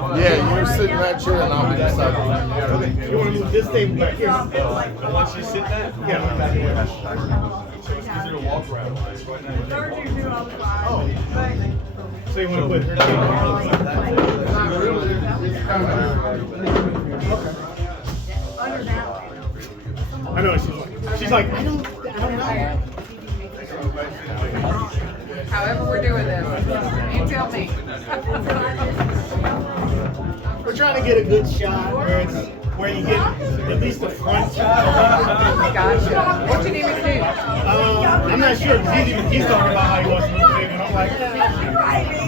Yeah, you're sitting right here and I'll be beside you. Okay. You want to move this table back here? And once you sit there, Yeah, back here. so it's easier to walk around. Right now, Oh. So you want to put her table on the other side? I know what she's like, I don't know. However we're doing this, you tell me. We're trying to get a good shot where you get at least the front shot. Gotcha. What you need me to do? I'm not sure because he's talking about how he wants to move big, and I'm like,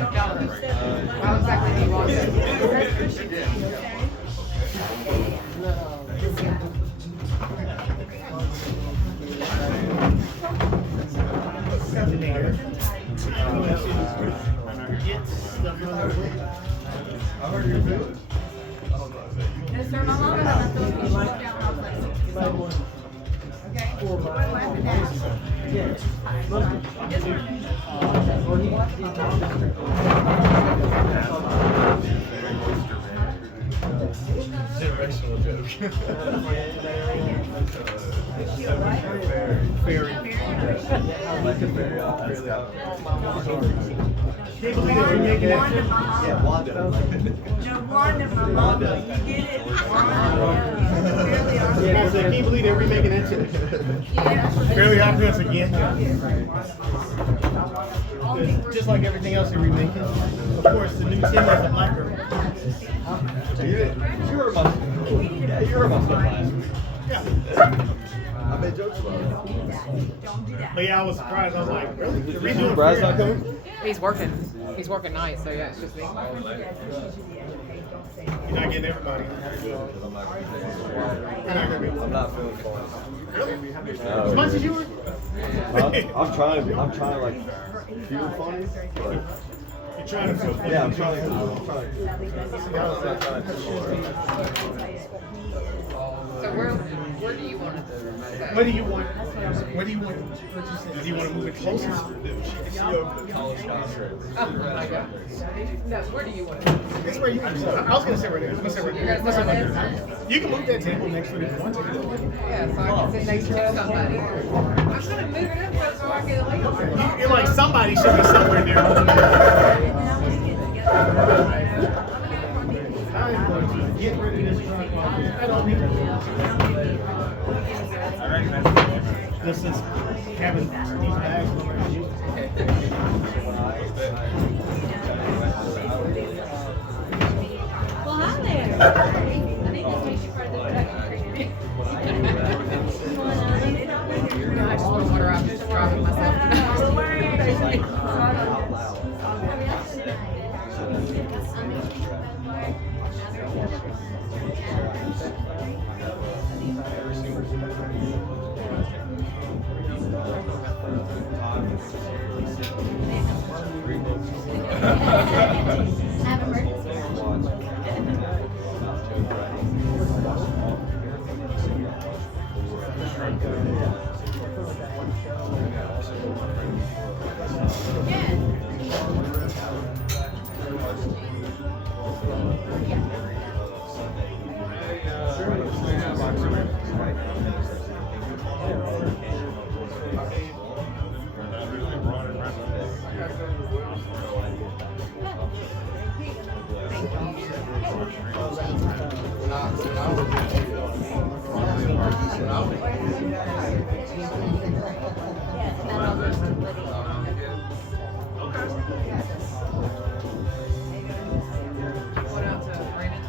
How exactly do you want it? Yes, sir. My mom and I thought we should go down our place. Okay? What happened now? Yes, generational joke. can't believe that we're making that. Yeah, Wanda. No wonder my mama, you get it? I said, can't believe that we're remaking that shit. Fairly Obvious again. Just like everything else you're remaking. Of course, the new Tim is a black girl. You were about yeah, you were about to last week. Yeah. I made jokes about it. But yeah, I was surprised. I was like, really? The redoing Brad's Fair- not coming? He's working. He's working nights, so yeah, it's just me. You're not getting everybody. You're not gonna be. I'm not feeling fun. As much as you were. I'm trying like feel funny. But You're trying to feel funny. yeah, I'm trying. So where do you want it? What do you want? What do you want? Do you want to move it closer? No, where do you want it? It's where you want to sit. I was gonna sit right there. I'm gonna sit right there. I'm gonna sit right there. You can move that table next to it if you want to. Yeah, so I can sit next to somebody. I'm gonna move it up so I can leave. You're like somebody should be somewhere near home. I'm going to get rid of this truck. I don't need it. This is having these bags over here. Well, hi there. I think this makes you part of the production crew. No, I just want to water. I'm just driving myself. Have emergency. What else, Brandon?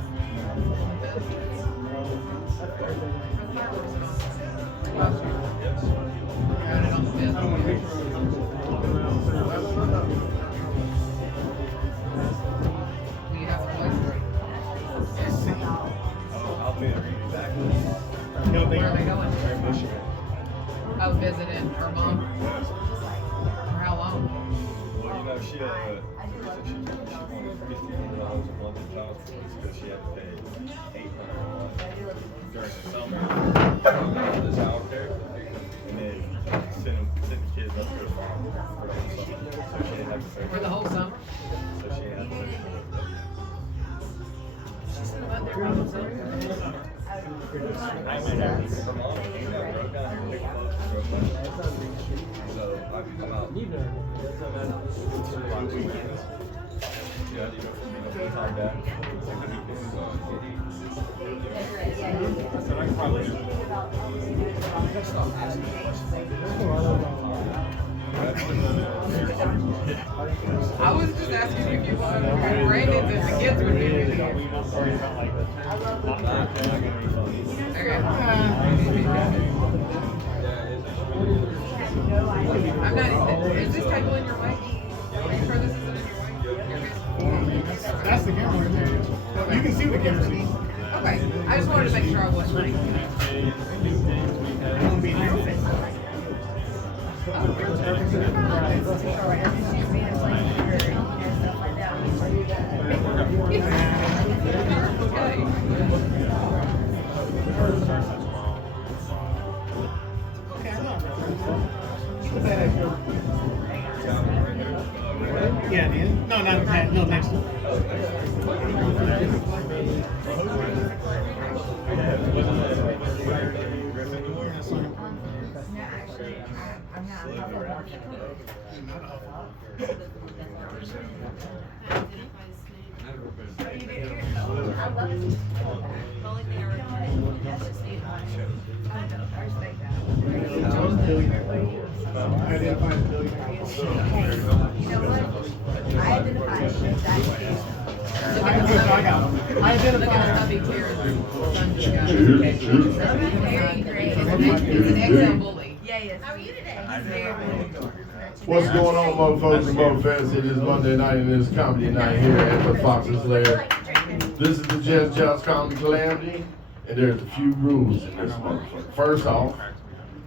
Do you have a place? I'll be back. You know, they Where are they going? Michigan. Oh, visiting her mom. For how long? Well, you know, she wanted $1,500 a month in child support because she had to pay $800 a month during the summer for this child care, and then send the kids up to the farm for the whole summer. So she didn't have to pay. For the whole summer? So she didn't have to pay. Her mom came out broke down her big boat, so I've come out 2 weekends. Yeah, you know, full-time dad. I was just asking you if you wanted Brandon and the kids would be with you. Okay. I'm not, is this table in your way? Are you sure this isn't in your way? You're good? That's the camera right there. You can see what the camera sees. Okay, I just wanted to make sure I wasn't late. Yeah, man. No, not that. No, next to it. I'm not. I love it. The only thing I regret is just the I respect that. Identify as billionaire. You know what? I identify as that. I got him. I Look at the identify. puppy clear as the sun just got it. Very great. He's an XL bully. Yeah, yes. How are you today? Very good. What's going on, motherfuckers and motherfuckers? It is Monday night and it is comedy night here at the Fox's Lair. This is the Jest Joust Comedy Calamity, and there's a few rules in this motherfucker. First off,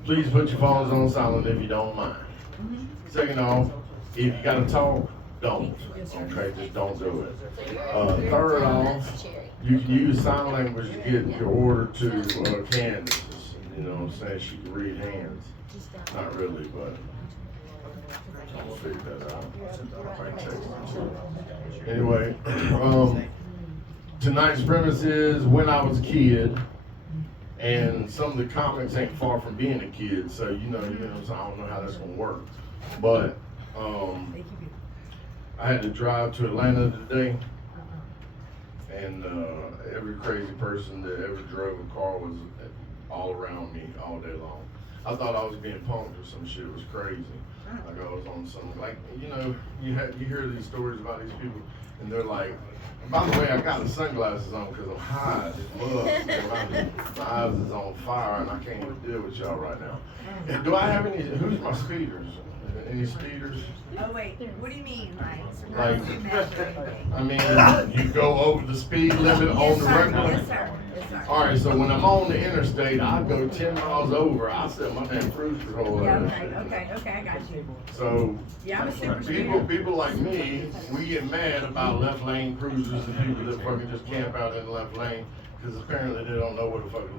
please put your phones on silent if you don't mind. Second off, if you gotta talk, don't. Okay, just don't do it. Third off, you can use sign language to get your order to Candace. You know what I'm saying? She can read hands. Not really, but I'll figure that out. I can text her too. Anyway, tonight's premise is when I was a kid, and some of the comics ain't far from being a kid, so you know, so I don't know how that's gonna work. But I had to drive to Atlanta today, and every crazy person that ever drove a car was all around me all day long. I thought I was being punked or some shit. It was crazy. Like I was on some, like, you know, you hear these stories about these people, and they're like, by the way, I got the sunglasses on because I'm high as fuck. My eyes is on fire, and I can't even deal with y'all right now. And do I have any, who's my speeders? Any speeders? Oh wait, what do you mean, Like, I mean, you go over the speed limit on the regular? Yes, sir. Yes, sir. All right, so when I'm on the interstate, I go 10 miles over. I set my damn cruise control. Yeah, okay, I got you. So Yeah, I'm a super people like me, we get mad about left lane cruisers and people that fucking just camp out in the left lane because apparently they don't know what the fuck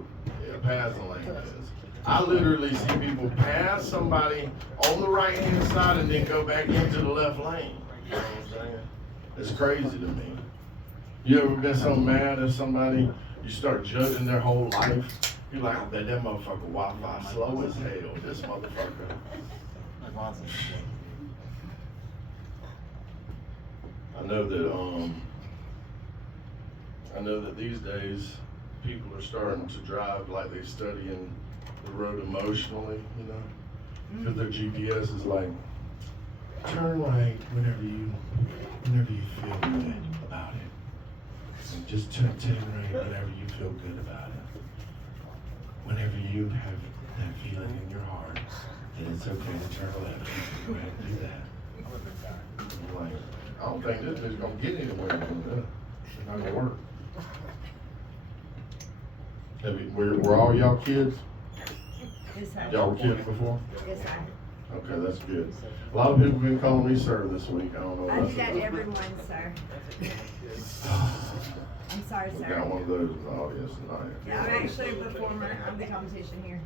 a passing lane is. I literally see people pass somebody on the right hand side and then go back into the left lane. You know what I'm saying? It's crazy to me. You ever been so mad at somebody, you start judging their whole life? You're like, I bet that motherfucker Wi-Fi slow as hell. This motherfucker. I know that these days people are starting to drive like they studying the road emotionally, you know? Because their GPS is like, turn right whenever you feel good about it. And just turn right whenever you feel good about it. Whenever you have that feeling in your heart that it's okay to turn left, go ahead and do that. I'm like, I don't think this is gonna get anywhere. It's not gonna work. Were all y'all kids? Yes, sir. Y'all were kids before? Yes, sir. Okay, that's good. A lot of people have been calling me sir this week. I don't know. I do that to everyone, sir. I'm sorry, We sir. got one of those in the audience tonight. Yeah, I'm actually a performer. I'm the competition here.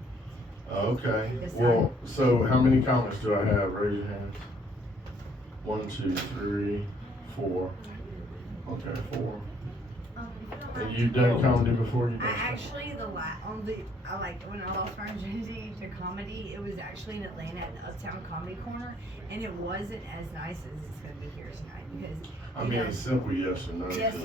Okay. Yes, sir. Well, so how many comments do I have? Raise your hands. 1, 2, 3, 4. Okay, 4. And you've done comedy before? You I actually I like when I lost my virginity to comedy. It was actually in Atlanta at the Uptown Comedy Corner, and it wasn't as nice as it's going to be here tonight because. I mean, a simple yes or no. Yes, sir.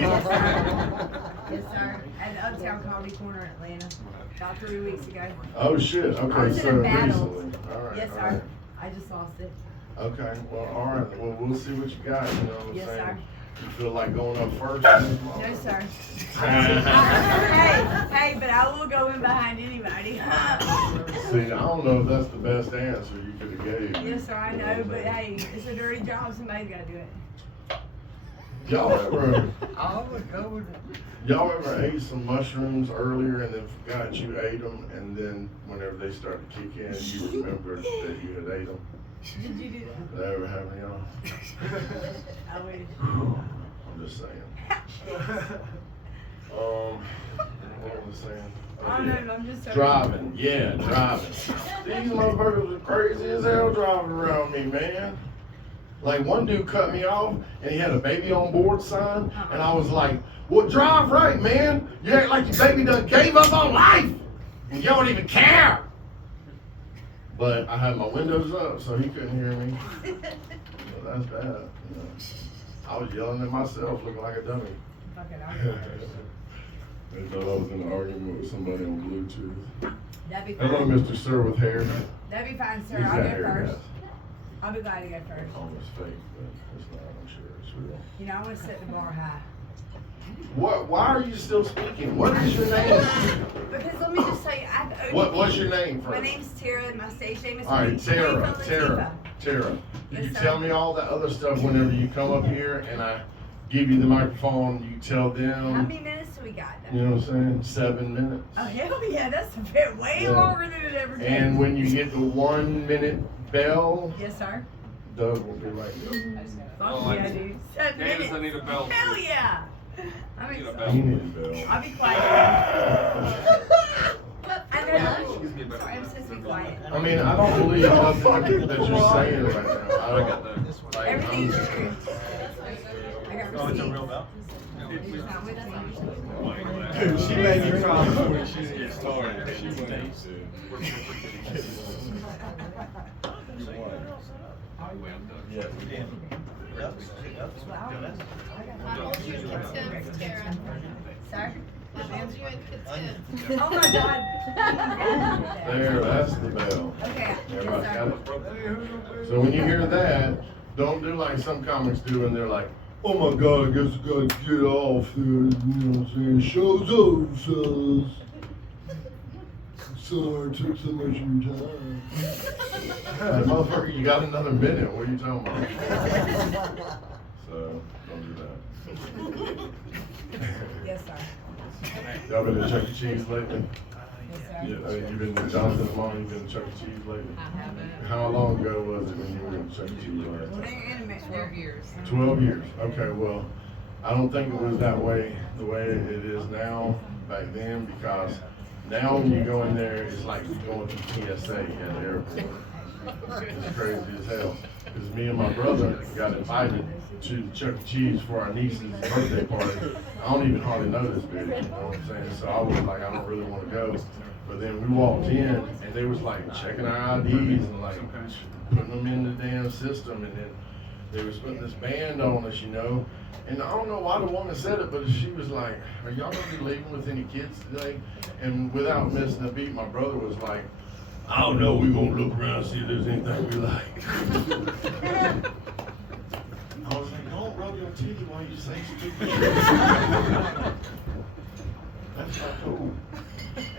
Yes, sir. Yes, sir. At the Uptown Comedy Corner in Atlanta, about 3 weeks ago. Oh shit. I Okay, was in so a battle. recently. All right. Yes, all sir. right. I just lost it. Okay. Well, all right. Well, we'll see what you got. You know what I'm Yes, saying? sir. You feel like going up first? No, sir. hey, but I will go in behind anybody. See, I don't know if that's the best answer you could have gave. Yes, sir, I know, but hey, it's a dirty job. Somebody's got to do it. Y'all ever, I would go with it. y'all ever ate some mushrooms earlier and then forgot you ate them, and then whenever they start to kick in, you remembered that you had ate them? Did you do that? Did that ever happen to y'all? I wish. I'm just saying. What was I saying? I don't know, I'm just so. Driving, yeah, driving. These motherfuckers are crazy as hell driving around me, man. Like one dude cut me off and he had a baby on board sign, and I was like, well, drive right, man. You act like your baby done gave up on life and you don't even care. But I had my windows up so he couldn't hear me. So that's bad. You know. I was yelling at myself, looking like a dummy. Fuck it, They thought I was in an argument with somebody on Bluetooth. that'd be Hello, fine. Mr. Sir with hair. That'd be fine, sir. He's I'll got go hair first. now. I'll be glad to go first. Almost fake, but it's not. I'm sure it's real. You know, I want to set the bar high. What? Why are you still speaking? What is your name? Because let me just tell you, I've What's your name first? My name's Tara, and my stage name is All right, Tara. Did Yes, you sir. tell me all that other stuff whenever you come up here and I give you the microphone? You tell How them. many minutes do we got? You know what I'm saying? 7 minutes. Oh, hell yeah, that's a bit way Yeah. longer than it ever did. And when you get the 1 minute bell, Yes, sir. Doug will be like, Fuck Oh, yeah, dude. 7 Candace, minutes. I need a bell. Hell yeah. I'm Need a excited. you need a bell. I'll be quiet. I know. Sorry, I'm supposed to be quiet. I mean, I don't believe nothing that you're saying right now. I I got don't. that. Like, Everything's I'm, true. I got Oh, it's a receipts. real bell? It's not with me. Dude, she made me cry before she Get started. She went Yeah. Sir? You Oh my God. there, that's the bell. Okay. Everybody Yes, got sir. it? So when you hear that, don't do like some comics do and they're like, oh my God, I guess I gotta get off there, you know what I'm saying? Show's over, fellas. Sorry, I took so much of your time. Like, motherfucker, you got another minute, what are you talking about? So, don't do that. Yes, sir. Y'all been to Chuck E. Cheese lately? Yes, sir. Yeah, you've been to Jonathan's mom, you've been to Chuck E. Cheese lately? I haven't. How long ago was it when you were in Chuck E. Cheese last Well, time? they're intimate. 12 years. 12 years. Okay, well, I don't think it was that way, the way it is now, back then, because now when you go in there, it's like you're going through TSA at the airport. It's crazy as hell. Because me and my brother got invited to Chuck E. Cheese for our niece's birthday party. I don't even hardly know this bitch, you know what I'm saying? So I was like, I don't really want to go. But then we walked in, and they was like checking our IDs and like putting them in the damn system, and then they was putting this band on us, you know. And I don't know why the woman said it, but she was like, are y'all gonna be leaving with any kids today? And without missing a beat, my brother was like, I don't know, we gonna look around and see if there's anything we like. I was like, don't rub your titty while you say stupid shit. That's not cool.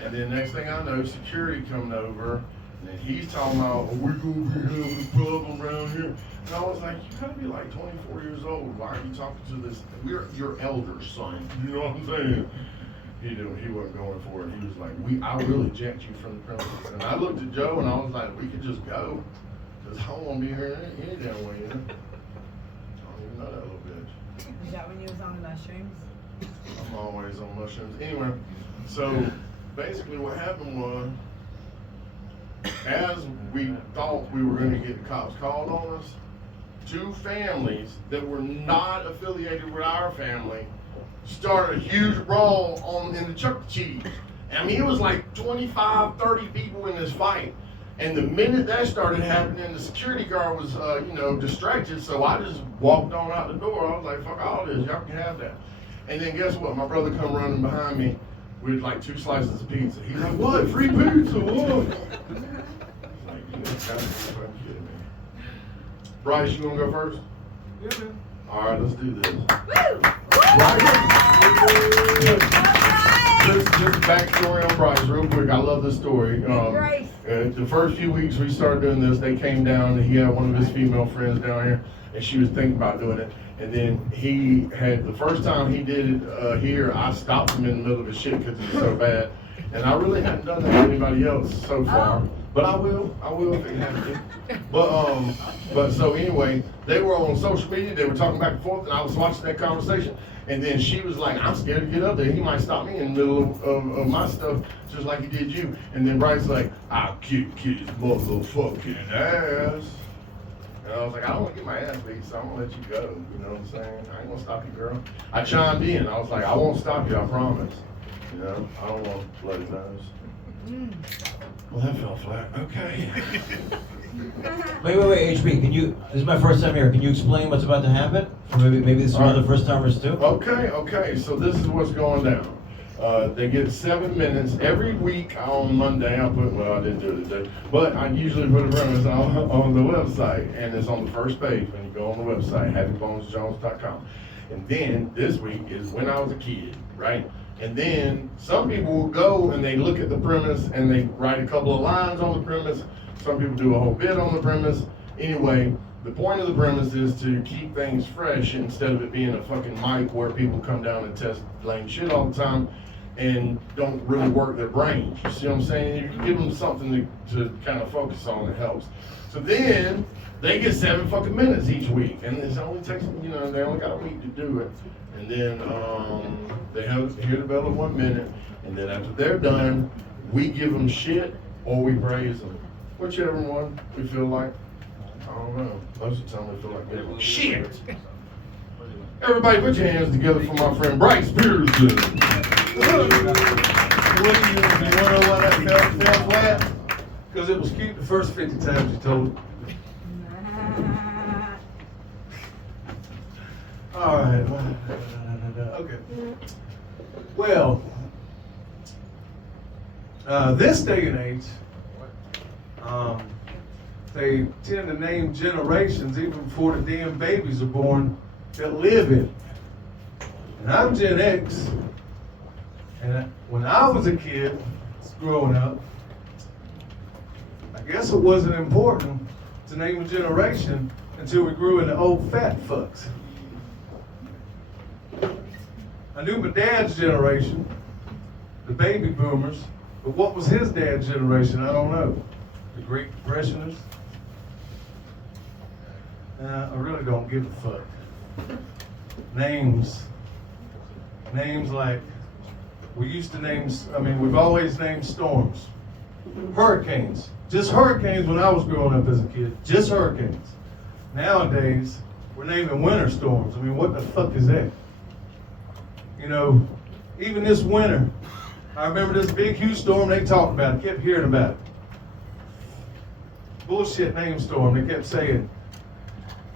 And then next thing I know, security coming over, and then he's talking about, oh, we're gonna be having a problem around here. And I was like, you gotta be like 24 years old. Why are you talking to this? We're your elder son. You know what I'm saying? He wasn't going for it. He was like, I will eject you from the premises. And I looked at Joe and I was like, we could just go. Because I don't want to be here any damn way, you know? I don't even know that little bitch. Is that when you was on the mushrooms? I'm always on mushrooms. Anyway, so basically what happened was, as we thought we were going to get the cops called on us, two families that were not affiliated with our family started a huge brawl in the Chuck E. Cheese. I mean, it was like 25, 30 people in this fight. And the minute that started happening, the security guard was, distracted. So I just walked on out the door. I was like, fuck all this, y'all can have that. And then guess what? My brother come running behind me with like 2 slices of pizza. He's like, what? Free pizza? What? Like, you gotta be fucking kidding me. Bryce, you wanna go first? Yeah, man. All right, let's do this. Woo! Just backstory on Bryce, real quick. I love this story. Bryce. The first few weeks we started doing this, they came down and he had one of his female friends down here, and she was thinking about doing it. And then he had, the first time he did it here, I stopped him in the middle of his shit because it was so bad. And I really hadn't done that to anybody else so far. But I will if it happens. But so anyway, they were on social media, they were talking back and forth, and I was watching that conversation. And then she was like, I'm scared to get up there. He might stop me in the middle of my stuff, just like he did you. And then Bryce's like, I'll kick his motherfucking ass. And I was like, I don't want to get my ass beat, so I'm going to let you go. You know what I'm saying? I ain't going to stop you, girl. I chimed in. I was like, I won't stop you, I promise. You know, I don't want bloody nose. Well, that fell flat. Okay. Wait, HB, can you, this is my first time here, can you explain what's about to happen? Or maybe this is one of the first timers too? Okay, so this is what's going down. They get 7 minutes every week on Monday. I didn't do it today, but I usually put a premise on the website, and it's on the first page when you go on the website, happybonesjones.com. And then this week is when I was a kid, right? And then some people will go and they look at the premise and they write a couple of lines on the premise. Some people do a whole bit on the premise. Anyway, the point of the premise is to keep things fresh instead of it being a fucking mic where people come down and test lame shit all the time and don't really work their brains. You see what I'm saying? You can give them something to kind of focus on that helps. So then they get 7 fucking minutes each week, and it only takes, they only got a week to do it. And then they hear the bell at 1 minute, and then after they're done, we give them shit or we praise them. Whichever one we feel like. I don't know. Most of the time we feel like giving them shit. Everybody put your hands together for my friend Bryce Pearson. You wanna know why that fell flat? Because it was cute the first 50 times you told it. All right. Okay. Well, this day and age, they tend to name generations even before the damn babies are born that live in it. And I'm Gen X, and when I was a kid growing up, I guess it wasn't important to name a generation until we grew into old fat fucks. I knew my dad's generation, the baby boomers, but what was his dad's generation? I don't know. The Great Depressionists? I really don't give a fuck. Names like, we used to name, we've always named storms. Hurricanes. Just hurricanes when I was growing up as a kid. Just hurricanes. Nowadays, we're naming winter storms. What the fuck is that? Even this winter, I remember this big, huge storm they talked about. I kept hearing about it. Bullshit name storm. They kept saying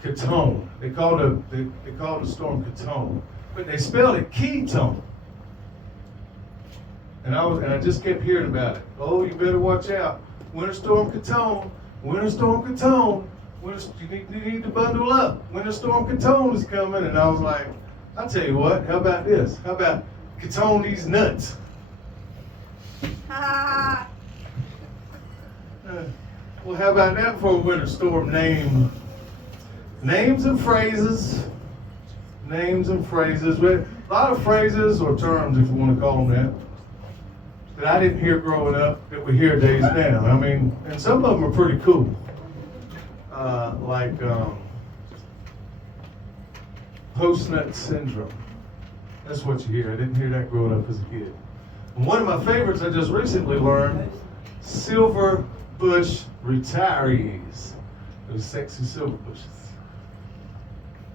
Ketone. They called the storm Ketone, but they spelled it ketone. And I just kept hearing about it. Oh, you better watch out. Winter storm Ketone. Winter storm Ketone. You need to bundle up. Winter storm Ketone is coming. And I was like, I'll tell you what, how about this? How about Ketone these nuts? Well, how about that for a winter storm name? Names and phrases. lot of phrases or terms, if you want to call them that I didn't hear growing up that we hear days now. I mean, and some of them are pretty cool. Like post-nut syndrome. That's what you hear. I didn't hear that growing up as a kid. And one of my favorites I just recently learned, silver bush retirees. Those sexy silver bushes.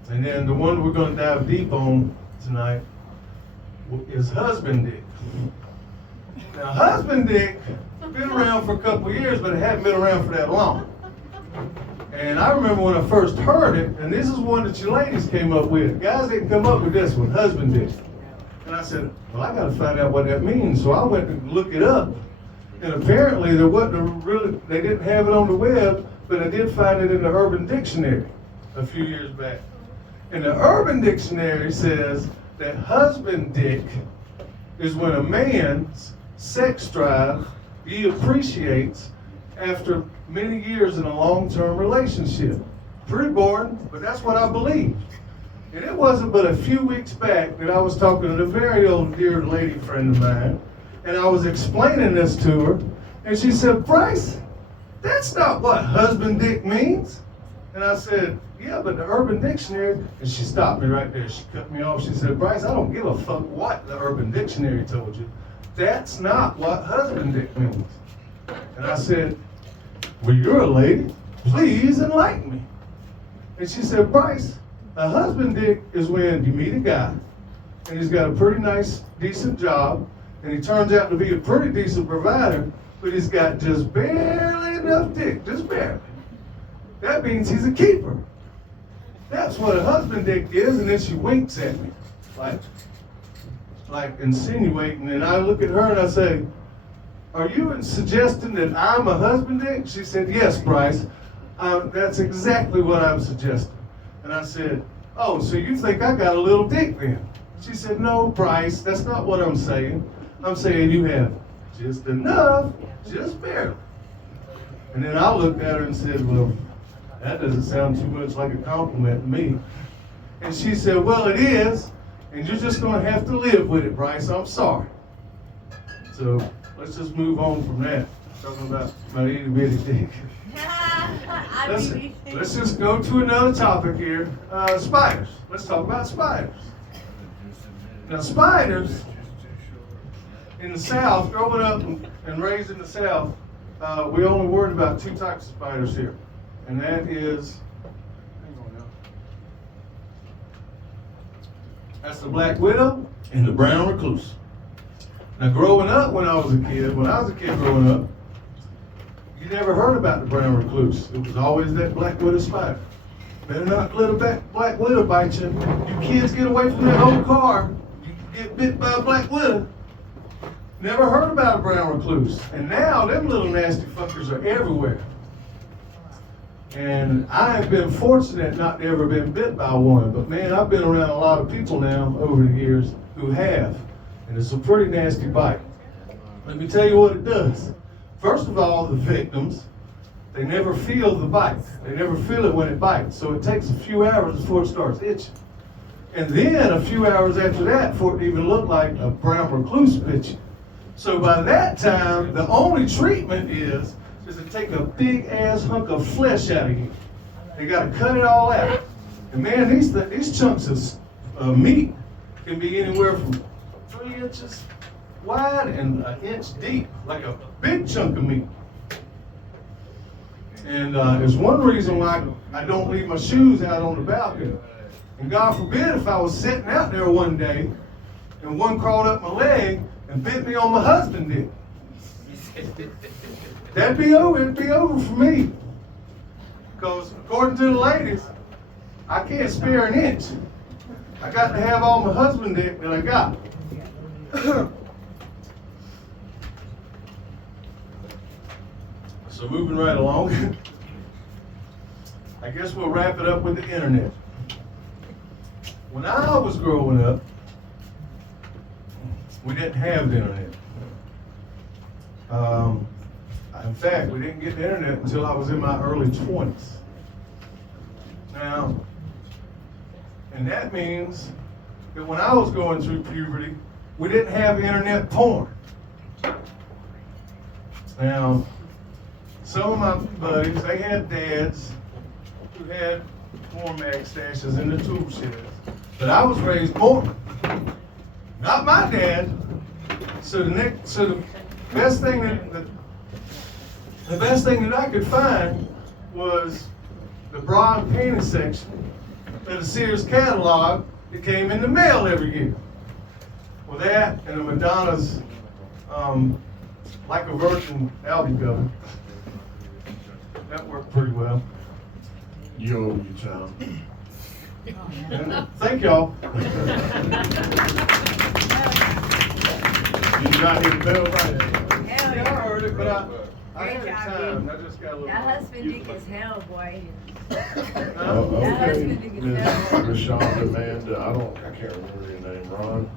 And then the one we're going to dive deep on tonight is husband dick. Now, husband dick been around for a couple of years, but it hadn't been around for that long. And I remember when I first heard it, and this is one that you ladies came up with. Guys didn't come up with this one, husband dick. And I said, well, I got to find out what that means. So I went to look it up. And apparently there wasn't they didn't have it on the web, but I did find it in the Urban Dictionary a few years back. And the Urban Dictionary says that husband dick is when a man's sex drive he appreciates after many years in a long-term relationship. Pretty boring, but that's what I believe. And it wasn't but a few weeks back that I was talking to a very old dear lady friend of mine, and I was explaining this to her, and she said, Bryce, that's not what husband dick means. And I said, yeah, but the Urban Dictionary, and she stopped me right there. She cut me off. She said, Bryce, I don't give a fuck what the Urban Dictionary told you. That's not what husband dick means. And I said, well, you're a lady. Please enlighten me. And she said, Bryce, a husband dick is when you meet a guy, and he's got a pretty nice, decent job, and he turns out to be a pretty decent provider, but he's got just barely enough dick, just barely. That means he's a keeper. That's what a husband dick is, and then she winks at me, like insinuating, and I look at her and I say, are you suggesting that I'm a husband dick? She said, yes, Bryce, that's exactly what I'm suggesting. And I said, oh, so you think I got a little dick then? She said, no, Bryce, that's not what I'm saying. I'm saying you have just enough, just barely. And then I looked at her and said, well, that doesn't sound too much like a compliment to me. And she said, well, it is, and you're just going to have to live with it, Bryce. I'm sorry. So let's just move on from that, talking about my itty bitty dick. Let's just go to another topic here. Spiders. Let's talk about spiders. Now, spiders in the South, growing up and raised in the South, we only worried about two types of spiders here. And that is, that's the black widow and the brown recluse. Now, growing up when I was a kid growing up, you never heard about the brown recluse. It was always that black widow spider. Better not let a black widow bite you. You kids get away from that old car, you get bit by a black widow. Never heard about a brown recluse. And now them little nasty fuckers are everywhere. And I have been fortunate not to ever been bit by one, but man, I've been around a lot of people now over the years who have, and it's a pretty nasty bite. Let me tell you what it does. First of all, the victims, they never feel the bite. They never feel it when it bites, so it takes a few hours before it starts itching. And then a few hours after that for it to even look like a brown recluse bit you. So by that time, the only treatment is to take a big ass hunk of flesh out of you. They got to cut it all out. And man, these chunks of meat can be anywhere from 3 inches wide and 1 inch deep, like a big chunk of meat. And it's one reason why I don't leave my shoes out on the balcony. And God forbid if I was sitting out there one day and one crawled up my leg and bit me on my husband dick. It'd be over for me. Because according to the ladies, I can't spare an inch. I got to have all my husband dick that I got. So moving right along, I guess we'll wrap it up with the internet. When I was growing up, we didn't have the internet. In fact, we didn't get the internet until I was in my early 20s. Now, and that means that when I was going through puberty, we didn't have internet porn. Now, some of my buddies, they had dads who had porn mag stashes in the tool sheds. But I was raised Mormon. Not my dad. So the best thing that I could find was the bra and panty section of the Sears catalog that came in the mail every year. Well, that and the Madonna's Like a Virgin album cover. That worked pretty well. You child. And thank y'all. You got his bell right. Hell Yeah, I yeah. heard it, but I Great had job, time. dude. I just got a little. That husband dick is hell, boy. Oh, That okay. husband dick is Miss hell. Rashonda, Amanda, I can't remember your name, Ron.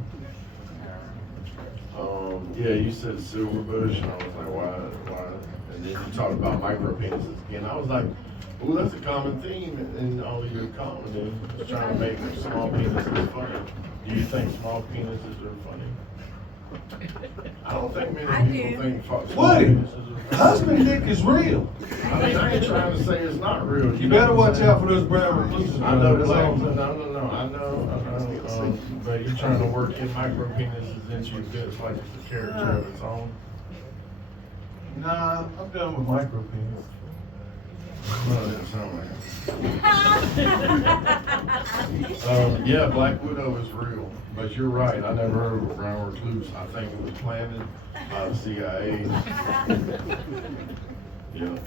Yeah, you said silver bush, and I was like, why? And then you talked about micro penises again. I was like, ooh, that's a common theme in all of your comedy. Just trying to make small penises funny. Do you think small penises are funny? I don't think many I people do. think small Woody, penises are funny. husband dick is real. I mean, I ain't trying to say it's not real. You better watch out for those brown recluses. I know, That's all I'm saying. no, I know. But you're trying to work in micro penises into your bits like it's a character of its own. Nah, I'm done with micro penis. No, it didn't sound like it. Yeah, Black Widow is real, but you're right. I never heard of a brown recluse. I think it was planted by the CIA. Yeah.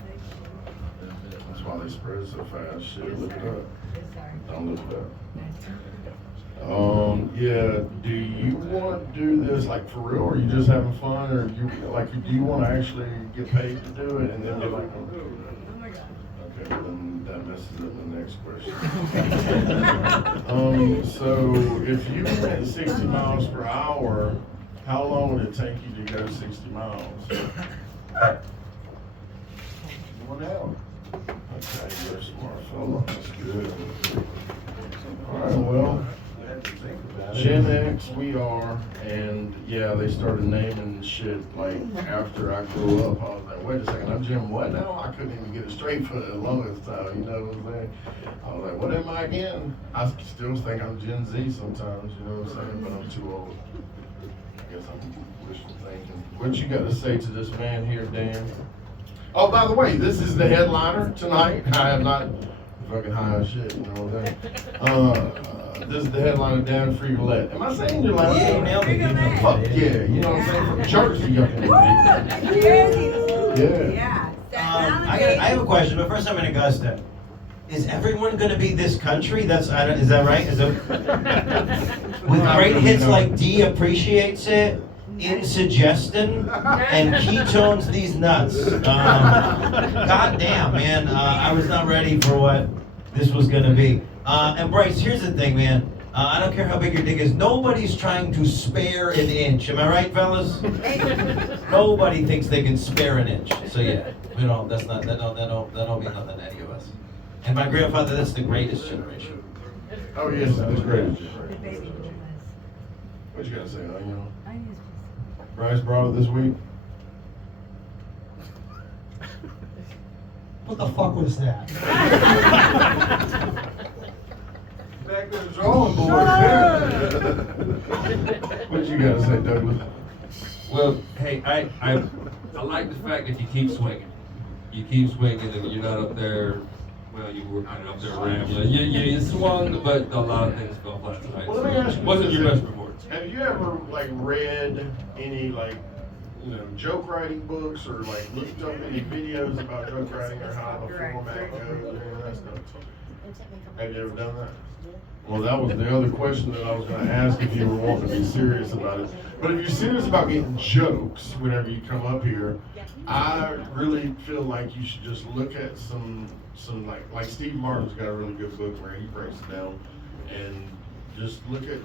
That's why they spread it so fast. Shit, look it up. Don't look it up. Yeah, do you want to do this like for real, or are you just having fun, or do you want to actually get paid to do it and then be like, okay, then that messes up the next question. So if you went 60 miles per hour, how long would it take you to go 60 miles? 1 hour. Okay, you're a smart fellow, that's good. All right, well, Gen X we are, and yeah, they started naming shit like after I grew up. I was like, wait a second, I'm Gen what now? I couldn't even get it straight for the longest time, you know what I'm saying? I was like, what am I again? I still think I'm Gen Z sometimes, you know what I'm saying? But I'm too old. I guess I'm wishful thinking. What you got to say to this man here, Dan? Oh, by the way, this is the headliner tonight. I am not fucking high as shit, you know what I'm saying? This is the headliner, Dan Frigolette. Am I saying your last Yeah, you name? nailed it. Fuck yeah, you know what I'm saying? From Jersey, up in Jersey. Yeah. Yeah. I have a question, but first I'm in Augusta. Is everyone going to be this country? Is that right? With great hits like D appreciates it, Insuggestion, and Ketones these nuts. God damn, man, I was not ready for what this was going to be. And Bryce, here's the thing, man. I don't care how big your dick is. Nobody's trying to spare an inch. Am I right, fellas? Nobody thinks they can spare an inch. So yeah, that don't mean nothing to any of us. And my grandfather, that's the greatest generation. Oh yes, that's great. The baby was. What you gotta say, you know? I use Bryce brought it this week. What the fuck was that? Back to the drawing board. What you gotta say, Douglas? Well, hey, I like the fact that you keep swinging. You keep swinging and you're not up there, well, you were kind of up there rambling. You swung, but a lot of things fell flat tonight. Well, let me ask you Wasn't this. your best performance. Have you ever like read any joke writing books or like looked up any videos about joke writing or how the format goes or any of that stuff? Have you ever done that? Well, that was the other question that I was going to ask if you were wanting to be serious about it. But if you're serious about getting jokes whenever you come up here, I really feel like you should just look at some like Steve Martin's got a really good book where he breaks it down, and just look at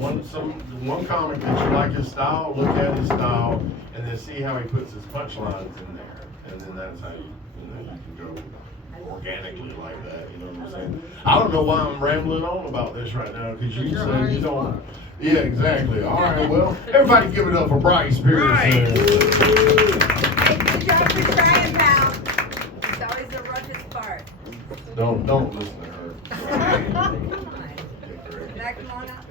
one comic that you like his style, look at his style, and then see how he puts his punchlines in there. and then that's how you can go organically like that. You know what I'm saying? I don't know why I'm rambling on about this right now because you said you don't. Yeah, exactly. All right, well, everybody give it up for Bryce Pearson. Hey, good job for trying, pal. It's always the roughest part. Don't listen to her. Now come on up.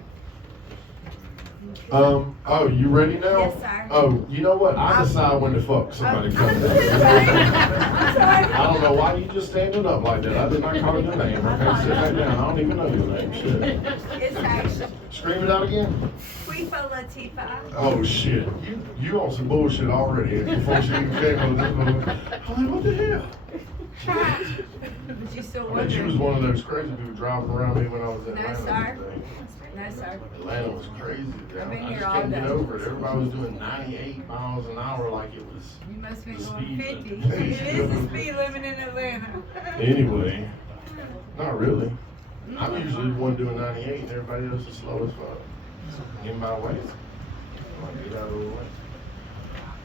Oh, you ready now? Yes, sir. Oh, you know what? I decide when the fuck somebody comes in. I don't know why you just standing up like that. I did not call your name. Okay, sit back down. I don't even know your name. Shit. It's actually Scream it out again. Quifa Latifa. Oh shit. You on some bullshit already before she even came on this movie. I'm like, what the hell? But you still I bet you was wondering. one of those crazy people driving around me when I was in No, Atlanta. sir. today. No, sir. Atlanta was crazy. I've been I here just all can't get day. over it. Everybody was doing 98 miles an hour like it was. You must be the going speed 50. limit. It is the speed limit in Atlanta. Anyway, not really. I'm usually the one doing 98 and everybody else is slow as fuck. In my way. I'll get out of the way.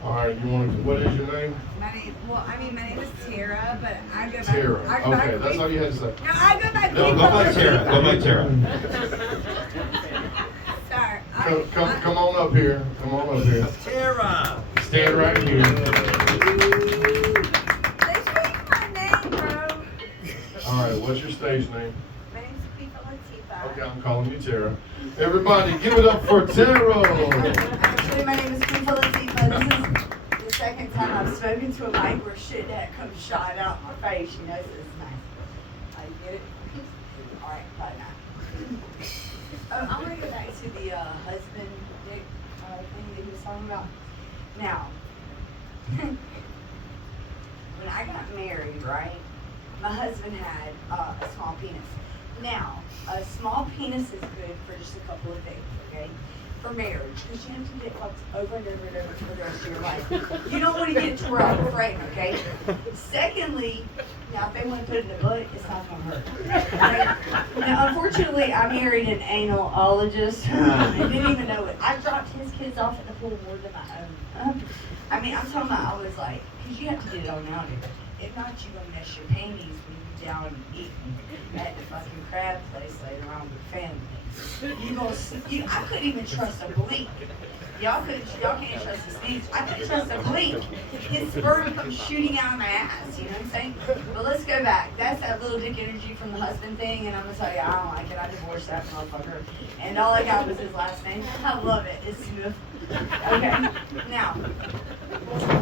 All right, what is your name? My name is Tara, but I go back. Tara. I go back Okay, that's all you had to say. No, I go back. No, go by Tara. Go by Tara. Sorry. Come on up here. Come on up here. Tara. Stand right here. They changed my name, bro. All right, what's your stage name? My name's Quifa Latifa. Okay, I'm calling you Tara. Everybody, give it up for Tara. Actually, my name is Quifa Latifa. This is the second time I've spoken to a mic where shit that comes shot out in my face. You know, so it's nice. I get it. All right, probably not. I'm gonna go back to the husband dick thing that he was talking about. Now, when I got married, right, my husband had a small penis. Now, a small penis is good for just a couple of things, okay? For marriage, because you have to get fucked over and over and over for the rest of your life. You don't want to get it tore out of the frame, okay? Secondly, now if they want to put it in the butt, it's not going to hurt. Right? Now, unfortunately, I married an analologist. I didn't even know it. I dropped his kids off at the pool more than my own. I mean, I'm talking about, I was like, because you have to get it on out here. If not, you're going to mess your panties when you're down eating at the fucking crab place later on with family. I couldn't even trust a blink. Y'all can't trust a sneeze. I couldn't trust a blink. His sperm comes shooting out of my ass, you know what I'm saying? But let's go back. That's that little dick energy from the husband thing, and I'm gonna tell you, I don't like it. I divorced that motherfucker. And all I got was his last name. I love it. It's Smith. Okay. Now,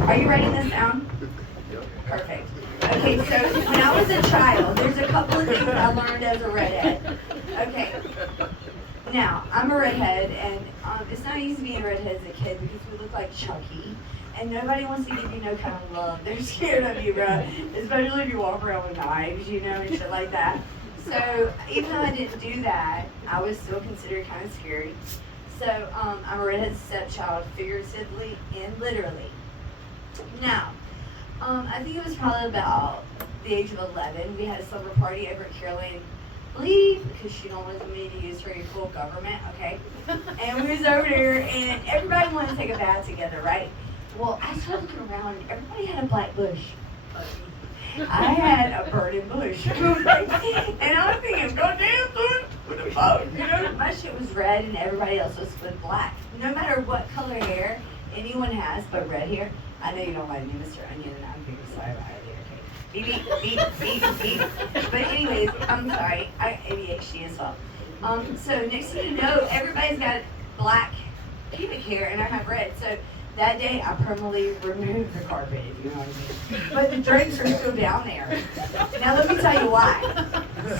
are you writing this down? Perfect. Okay, so when I was a child, there's a couple of things I learned as a redhead. Okay. Now, I'm a redhead, and it's not easy being a redhead as a kid because we look like Chucky, and nobody wants to give you no kind of love. They're scared of you, bro. Especially if you walk around with knives, you know, and shit like that. So, even though I didn't do that, I was still considered kind of scary. So, I'm a redhead stepchild, figuratively and literally. Now, I think it was probably about the age of 11. We had a slumber party over at Caroline Lee because she don't want me to use her full government, okay? And we was over there, and everybody wanted to take a bath together, right? Well, I started looking around, and everybody had a black bush. I had a burning bush. And I was thinking, goddamn, dude, with a boat, you know? My shit was red, and everybody else was black. No matter what color hair anyone has, but red hair. I know you don't like me, Mr. Onion, and I'm very sorry about it. Beep, beep, beep, beep. But anyways, I'm sorry. I got ADHD as well. So next thing you know, everybody's got black pubic hair, and I have red. So that day, I permanently removed the carpet, if you know what I mean. But the drapes are still down there. Now let me tell you why.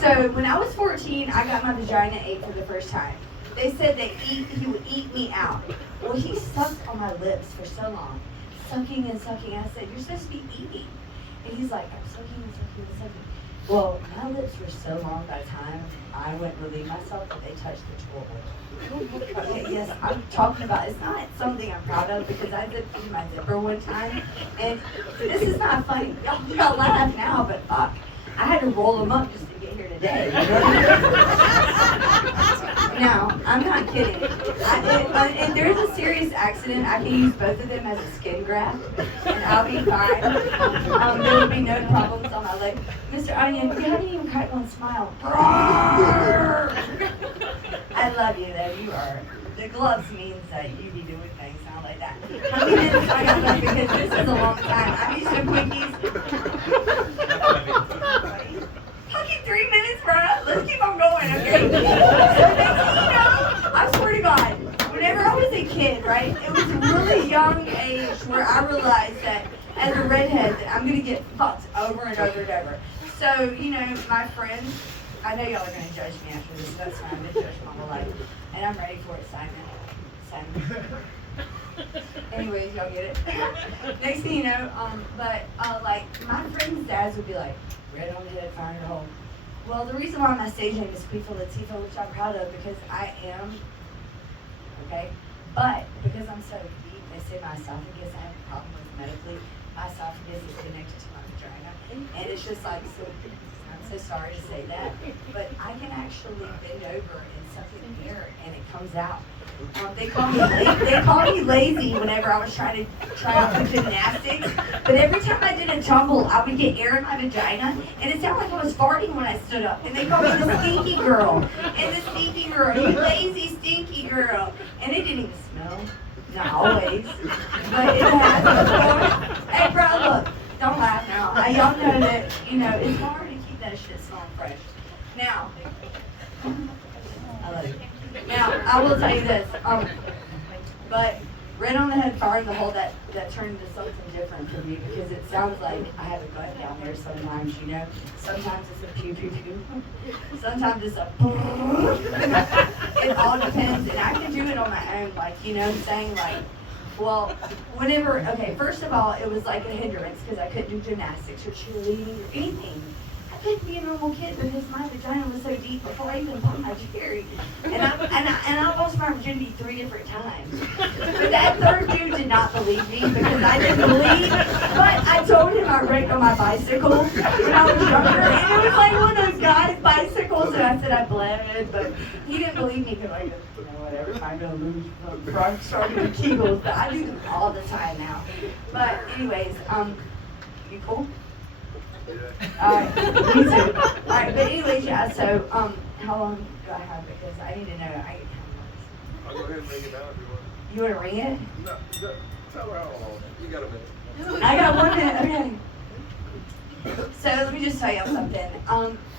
So when I was 14, I got my vagina ate for the first time. They said he would eat me out. Well, he sucked on my lips for so long, sucking and sucking. I said, "You're supposed to be eating." And he's like, "I'm sucking and sucking and sucking." Well, my lips were so long by the time I went and relieved myself that they touched the toilet. Okay, yes, I'm talking about, it's not something I'm proud of because I zipped into my zipper one time, and this is not funny. Y'all laugh now, but fuck, I had to roll them up just to get here today. No, I'm not kidding. If there's a serious accident, I can use both of them as a skin graft, and I'll be fine. There will be no problems on my leg. Mr. Onion, you haven't even cracked one smile. I love you, though. You are. The gloves means that you be doing things sound like that. How many minutes I got left? Because this is a long time. I'm used to quickies. Fucking 3 minutes, bro. Let's keep on going, okay? So next thing you know, I swear to God, whenever I was a kid, right, it was a really young age where I realized that as a redhead, that I'm gonna get fucked over and over and over. So, you know, my friends, I know y'all are gonna judge me after this. That's fine. I've been judged my whole life, and I'm ready for it, Simon. Anyways, y'all get it. Next thing you know, like my friends' dads would be like, red on the head, fire in the hole. Well, the reason why my stage name is Queefa Latifah, which I'm proud of because I am, okay? But because I'm so deep, they say my esophagus, I have a problem with medically. My esophagus is connected to my vagina. And it's just like, so I'm so sorry to say that, but I can actually bend over and suck it in the air and it comes out. They call me lazy whenever I was trying to try out for gymnastics. But every time I did a tumble, I would get air in my vagina, and it sounded like I was farting when I stood up. And they called me the stinky girl. And the stinky girl, you lazy stinky girl. And it didn't even smell. Not always. But it has before. Hey, bro, look. Don't laugh now. Y'all know that, you know, it's hard to keep that shit smelling fresh. Now, I love you. Now, I will tell you this, but red on the head, fire in the hole, that turned into something different for me because it sounds like I have a gut down there sometimes, you know. Sometimes it's a pew pew pew. Sometimes it's a it all depends, and I can do it on my own, like, you know what I'm saying? Like, well, whenever, okay, first of all, it was like a hindrance because I couldn't do gymnastics or cheerleading or anything. I couldn't be a normal kid because my vagina was so deep before I even popped my cherry. And I lost my virginity 3 different times. But that third dude did not believe me because I didn't believe. But I told him I wrecked on my bicycle when I was younger. And it was like one of those guys' bicycles. And I said I bled, but he didn't believe me because I just, you know, whatever, I'm going to lose from starting with Kegels. But I do them all the time now. But anyways, you cool? Alright, me too. Alright, but anyways, yeah, so, how long do I have? Because I need to know. I'll go ahead and ring it down if you want. You want to ring it? No, tell her how long. You got a minute. I got 1 minute, okay. So, let me just tell y'all something.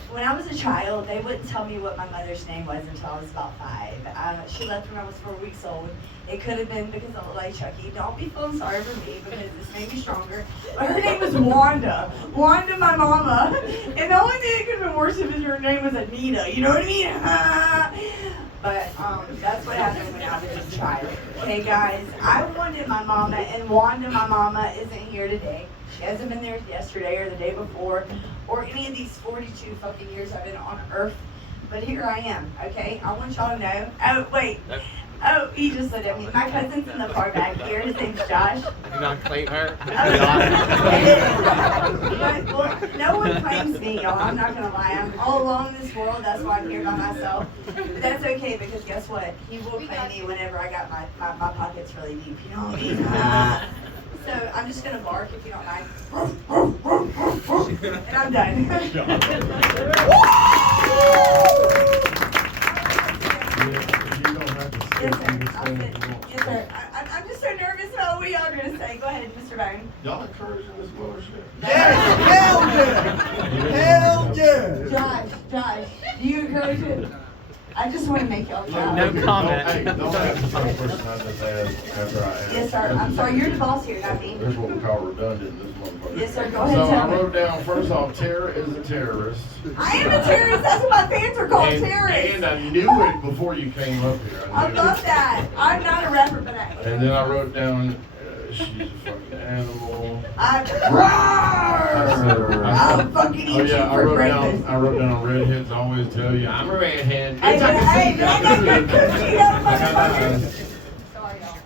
When I was a child, they wouldn't tell me what my mother's name was until I was about 5. She left when I was 4 weeks old. It could have been because I looked like Chucky. Don't be feeling sorry for me because this made me stronger. But her name was Wanda. Wanda, my mama. And the only thing that could have been worse if her name was Anita. You know what I mean? But that's what happened when I was a child. Okay, guys, I wanted my mama, and Wanda, my mama, isn't here today. She hasn't been there yesterday or the day before or any of these 42 fucking years I've been on Earth. But here I am, okay? I want y'all to know. Oh, wait. Oh, he just looked at me. My cousin's in the far back here. His name's Josh. You not claim her? Well, no one claims me, y'all. I'm not going to lie. I'm all alone in this world. That's why I'm here by myself. But that's okay because guess what? He will claim me whenever I got my pockets really deep. You know what I mean? So I'm just going to bark if you don't mind. And I'm done. Yes, sir. Yes, sir. I'm just so nervous about what y'all are going to say. Go ahead, Mr. Bone. Y'all encouraging this bullshit? Yes! Hell yeah! Josh, do you encourage it? I just want to make y'all proud. No comment. Hey, don't ask the same question I just asked after I asked. Yes, sir. I'm sorry. You're the boss here, not me. This is what we call redundant, this motherfucker. Yes, sir. Go ahead, So tell I me. wrote down, first off, Tara is a terrorist. I am a terrorist. That's what my fans are called, terrorists. And I knew it before you came up here. I knew love it. that. I'm not a rapper, but I am. And then I wrote down, she's a fucking animal. I'm I I'll said- fucking eat Oh you yeah, for breakfast. I wrote down redheads always tell you, I'm a redhead. Hey, Bitch, I can hey, see you. I got good coochie, though, I got motherfucker. eyes. Sorry, y'all.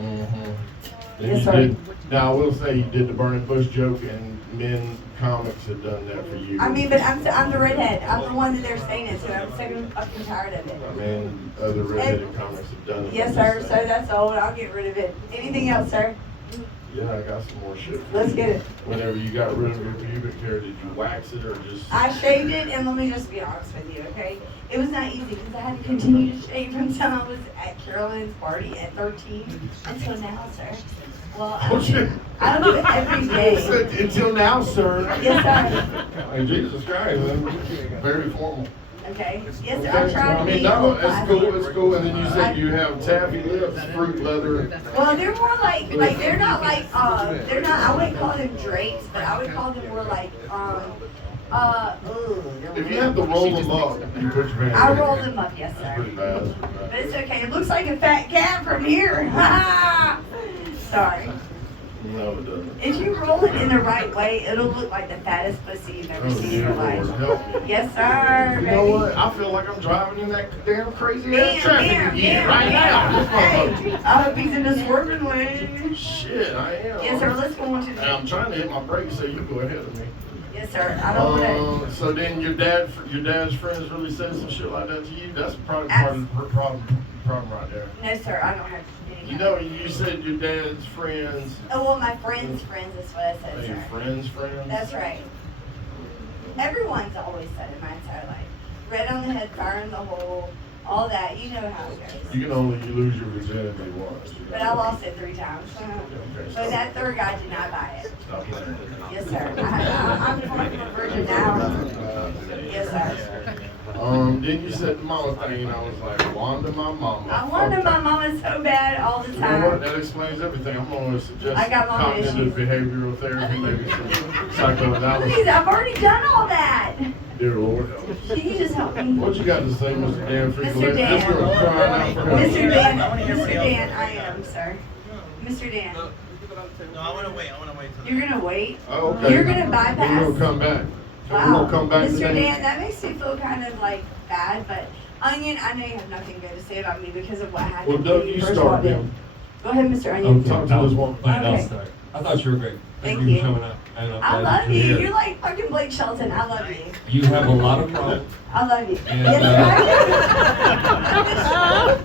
Mhm. Yes, You sir. did- Now I will say you did the burning bush joke, and men comics have done that for years. I mean, but I'm the redhead. I'm the one that they're saying it to. I'm sick and fucking tired of it. Man, other redheaded comics have done it. Yes, sir. So that's old. I'll get rid of it. Anything else, sir? Yeah, I got some more shit. Let's get it. Whenever you got rid of your pubic hair, did you wax it or just? I shaved it, and let me just be honest with you, okay? It was not easy because I had to continue to shave until I was at Carolyn's party at 13 until now, sir. Well, I don't do it every day. Until now, sir. Yes, sir. Hey, Jesus Christ, man. Very formal. Okay. Yes, sir. I tried I to mean, be. no, it's cool, it's cool. And then you said you have taffy lips, fruit leather. Well, they're more like they're not like they're not. I wouldn't call them drapes, but I would call them more like If you have to roll them up, you put your hand. I in roll there. them up, yes, That's pretty sir. bad. That's pretty But bad. it's okay. It looks like a fat cat from here. Sorry. No, it doesn't. If you roll it in the right way, it'll look like the fattest pussy you've ever Oh, seen in your dear life. Lord, help me. Yes, sir. You baby. know what? I feel like I'm driving in that damn crazy ass Damn, traffic damn, again damn, right now. This Hey, motherfucker. I hope he's in the swerving lane. Shit, I am. Yes, sir. Let's go on to And I'm the. trying to hit my brakes so you go ahead of me. Yes, sir. I don't want to. So then your dad's friends really said some shit like that to you? That's probably part of the problem right there. No, sir. I don't have any. You know, you said your dad's friends. Oh, well, my friends' friends is what I said, Are your sir. friends' friends? That's right. Everyone's always said it my entire life. Red on the head, fire in the hole, all that. You know how it goes. You can only lose your virginity once. You know? But I lost it 3 times. But that third guy did not buy it. Stop playing. Yes, sir. I'm fucking a virgin now. Yes, sir. Then you said the mama thing, and I was like, Wanda, my mama. I wanted my mama so bad all the You know what? time. That explains everything. I'm going to suggest I got mama cognitive issues. behavioral therapy, maybe some psychoanalysis. Please, I've already done all that. Dear Lord help us. Can you just help me? What you got to say, Mr. Dan Freakin'? Mr. Dan. This girl crying out for help. Mr. Dan, I am, sir. Mr. Dan, No, I want to wait. I want to wait till. you're gonna wait? Oh, okay. You're gonna We're bypass? going to come back. So we're Wow. going to come back Mr. today. Dan, that makes me feel kind of like bad, but Onion, I know you have nothing good to say about me because of what happened. Well, Doug, when you first start walked in. him. Go ahead, Mr. Onion. Talk to this one. Fine, I'll Okay. start. I thought you were great. Thank you you. for showing up. And I'm I glad love that you. you're here. You're like fucking Blake Shelton. I love you. You have a lot of problems, I love you. And, Yes,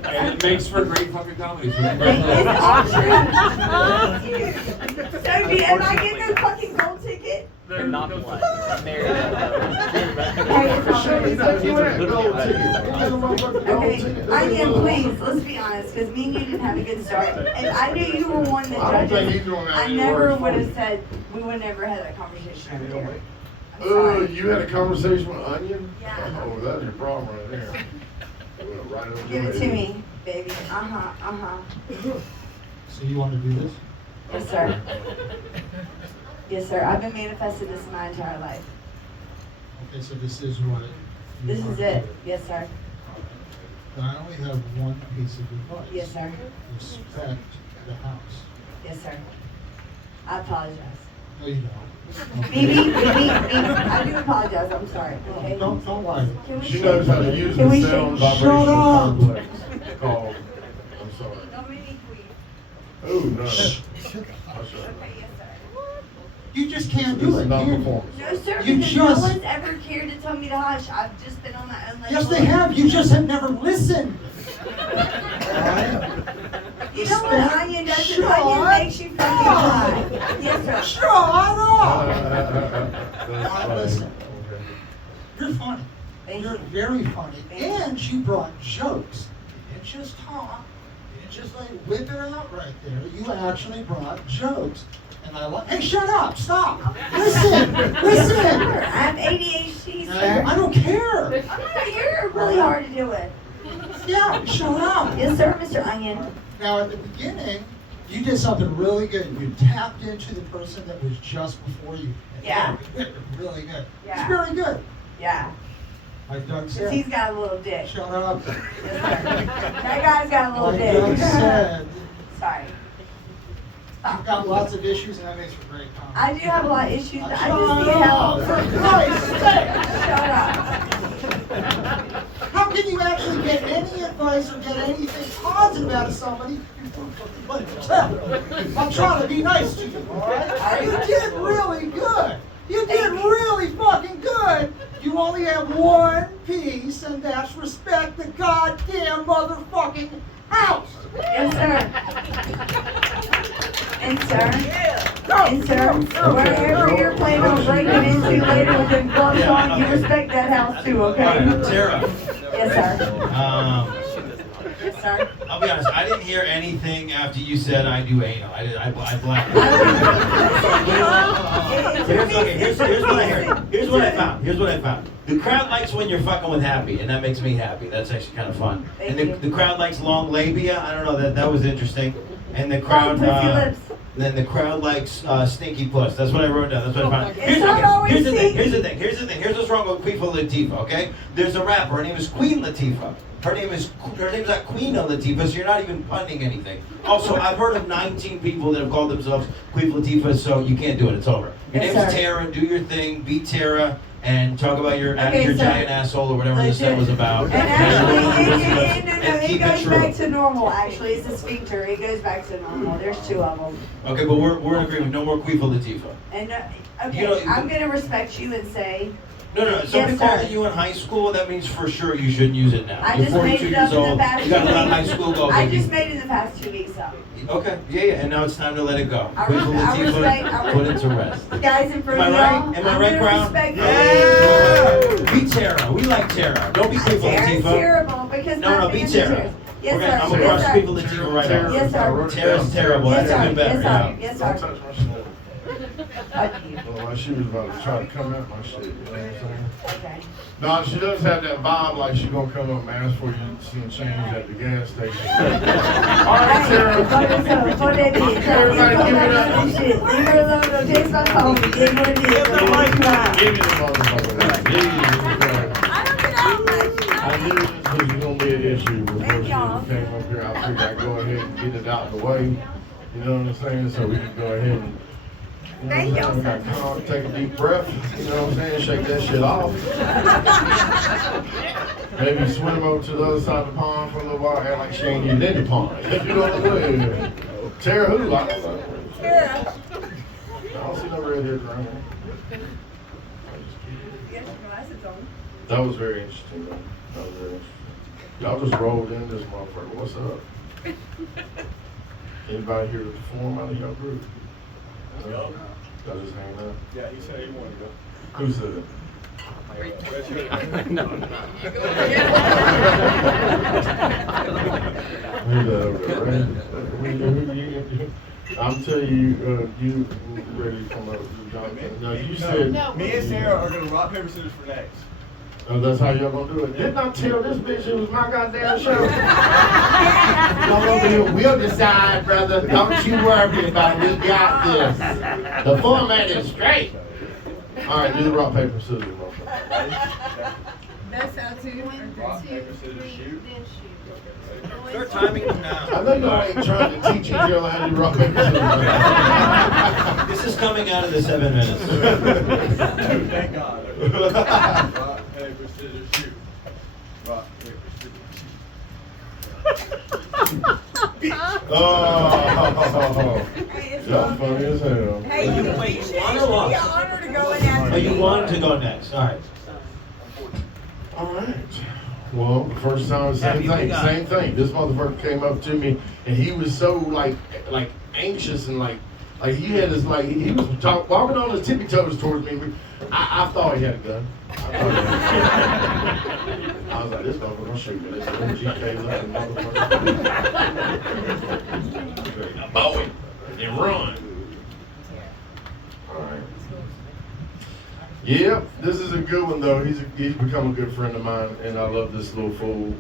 and it makes for great fucking comedy. So It's congratulations. all true. So, am I getting a fucking gold ticket? They're not black. Hey, it's all true. Okay, Onion, please, let's be honest, because me and you didn't have a good start. And I knew you were one that I don't think judges. he's doing that I any never worse would for have you. said, we would never have that conversation over there. I'm sorry. You had a conversation with Onion? Yeah. Oh, that's your problem right there. Went right over Give your it to head. me, baby. Uh-huh. So you want to do this? Yes, sir. Yes, sir. I've been manifesting this my entire life. Okay, so this is what. you This want is to it. do. Yes, sir. I only have one piece of advice. Yes, sir. Respect the house. Yes, sir. I apologize. No, you don't. Mimi, I do apologize. I'm sorry. Okay. Don't worry. Can we She shake? knows how to use Can we the sound shake? vibrational up. complex called, I'm sorry. Dominique, please. Oh, no. I'll shut up. Okay, yes, sir. You just can't This do is it. not can you? performance. No, sir, You because just- no one's ever cared to tell me to hush. I've just been on my own. Like, Yes, they have. You just have never listened. You know what Onion does? Is Shut Onion makes you fucking up. cry. Yes, sir. Shut up. That's Listen. Okay. You're funny. Thank You're you. very funny. Thank you. And you brought jokes. You didn't just talk. You didn't just like whip it out right there. You actually brought jokes. And I like, hey, shut up. Stop. Listen. Listen. Sir, I have ADHD, sir. I don't care. I'm not, you're really hard to deal with. Yeah, shut up. Yes, sir, Mr. Onion. Now, at the beginning, you did something really good. You tapped into the person that was just before you. Yeah. Really good. Yeah. It's very good. Yeah, Like Doug because said. he's got a little dick. Shut up. Yes, sir. That guy's got a little Like Doug dick. said, Sorry. you've got lots of issues, and that makes for great comedy. I do have a lot of issues, but I Shut just need up, help. for Christ's sake. Shut up. How can you actually get any advice or get anything positive out of somebody before fucking letting you tell? I'm trying to be nice to you, all right? You did really good. one piece, and that's respect the goddamn motherfucking house. Yes, sir. And sir, wherever you're planning on breaking into later with them gloves on, you respect that house too, okay? Tara. Yes, sir. Yes, sir. I'll be honest, I didn't hear anything after you said I do anal. I blacked out. Here's what I heard. Here's what I found. The crowd likes when you're fucking with happy, and that makes me happy. That's actually kind of fun. And the crowd likes long labia. I don't know, that was interesting. And the crowd, then the crowd likes stinky puss. That's what I wrote down. That's what I found. Here's the thing. Here's what's wrong with Queen Latifah. Okay, there's a rapper. Her name is Queen Latifah. Her name's not Queen Latifah, so you're not even punning anything. Also, I've heard of 19 people that have called themselves Queen Latifah, so you can't do it. It's over. Your name is Tara. Do your thing. Be Tara. And talk about your giant asshole or whatever the set was about. And actually, it goes back to normal, actually. It's a sphincter. It goes back to normal. There's two of them. Okay, but we're in agreement. No more Queen Latifah. And, okay, I'm going to respect you and say... No. Somebody called it you in high school, that means for sure you shouldn't use it now. You're 42 years old. You got to let high school go, baby. I just made it the past 2 weeks, though. Okay, yeah, and now it's time to let it go. I Queen Latifah, put it to rest. Guys, in front of y'all, Am I right, Crown? Yeah! Be Tara. We like Tara. Don't be Queen Latifah. Tara's terrible because No, be Tara. Yes, sir. I'm gonna cross Queen Latifah right now. Yes, sir. Tara's terrible. Yes, That's sir. even better. Yes, sir. Don't touch my shit. Well, she was about to try to come at my shit, you know what I'm saying? Okay. No, she does have that vibe like she gonna come up and ask for you some change at the gas station. All right, Tara. Everybody give it up. Leave her alone. Don't taste my coffee. Give her it is. Give me the motherfucker. I knew this was gonna be an issue before she came up here. I figured I'd go ahead and get it out the way. You know what I'm saying? So we can go ahead and Thank y'all, sir. take a deep breath, you know what I'm saying? Shake that shit off. Maybe swim over to the other side of the pond for a little while, act like she ain't even in the pond. You know what I'm saying? Tara who? I don't know. Tara. I don't see no redheads around here. Yes, your glasses on. That was very interesting, though. That was very interesting. Y'all just rolled in this motherfucker. What's up? Anybody here to perform out of your group? Y'all just hanging out? Yeah, he said he wanted to go. Who said it? No. I'm telling you, you ready to come up with Jonathan. No, you said... Me and Sarah are going to rock, paper, scissors for next. Oh, that's how y'all gonna do it. Didn't I tell this bitch it was my goddamn show? Come over here, we'll decide, brother. Don't you worry about it. We got this. The format is straight. All right, do the rock, paper, scissors, motherfucker. That's how to. Rock, paper, scissors, shoot. Start timing them now. I know y'all ain't trying to teach each other how to do rock, paper, scissors. This is coming out of the 7 minutes. Thank God. Rock, paper, scissors, shoot. Rock, paper, scissors, shoot. Oh, y'all funny as hell. Hey, you should be an honor to go in after Oh, you wanted to go next. All right. All right. Well, the first time, same thing. This motherfucker came up to me, and he was so like anxious and like he had his he was walking on his tippy toes towards me. I thought he had a gun. I was like, this motherfucker gonna shoot me. This GK looking motherfucker. Bow him and run. All right. Yep, this is a good one though. He's become a good friend of mine, and I love this little fool.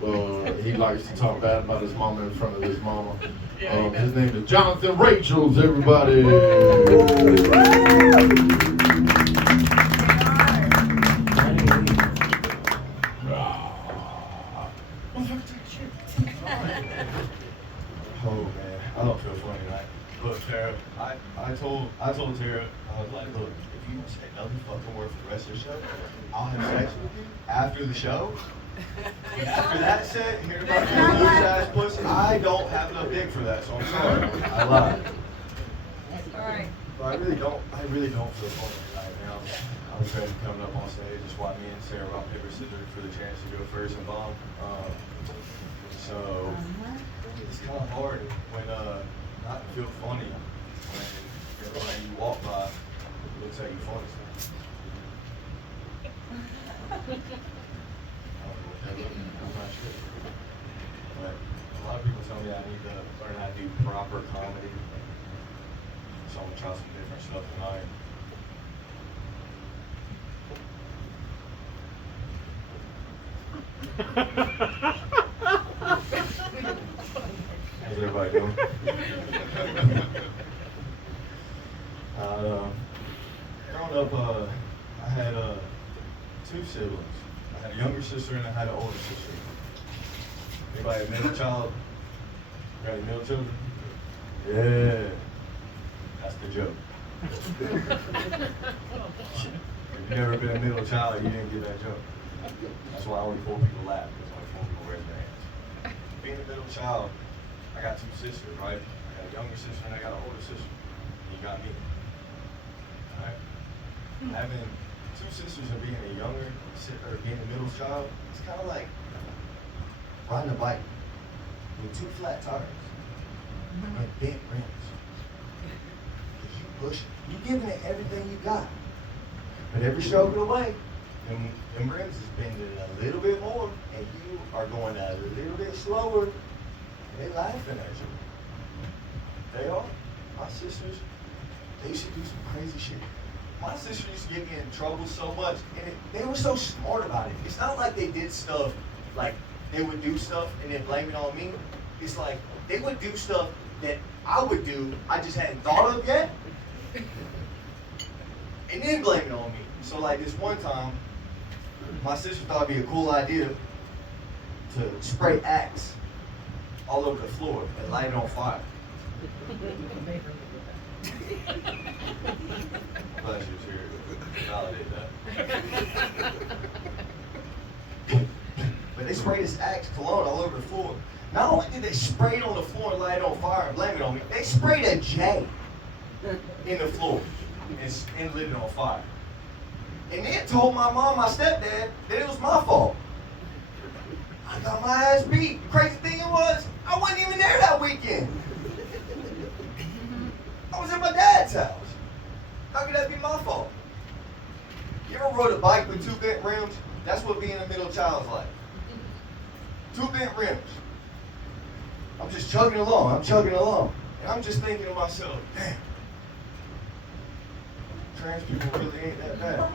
He likes to talk bad about his mama in front of his mama. His name is Jonathan Rachels, everybody. Oh man, I don't feel funny tonight. Look, Tara, I told Tara, I was like, look, if you say another fucking word for the rest of the show, I'll have sex with you after the show. But after that set, hear about your loose ass pussy, I don't have enough dick for that, so I'm sorry. I lied. Alright. But I really don't feel funny tonight, now I was ready coming up on stage. Just watch me and Sarah rock, paper, scissors for the chance to go first and bomb. So it's kind of hard when not to feel funny when everybody you walk by looks at you funny. I don't know what that looks like. I'm not sure. But a lot of people tell me I need to learn how to do proper comedy. So I'm gonna try some different stuff tonight. How's everybody doing? Growing up, I had two siblings. I had a younger sister and I had an older sister. Anybody a middle child? Got any middle children? Yeah. That's the joke. If you've never been a middle child, you didn't get that joke. That's why only 4 people laugh, because only 4 people raise their hands. Being a middle child, I got two sisters, right? I got a younger sister and I got an older sister. You got me. Alright? Having two sisters and being a younger or being a middle child, it's kind of like riding a bike with 2 flat tires and bent rims. You pushing, you giving it everything you got. But every stroke of the way, them rims is bending a little bit more, and you are going a little bit slower, and they laughing at you. They are. My sisters, they used to do some crazy shit. My sister used to get me in trouble so much, and they were so smart about it. It's not like they did stuff, like they would do stuff and then blame it on me. It's like they would do stuff that I would do, I just hadn't thought of yet, and then blame it on me. So like this one time, my sister thought it'd be a cool idea to spray Axe all over the floor and light it on fire. I'm glad she was here to validate that. But they sprayed this Axe cologne all over the floor. Not only did they spray it on the floor and light it on fire and blame it on me, they sprayed a J in the floor and lit it on fire. And then told my mom, my stepdad, that it was my fault. I got my ass beat. The crazy thing was, I wasn't even there that weekend. I was at my dad's house. How could that be my fault? You ever rode a bike with 2 bent rims? That's what being a middle child's like. 2 bent rims. I'm just chugging along. And I'm just thinking to myself, damn, trans people really ain't that bad.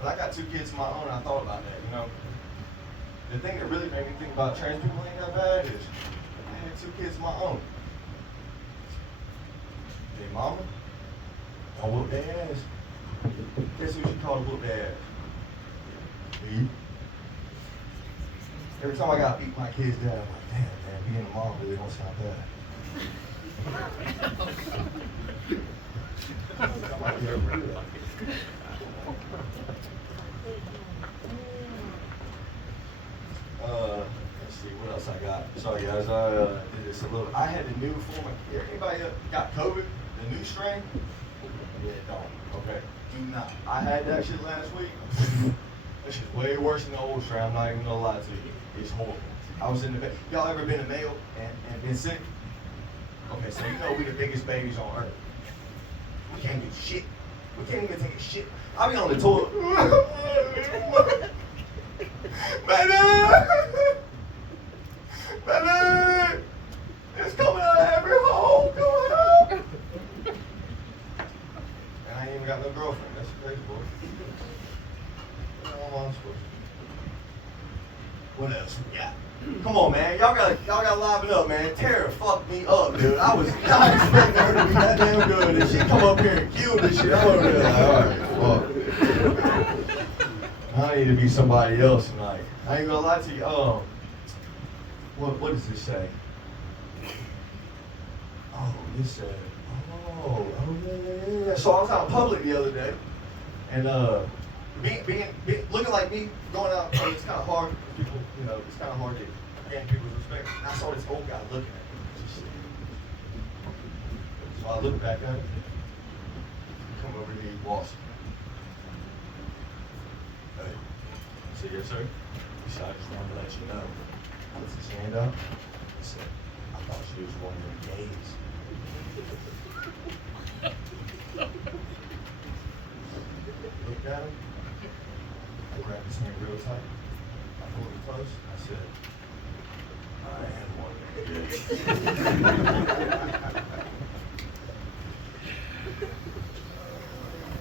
But I got 2 kids of my own, and I thought about that, you know. The thing that really made me think about trans people ain't that bad is I had 2 kids of my own. Their mama, I whoop their ass. Guess what you call to whoop their ass? Me. Every time I gotta beat my kids down, I'm like, damn, man, being a mom really don't sound bad. Let's see, what else I got? Sorry guys, I did this a little. I had the new form of, anybody got COVID? The new strain? Yeah, don't. Okay, do not. I had that shit last week. That shit's way worse than the old strain, I'm not even gonna lie to you. It's horrible. I was in the bed. Y'all ever been a male and been sick? Okay, so you know we the biggest babies on earth. We can't do shit. We can't even take a shit. I'll be on the toilet. Baby! It's coming out of every hole. Coming out. And I ain't even got no girlfriend. That's crazy, boy. What am I supposed to do? What else we got? Come on, man. Y'all gotta liven up, man. Tara fucked me up, dude. I was not expecting her to be that damn good. And she come up here and kill this shit. I'm over there like, all right, fuck. I need to be somebody else tonight. I ain't gonna lie to you. What does this say? Oh, this said, yeah. So I was out in public the other day, and being looking like me, going out, it's kind of hard. People, you know, it's kind of hard to gain people's respect. And I saw this old guy looking at me. I look back at him. Come over here, boss. Hey. I said, yes, sir. He said, I just wanted to let you know. Puts his hand up. He said, I thought she was one of them gays. Looked at him. I grabbed his hand real tight. I pulled him close. I said, I am one of them gays.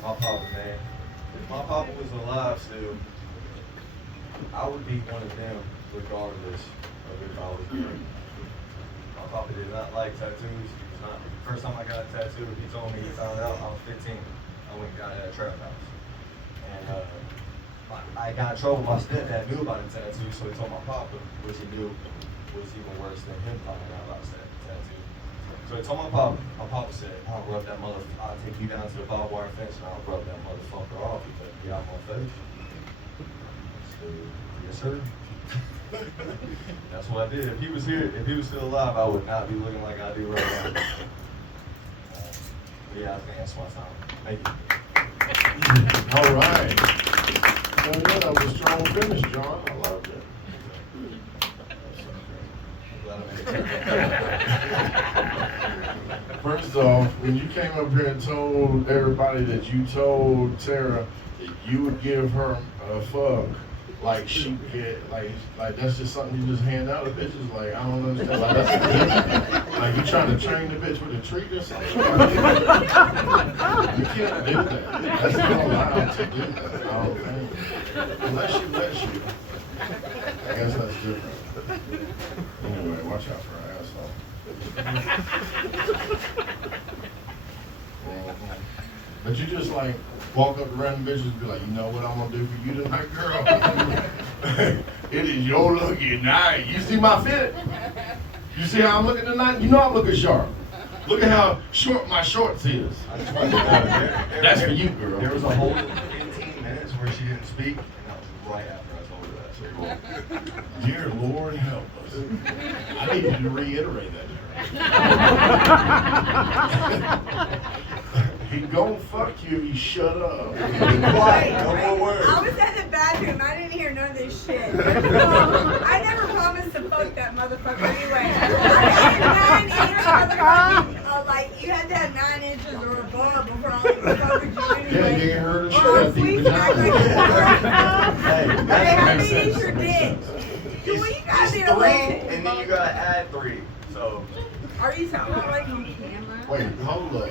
My papa, man. If my papa was alive still, I would be one of them regardless of if I was gay. My papa did not like tattoos. He was not. First time I got a tattoo, he told me he found out I was 15. I went and got it at a trap house. And I got in trouble. My stepdad knew about the tattoo, so he told my papa, which he knew was even worse than him finding out about that tattoo. So he told my papa. My papa said, I'll rub that motherfucker. I'll take you down to the barbed wire fence and I'll rub that motherfucker off because get out my face. So, yes, sir. That's what I did. If he was here, if he was still alive, I would not be looking like I do right now. But yeah, I think that's my time. Thank you. All right. Yeah, that was a strong finish, John. I loved it. First off, when you came up here and told everybody that you told Tara that you would give her a fuck, like she get, like that's just something you just hand out to bitches. Like I don't understand. Like that's like you trying to train the bitch with a treat or something. You can't do that. That's not allowed to do that. I don't think. Unless she lets you. I guess that's different. Anyway, watch out for her asshole. But you just like walk up to random bitches and be like, you know what I'm gonna do for you tonight, girl? It is your lucky night. You see my fit? You see how I'm looking tonight? You know I'm looking sharp. Look at how short my shorts is. I just wanted to know, That's for you, girl. There was a whole 15 minutes where she didn't speak, and that was right after I told her that. So Dear Lord, help us. I need you to reiterate that. He gon' fuck you if you shut up. Be quiet, no more words. I was at the bathroom. I didn't hear none of this shit. I never promised to fuck that motherfucker anyway. I had 9 inches, like you had to have 9 inches or above before I was fuck with you anyway. Yeah, you ain't heard of shit. Well, sweet back like Hey, how many is your dick? Well, you gotta be a 3, little. and then you gotta add 3. So. Are you talking about like on camera? Wait, hold up.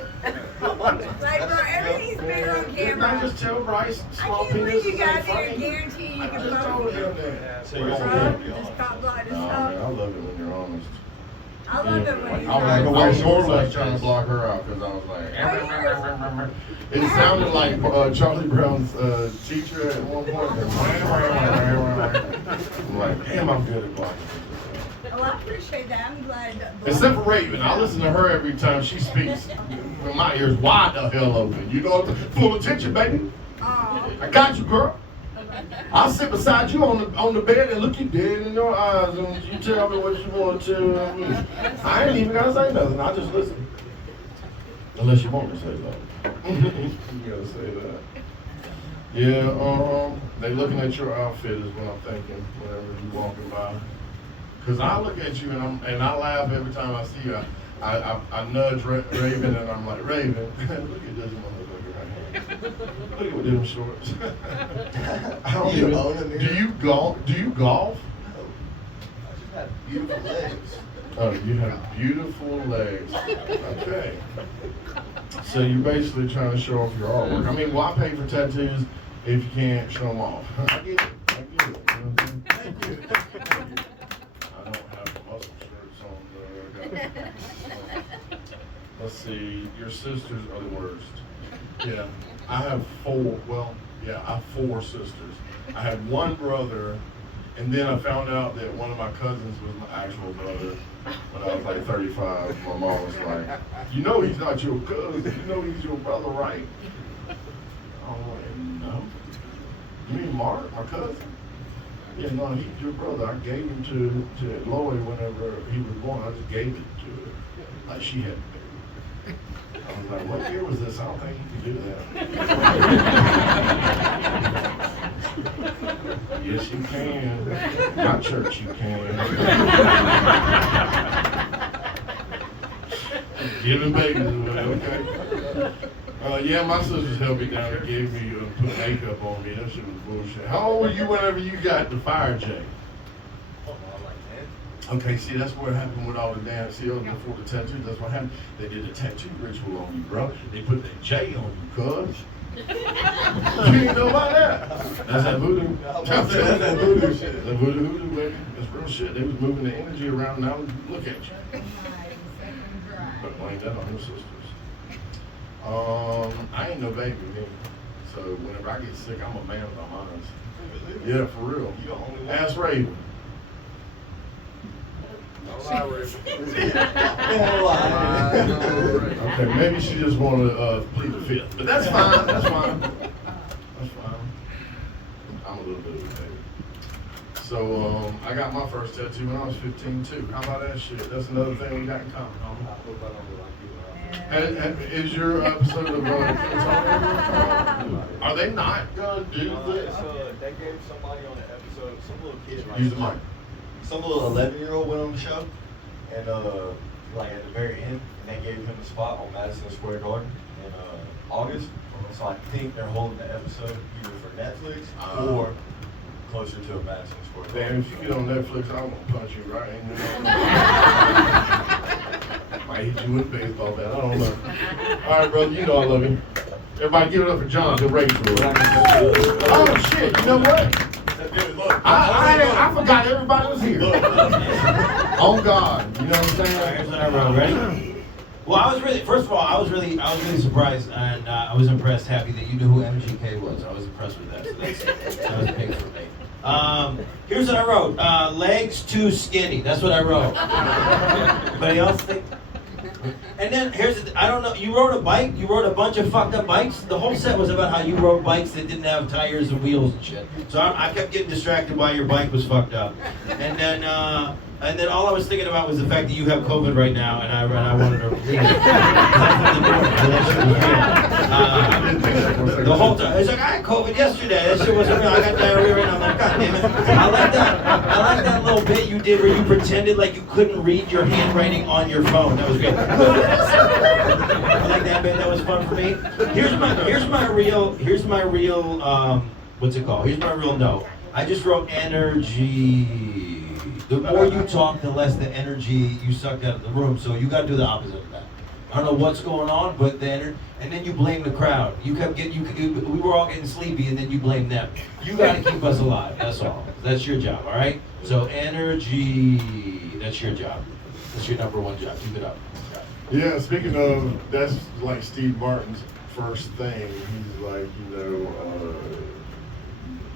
Like, bro, everything's bigger on I camera. just tell Bryce, I small can't believe you penises got ain't there and funny. guarantee you I can just fuck told with him me. that. So you Bro, won't just stop blocking Nah, stuff. man, I love it when you're honest. I love it when you I was more or less trying to block her out because I was like, it sounded like Charlie Brown's teacher at one point. I'm like, damn, I'm good at blocking. Well, I appreciate that. I'm glad that. Except for Raven, I listen to her every time she speaks. My ears wide the hell open. You know, full attention, baby. I got you, girl. I'll sit beside you on the bed and look you dead in your eyes and you tell me what you want to tell me. I ain't even gotta say nothing. I just listen. Unless you want to say something. You gotta say that. Yeah, they looking at your outfit is what I'm thinking whenever you walking by. Cause I look at you and I laugh every time I see you. I nudge Raven and I'm like, Raven, look at this motherfucker right here. Look at them shorts. I don't even. Do you golf? Do you golf? I just have beautiful legs. Oh, you have beautiful legs. Okay. So you're basically trying to show off your artwork. I mean, why pay for tattoos if you can't show them off? I get it. I get it. You know what I'm saying? Thank you. I don't have muscle shirts on. Let's see. Your sisters are the worst. Yeah. I have 4. Well, yeah, I have 4 sisters. I had one brother, and then I found out that one of my cousins was my actual brother. When I was like 35, my mom was like, you know he's not your cousin, you know he's your brother, right? I'm like, no. You mean Mark, my cousin? Yeah, no, he's your brother. I gave him to Lloyd whenever he was born. I just gave it to her. Like she had to pay. I was like, what year was this? I don't think you can do that. Yes, you can. My church, you can. Giving babies away, okay? Yeah, my sisters held me down and gave me, put makeup on me. That shit was bullshit. How old were you whenever you got the fire, Jay? Okay, see, that's what happened with all the damn CEOs before the tattoos. That's what happened. They did a tattoo ritual on you, bro. They put that J on you, cuz. You didn't know about that? That's that voodoo. That's that voodoo shit. That voodoo, baby. That's real shit. They was moving the energy around. Now look at you. But blame that on your sisters. I ain't no baby, me. So whenever I get sick, I'm a man with my mind. Yeah, for real. Ask Raven. Okay, maybe she just wanted to plead the fifth, but that's fine. That's fine. That's fine. I'm a little bit of a baby. So I got my first tattoo when I was 15 too. How about that shit? That's another thing we got in common. Is your episode of are they not gonna do this? They gave somebody on the episode, some little kid. Use the mic. Some little 11-year-old went on the show, and like at the very end, and they gave him a spot on Madison Square Garden in August. So I think they're holding the episode either for Netflix or closer to a Madison Square Garden. Damn, if you get on Netflix, I'm gonna punch you right in your might hit you with a baseball bat. I don't know. All right, brother, you know I love you. Everybody give it up for John. Good race for it. Oh shit! You know what? I forgot everybody was here. Oh God, you know what I'm saying? Here's what I wrote. Ready? Well, first of all, I was really surprised, and I was impressed, happy that you knew who MGK was. I was impressed with that. So that was big for me. Here's what I wrote. Legs too skinny. That's what I wrote. Anybody else think? And then I don't know, you rode a bike, you rode a bunch of fucked up bikes. The whole set was about how you rode bikes that didn't have tires and wheels and shit. So I kept getting distracted while your bike was fucked up. And then all I was thinking about was the fact that you have COVID right now, and I wanted to leave. The whole time, it's like, I had COVID yesterday. That shit wasn't real. I got diarrhea right now. I'm like, God damn it. I like that little bit you did where you pretended like you couldn't read your handwriting on your phone. That was great. I like that bit. That was fun for me. Here's my real what's it called? Here's my real note. I just wrote energy. The more you talk, the less the energy you sucked out of the room. So you got to do the opposite of that. I don't know what's going on, but and then you blame the crowd. You kept getting, we were all getting sleepy, and then you blame them. You got to keep us alive. That's all. That's your job. All right. So energy. That's your job. That's your number one job. Keep it up. Yeah. Speaking of, that's like Steve Martin's first thing. He's like, you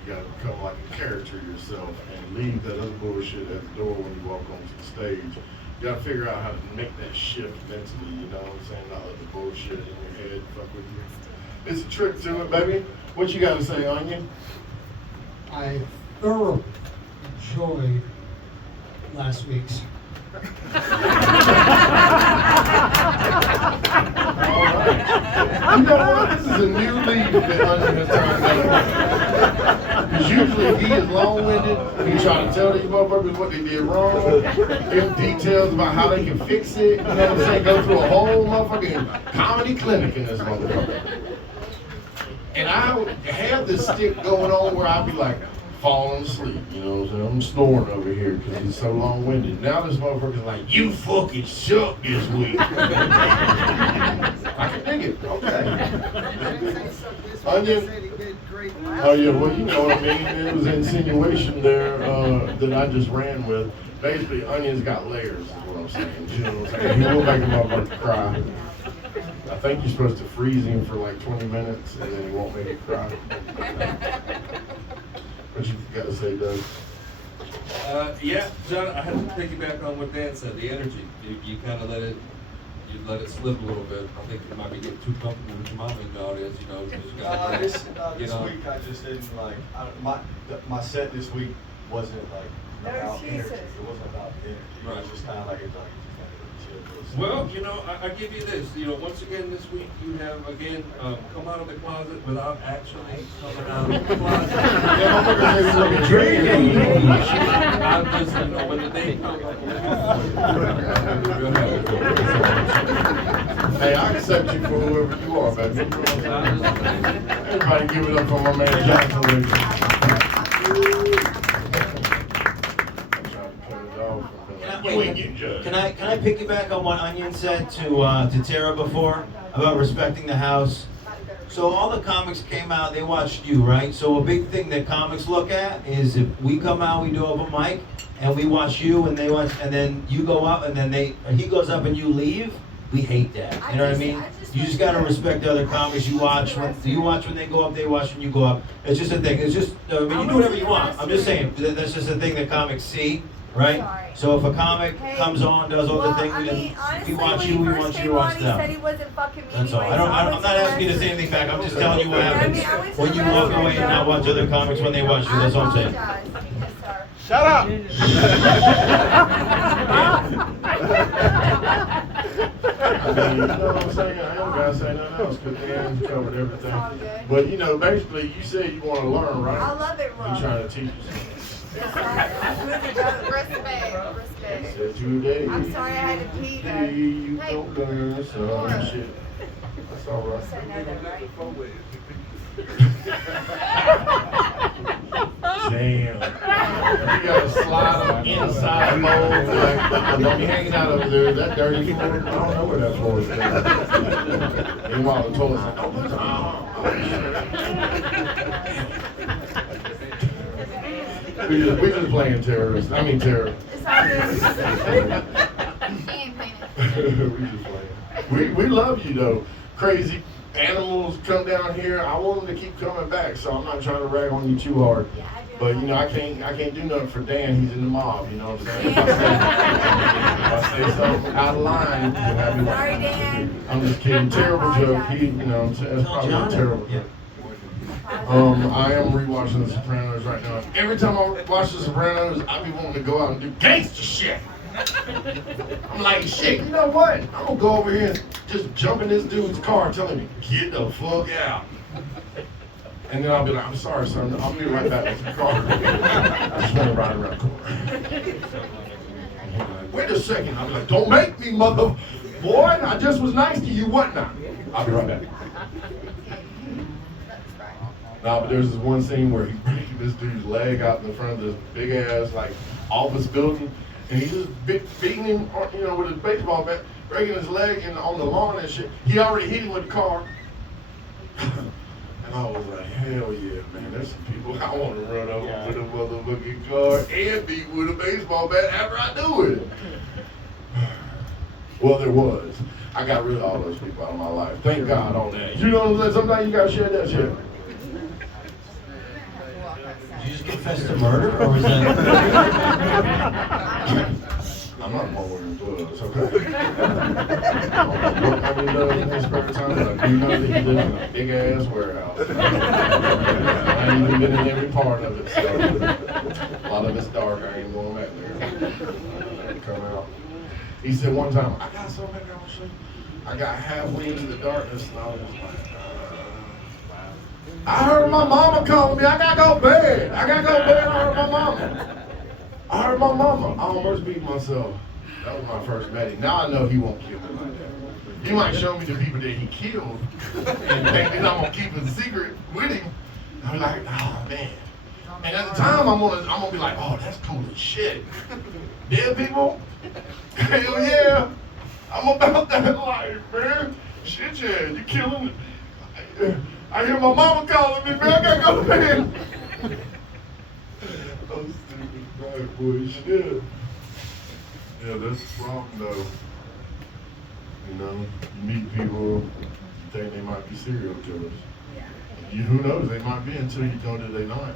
gotta become like a character yourself and leave that other bullshit at the door when you walk onto the stage. You gotta figure out how to make that shift mentally, you know what I'm saying? Not let the bullshit in your head fuck with you. It's a trick to it, baby. What you gotta say, Onion? I thoroughly enjoyed last week's. Alright. You know what? This is a new lead that Onion has turned on. Because usually he is long-winded. He trying to tell these motherfuckers what they did wrong, give details about how they can fix it. You know what I'm saying? Go through a whole motherfucking comedy clinic in this motherfucker. And I would have this stick going on where I'd be like falling asleep. You know what I'm saying? I'm snoring over here because he's so long-winded. Now this motherfucker's like, you fucking suck this week. I can dig it. Okay. Onion. Oh yeah, well you know what I mean. It was an insinuation there that I just ran with. Basically, Onion's got layers, is what I'm saying. You know what I'm saying? He will make him motherfucker cry. I think you're supposed to freeze him for like 20 minutes and then he won't make you cry. What you got to say, Doug? Yeah, John, I had to piggyback on what Dan said. The energy, you kind of let it slip a little bit. I think you might be getting too comfortable with your mom in the audience. You know, just gotta, this week I just didn't like. My set this week wasn't like about energy. It wasn't about energy. Right. It was just kind of like a chill little Well, I give you this. Once again this week you have again come out of the closet without actually coming out of the closet. I'm just, when the day comes. Hey, I accept you for whoever you are, baby. Everybody give it up for my man Jackson. Can I piggyback on what Onion said to Tara before about respecting the house? So all the comics came out, they watched you, right? So a big thing that comics look at is if we come out, we do open mic, and we watch you, and they watch, and then you go up, and then he goes up, and you leave. We hate that. You know what I mean? You just gotta respect the other comics. You watch when they go up, they watch when you go up. It's just a thing. It's just I mean, you do whatever you want. I'm just saying that's just a thing that comics see, right? So if a comic comes on, does all the things, and we watch you, we want you to watch them. He said he wasn't fucking me. That's all. Anyway, I'm not asking you to say anything back. I'm just telling you what happens when you walk away and not watch other comics when they watch you. That's all I'm saying. Shut up! I mean, you know what I'm saying? I don't gotta say nothing else because Dan's covered everything. But basically, you said you want to learn, right? I love it, Rob. You trying to teach us? Respect. Said you did. I'm sorry I had to pee, though. You don't learn some shit. That's all right. Say no, though, right? Damn. You gotta slide them inside the mold. Like, don't be hanging out over there. That dirty floor. I don't know where that floor is. Meanwhile, the toilet's like, oh, what's we just playing terrorists. I mean terror. It's all good. She ain't playing it. We just playing. We love you though. Crazy animals come down here. I want them to keep coming back, so I'm not trying to rag on you too hard. But I can't do nothing for Dan. He's in the mob. You know what I'm saying? If I say something out of line, you'll have me Sorry, like, Dan. I'm just kidding. Terrible joke. He, you know what I'm saying? That's probably a terrible joke. I am rewatching The Sopranos right now. Every time I watch The Sopranos, I be wanting to go out and do gangster shit. I'm like, shit, you know what? I'm gonna go over here and just jump in this dude's car and tell him to get the fuck out. And then I'll be like, I'm sorry, son. I'll be right back with your car. I just want to ride around the corner. Wait a second. I'll be like, don't make me, mother boy. I just was nice to you. What now? I'll be right back. Nah, but there's this one scene where he breaks this dude's leg out in the front of this big ass office building, and he's just beating him, with his baseball bat, breaking his leg on the lawn and shit. He already hit him with the car. And I was like, hell yeah, man. There's some people I want to run over with a motherfucking car and beat with a baseball bat after I do it. Well, there was. I got rid of all those people out of my life. Thank God on that. You know what I'm saying? Sometimes you gotta share that shit. Did you just confess to murder, or was that? I'm not mowing blood, it's okay. I don't know what he does in his spare time, but I do know that he lives in a big ass warehouse. I ain't even been in every part of it, so a lot of it's dark. I ain't going back there. Come out. He said one time, I got something back there on sleep. I got halfway into the darkness, and I was just like, I heard my mama calling me. I gotta go to bed. I heard my mama. I almost beat myself. That was my first meeting. Now I know he won't kill me like that. He might show me the people that he killed and think that I'm gonna keep a secret with him. I'm like, oh man. And at the time I'm gonna be like, oh, that's cool as shit. Dead people? Hell yeah. I'm about that life, man. Shit, yeah, you killing it. I hear my mama calling me, man. I gotta go to bed. Oh, stupid bad boy shit. Yeah, that's the problem, though. You meet people, you think they might be serial killers. Who knows? They might be until you know that they're not.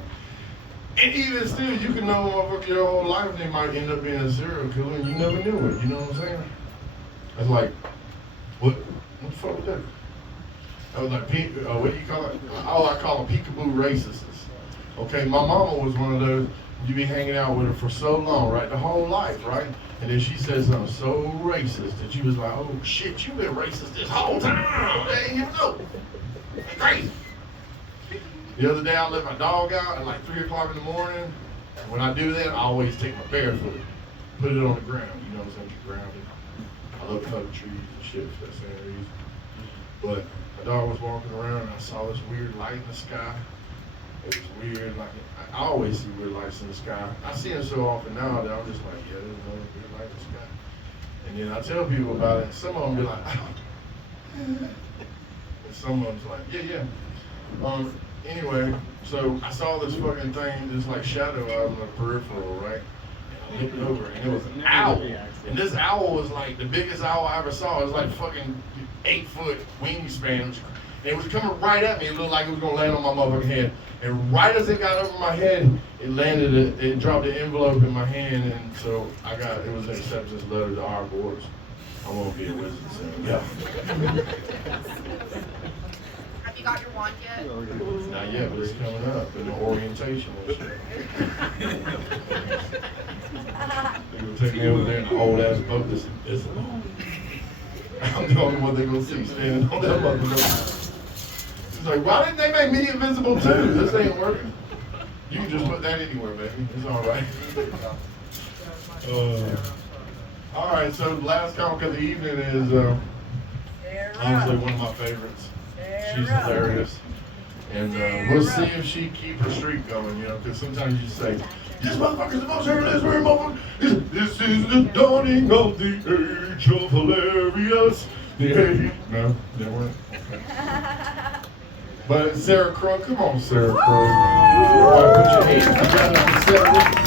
And even still, you can know motherfucker your whole life they might end up being a serial killer and you never knew it. You know what I'm saying? That's like, what the fuck was that? That was like, what do you call it? Oh, I call them peekaboo racists. Okay, my mama was one of those. you be hanging out with her for so long, right? The whole life, right? And then she said something so racist that you was like, oh shit, you been racist this whole time. I ain't even know. Crazy. The other day I let my dog out at like 3 o'clock in the morning. And when I do that, I always take my bare foot, put it on the ground. You know what I'm saying? Get grounded. I love cutting trees and shit for that same reason. But my dog was walking around and I saw this weird light in the sky. It was weird, like I always see weird lights in the sky. I see them so often now that I'm just like, yeah, there's another weird light in the sky. And then I tell people about it, and some of them be like, oh. And some of them's like, yeah. Anyway, so I saw this fucking thing, this like shadow out of my peripheral, right? And I looked over, and it was an owl. And this owl was like the biggest owl I ever saw. It was like fucking 8-foot wingspan. And it was coming right at me. It looked like it was gonna land on my motherfucking head. And right as it got over my head, it dropped an envelope in my hand, and so it was an acceptance letter to our boards. I won't be a wizard soon. Yeah. Have you got your wand yet? Not yet, but it's coming up in the orientation and shit. They're gonna take me over there in an old ass boat that's invisible. I'm the only one they're gonna see standing on that motherfucker. It's like, why didn't they make me invisible too? This ain't working. You can just put that anywhere, baby. It's all right. All right, so the last comic of the evening is honestly one of my favorites. She's hilarious. And we'll see if she keep her streak going, you know, because sometimes you say, this motherfucker's the most hilarious motherfucker. This is the dawning of the age of hilarious. No, they weren't. Okay. But Sarah Crow, come on, Sarah Crow. Put your hands together for Sarah.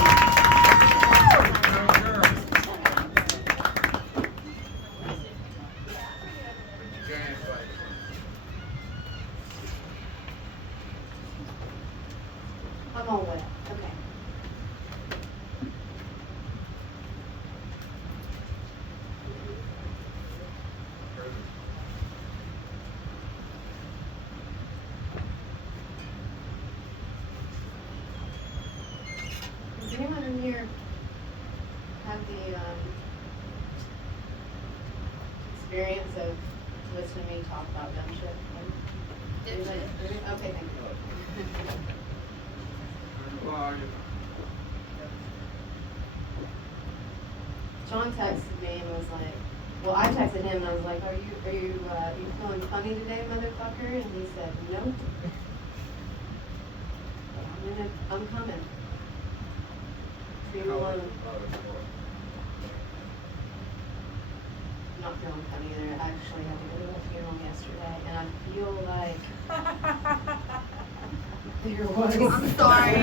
I'm all wet. Okay. Does anyone in here have the experience of listening to me talk about dumb shit? Anybody? Okay, thank you. John texted me and was like, well, I texted him and I was like, are you feeling funny today, motherfucker? And he said, nope. I'm coming. Leave me alone. I'm not feeling funny either. I actually had to go to a funeral yesterday and I feel like there was. I'm sorry.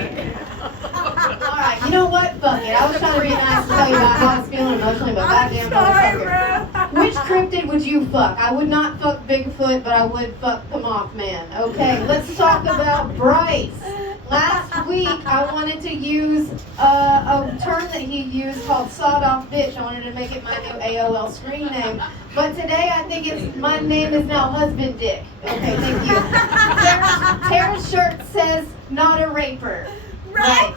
Alright, you know what? Fuck it. I was trying to be nice to tell you about how I was feeling emotionally, but goddamn motherfucker. Which cryptid would you fuck? I would not fuck Bigfoot, but I would fuck the Mothman. Okay, let's talk about Bryce. Last week, I wanted to use a term that he used called sawed-off bitch. I wanted to make it my new AOL screen name. But today, I think my name is now husband dick. Okay, thank you. Tara's shirt says not a raper. Right.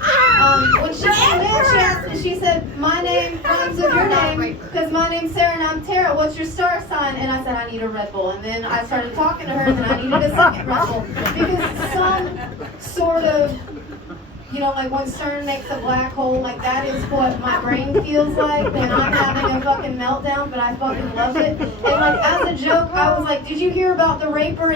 When she came in, she said, my name rhymes with your name because my name's Sarah and I'm Tara. What's your star sign? And I said, I need a Red Bull. And then I started talking to her and then I needed a second Red Bull because some sort of, you know, like when CERN makes a black hole, like that is what my brain feels like when I'm having a fucking meltdown, but I fucking love it. And like as a joke, I was like, did you hear about the raper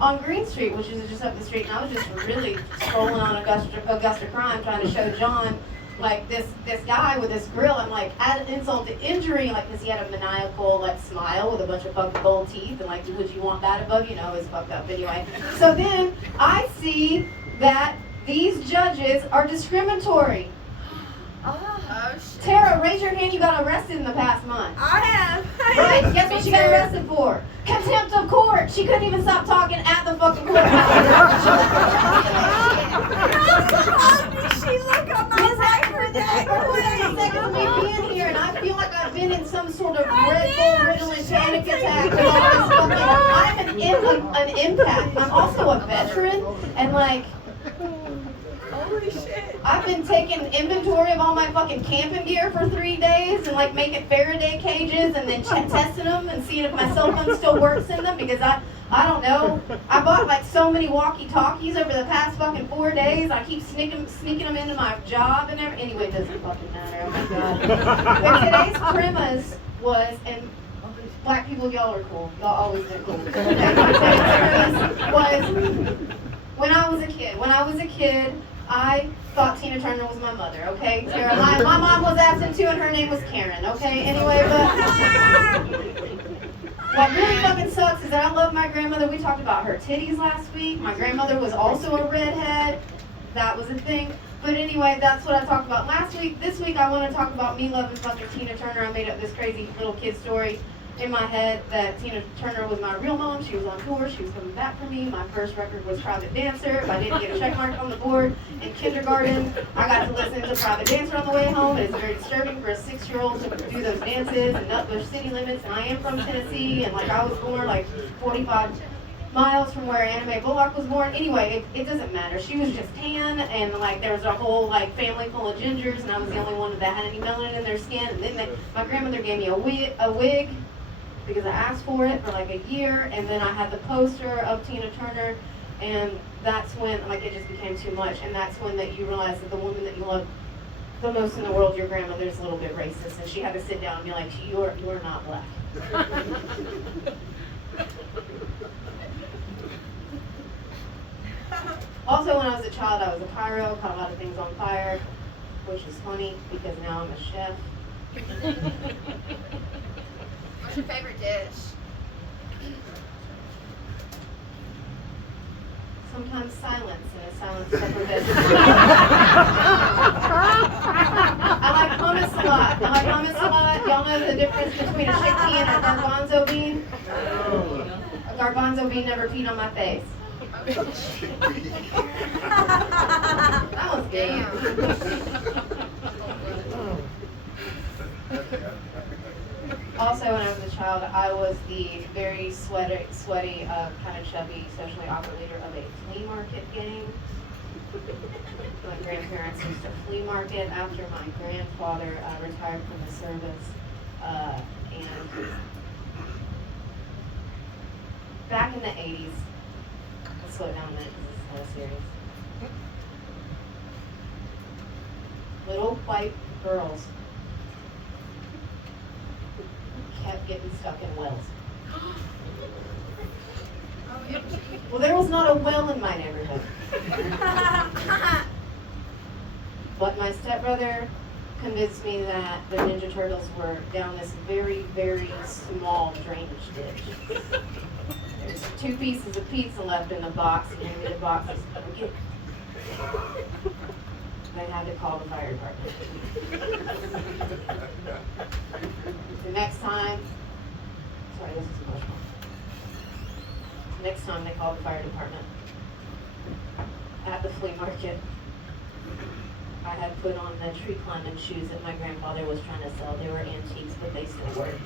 on Green Street, which is just up the street? And I was just really scrolling on Augusta Crime trying to show John like this guy with this grill. I'm like, add insult to injury, like, because he had a maniacal like smile with a bunch of fucking gold teeth, and like, would you want that above you? No, it's fucked up anyway. So then I see that these judges are discriminatory. Oh, shit. Tara, raise your hand. You got arrested in the past month. I have. Right? Guess what she got arrested for? Contempt of court. She couldn't even stop talking at the fucking courthouse. She look on my record that quick. Second of me being here, and I feel like I've been in some sort of Red Bull Ritalin panic attack. And all this fucking, I'm an impact. I'm also a veteran, and like, Holy Holy shit. I've been taking inventory of all my fucking camping gear for 3 days and like making Faraday cages and then testing them and seeing if my cell phone still works in them because I don't know. I bought like so many walkie-talkies over the past fucking 4 days. I keep sneaking them into my job and everything. Anyway, it doesn't fucking matter. Oh my god. But today's premise was, and black people, y'all are cool. Y'all always been cool. Today's premise was when I was a kid. When I was a kid, I thought Tina Turner was my mother, okay? Tara, my mom was absent too, and her name was Karen, okay? Anyway, but what really fucking sucks is that I love my grandmother. We talked about her titties last week. My grandmother was also a redhead. That was a thing. But anyway, that's what I talked about last week. This week, I want to talk about me loving fucking Tina Turner. I made up this crazy little kid story in my head that Tina Turner was my real mom. She was on tour. She was coming back for me. My first record was Private Dancer. If I didn't get a check mark on the board in kindergarten, I got to listen to Private Dancer on the way home. It's very disturbing for a 6-year-old to do those dances and nut city limits. And I am from Tennessee, and like I was born like 45 miles from where Anna Mae Bullock was born. Anyway, it doesn't matter. She was just tan, and like there was a whole like family full of gingers, and I was the only one that had any melanin in their skin. And then my grandmother gave me a wig because I asked for it for like a year, and then I had the poster of Tina Turner, and that's when like it just became too much, and that's when that you realize that the woman that you love the most in the world, your grandmother's a little bit racist, and she had to sit down and be like, you're not black. Also, when I was a child, I was a pyro, caught a lot of things on fire, which is funny because now I'm a chef. What's your favorite dish? Sometimes silence, and a silence separates. I like hummus a lot. Y'all know the difference between a chickpea and a garbanzo bean? A garbanzo bean never peed on my face. That was good. Also, when I was a child, I was the very sweaty, kind of chubby, socially awkward leader of a flea market gang. My grandparents used to flea market after my grandfather retired from the service. And back in the 80s, let's slow it down a minute because this is kind of serious. Little white girls kept getting stuck in wells. Well, there was not a well in my neighborhood. But my stepbrother convinced me that the Ninja Turtles were down this very, very small drainage ditch. There's 2 pieces of pizza left in the box, and maybe the box is okay. They had to call the fire department. The next time, sorry, this is emotional. Next time they called the fire department at the flea market, I had put on the tree climbing shoes that my grandfather was trying to sell. They were antiques, but they still worked.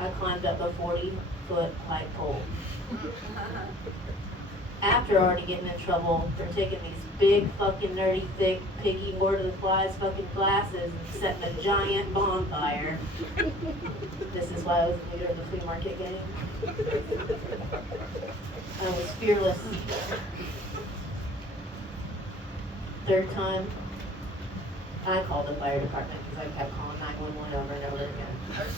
I climbed up a 40-foot high pole. After already getting in trouble for taking these big fucking nerdy thick piggy Lord of the Flies fucking glasses and setting a giant bonfire. This is why I was the leader of the flea market gang. I was fearless. Third time, I called the fire department because I kept calling 911 over and over again. That's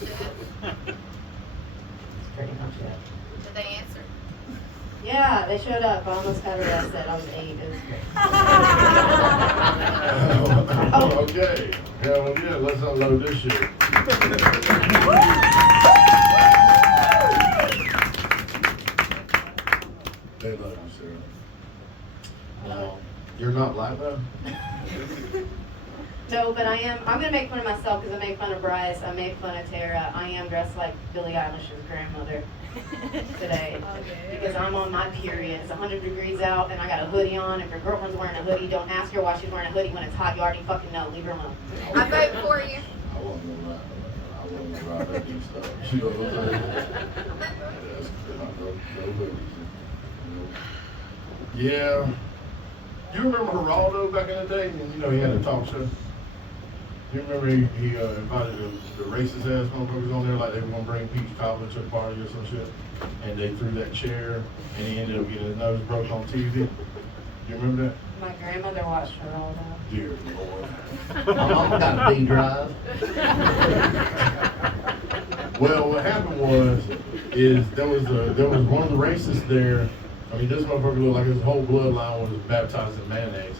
pretty much it. Did they answer? Yeah, they showed up. I almost got arrested. I was 8. It was great. Okay. Hell yeah, let's unload this shit. They love you, Sarah. You're not black though? No, but I am. I'm going to make fun of myself because I made fun of Bryce. I made fun of Tara. I am dressed like Billie Eilish's grandmother today because I'm on my period. It's 100 degrees out and I got a hoodie on. If your girlfriend's wearing a hoodie, don't ask her why she's wearing a hoodie when it's hot. You already fucking know. Leave her alone. I vote for you. I wasn't gonna ride that new stuff. You know what I'm saying? Yes, no hoodies. Yeah. You remember Geraldo back in the day? And, you know, he had a talk show. You remember he invited the racist ass motherfuckers on there like they were gonna bring peach cobbler to the party or some shit, and they threw that chair, and he ended up getting his nose broke on TV. You remember that? My grandmother watched her all that. Dear Lord. My mama got a B drive. Well, what happened is there was one of the racists there. I mean, this motherfucker looked like his whole bloodline was baptized in mayonnaise.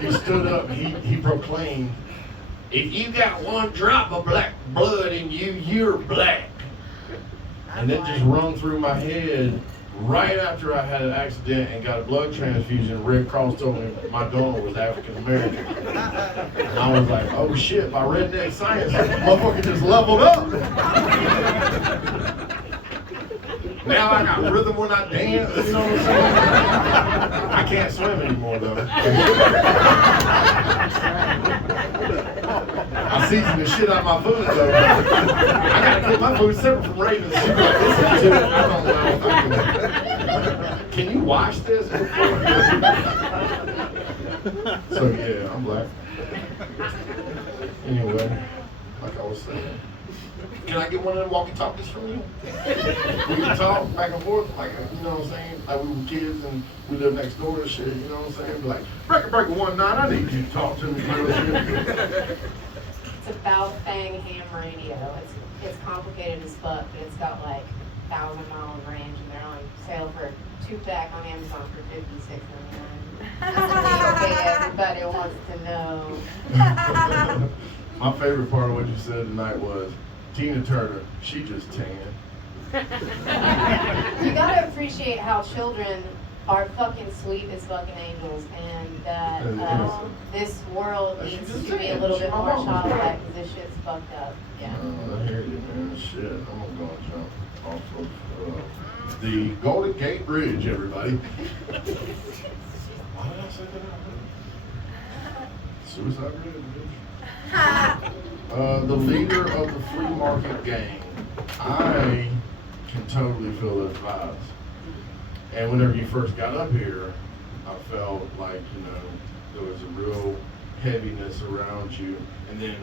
He stood up and he proclaimed, "If you got one drop of black blood in you, you're black." And that just rung through my head right after I had an accident and got a blood transfusion. Red Cross told me my donor was African American. And I was like, oh shit, my redneck science motherfucker just leveled up. Now I got rhythm when I dance, you know what I'm saying? I can't swim anymore though. I season the shit out of my food though. I gotta keep my food separate from Ravens. She's like, listen to it. I don't know. Can you wash this before? So yeah, I'm black. Anyway, like I was saying. Can I get one of them walkie-talkies from you? We can talk back and forth, like, you know what I'm saying? Like we were kids and we lived next door and shit, you know what I'm saying? Be like, breaker 19, I need you to talk to me. It's about Fang ham radio. It's complicated as fuck, but it's got like 1,000-mile range, and they're on sale for 2-pack on Amazon for $56.99. Okay, everybody wants to know. My favorite part of what you said tonight was Tina Turner, she just tan. You gotta appreciate how children are fucking sweet as fucking angels, and that this world needs to be a little bit more childlike because this shit's fucked up. Yeah. I hear you, man. Shit, I'm gonna go and jump off of the Golden Gate Bridge, everybody. Why did I say that? Suicide Bridge, bitch. The leader of the flea market gang. I can totally feel those vibes. And whenever you first got up here, I felt like, you know, there was a real heaviness around you. And then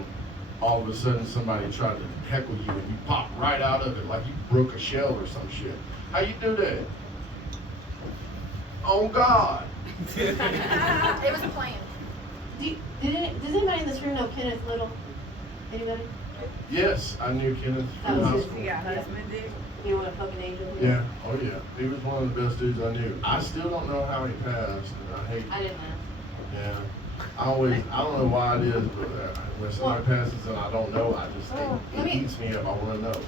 all of a sudden somebody tried to heckle you and you popped right out of it like you broke a shell or some shit. How you do that? Oh God. It was planned. Does anybody in this room know Kenneth Little? Anybody? Yes, I knew Kenneth That from was high his- school. Yeah, husband did. You know what a fucking angel is? Yeah, oh yeah. He was one of the best dudes I knew. I still don't know how he passed, and I hate I didn't know. Yeah. I don't know why it is, but when somebody passes and I don't know, I just it eats me up. I want to know.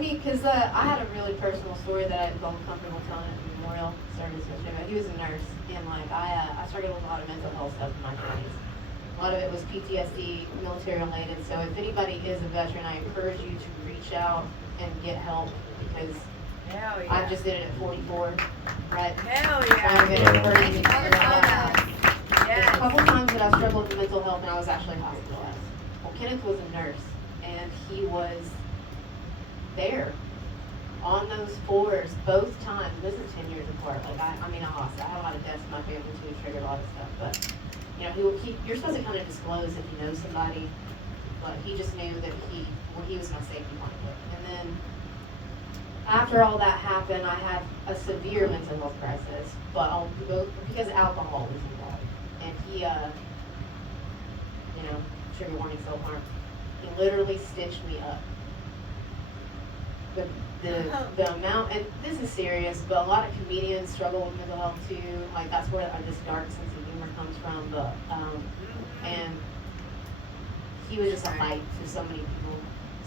Because I had a really personal story that I felt comfortable telling at the memorial service yesterday. He was a nurse, and like I struggled with a lot of mental health stuff in my 20s. A lot of it was PTSD, military related. So if anybody is a veteran, I encourage you to reach out and get help because Hell yeah. I just did it at 44, right? Hell So I'm yeah. encouraging you to All the do that. time. There's a Yes. couple times that I struggled with mental health and I was actually hospitalized. Well, Kenneth was a nurse and he was there on those floors both times. This is 10 years apart. Like I lost. I had a lot of deaths in my family too, triggered a lot of stuff. But you know, you're supposed to kind of disclose if you know somebody. But he just knew that he was my safety blanket. And then after all that happened, I had a severe mental health crisis, but because alcohol was involved. And he, trigger warning, self-harm. He literally stitched me up. The amount, and this is serious, but a lot of comedians struggle with mental health too. Like that's where this dark sense of humor comes from. But and he was just a light to so many people.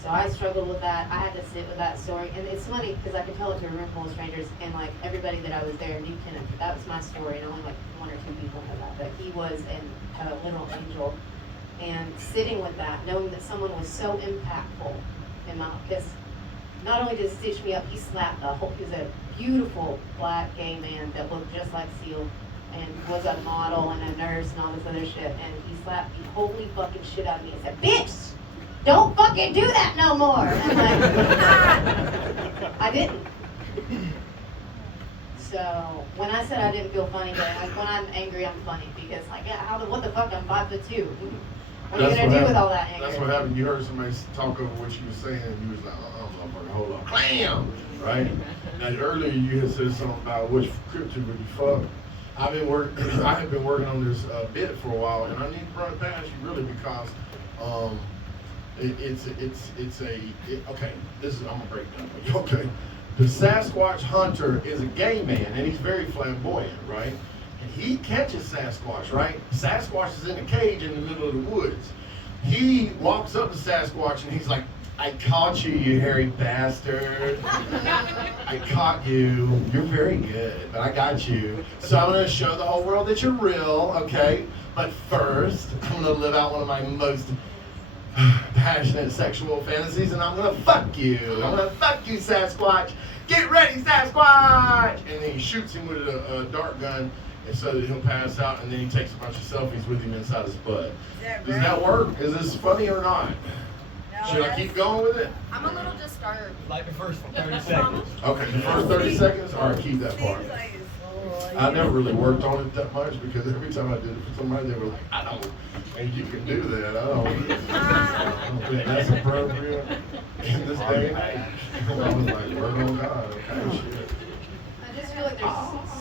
So I struggled with that. I had to sit with that story, and it's funny because I could tell it to a room full of strangers, and like everybody that I was there knew Kenneth. That was my story, and only like 1 or 2 people know that. But he was a literal angel, and sitting with that, knowing that someone was so impactful, and because not only did he stitch me up, he slapped the whole. He was a beautiful black gay man that looked just like Seal, and was a model and a nurse and all this other shit. And he slapped the holy fucking shit out of me and said, "Bitch, don't fucking do that no more." And I'm like, I didn't. So when I said I didn't feel funny, but when I'm angry, I'm funny because like, yeah, what the fuck? I'm 5'2". What are you gonna do with all that anger? That's what happened. You heard somebody talk over what you were saying, and you was like, motherfucker, hold on. Bam! Right? Now, earlier you had said something about which cryptid would you fuck. I have been working on this bit for a while, and I need to run it past you really because okay, I'm gonna break it down for you. Okay. The Sasquatch hunter is a gay man, and he's very flamboyant, right? And he catches Sasquatch, right? Sasquatch is in a cage in the middle of the woods. He walks up to Sasquatch, and he's like, I caught you, you hairy bastard. I caught you. You're very good, but I got you. So I'm going to show the whole world that you're real, okay? But first, I'm going to live out one of my most passionate sexual fantasies, and I'm gonna fuck you. I'm gonna fuck you, Sasquatch. Get ready, Sasquatch! And then he shoots him with a dart gun, and so that he'll pass out, and then he takes a bunch of selfies with him inside his butt. Does that work? Is this funny or not? No, should I keep going with it? I'm a little disturbed. Like the first 30 seconds. Okay, the first 30 seconds? All right, keep that part. I never really worked on it that much because every time I did it for somebody, they were like, I don't think you can do that. I don't think that's appropriate in this day and age. I was like, word on God, okay, shit. I just feel like there's.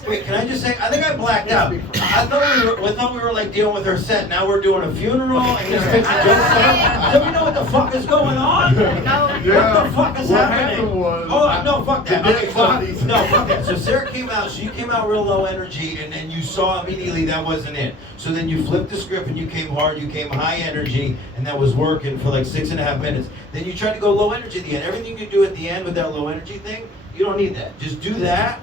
Wait, can I just say, I think I blacked out. I thought we were like dealing with her set. Now we're doing a funeral and just fixing jokes. Do we know what the fuck is going on? Yeah. What the fuck is happening? Was, no, fuck that. Okay, so, no, fuck that. So Sarah came out, so you came out real low energy, and then you saw immediately that wasn't it. So then you flipped the script and you came hard, you came high energy, and that was working for like 6.5 minutes. Then you tried to go low energy at the end. Everything you do at the end with that low energy thing, you don't need that. Just do that.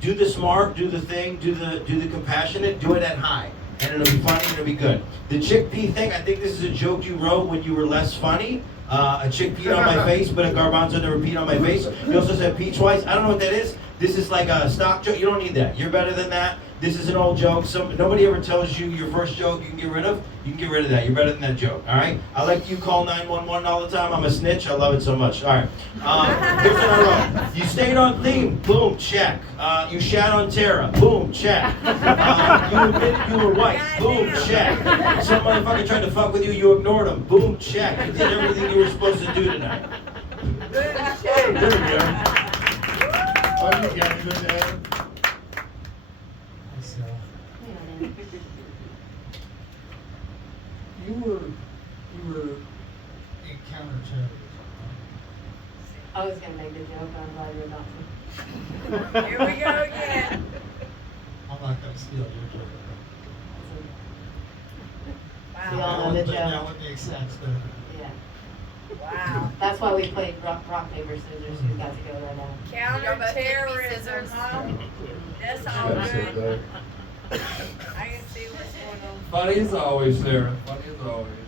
Do the smart, do the thing, do the compassionate, do it at high. And it'll be funny and it'll be good. The chickpea thing, I think this is a joke you wrote when you were less funny. A chick peed on my face, but a garbanzo never peed on my face. You also said pee twice. I don't know what that is. This is like a stock joke. You don't need that. You're better than that. This is an old joke. Nobody ever tells you your first joke you can get rid of. You can get rid of that. You're better than that joke. All right? I like you call 911 all the time. I'm a snitch. I love it so much. All right. Here's what I wrote. You stayed on theme. Boom. Check. You shat on Tara. Boom. Check. You admitted you were white. Boom. Check. Some motherfucker tried to fuck with you. You ignored him. Boom. Check. You did everything you were supposed to do tonight. There we go. Oh, you got it, Dad. You were in counterterrorism. I was gonna make the joke, but I'm glad you're about to. Here we go again. I'm not gonna steal your joke. We all know the That joke. would make sense, but Yeah. Wow. That's why we played rock, paper, scissors. Who's got to go right now? Counter-terrorism, huh? That's all good. I can see what's going on. Funny as always, Sarah. Funny as always.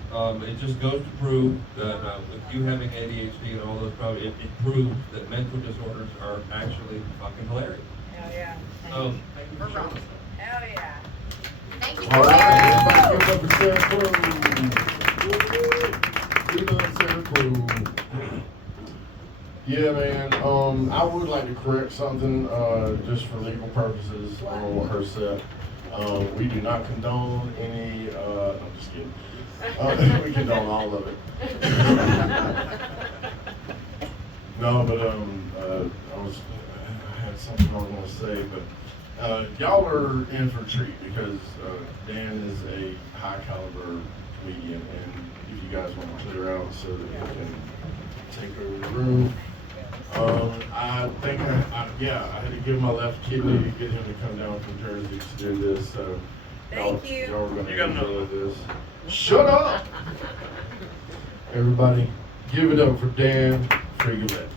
It just goes to prove that with you having ADHD and all those problems, it proves that mental disorders are actually fucking hilarious. Hell yeah. So, thank you for showing us that. Hell yeah. Thank you. All right, everybody give it up for Sarah Crew. We love Sarah Crew. Yeah, man. I would like to correct something just for legal purposes on her set. We do not condone any. I'm just kidding. We condone all of it. No, but I had something I was going to say, but y'all are in for a treat because Dan is a high caliber comedian, and if you guys want to clear out so that we can take over the room. I think I had to give my left kidney to get him to come down from Jersey to do this. So Thank you. Y'all are gonna enjoy this. Shut up! Everybody, give it up for Dan Frigolette.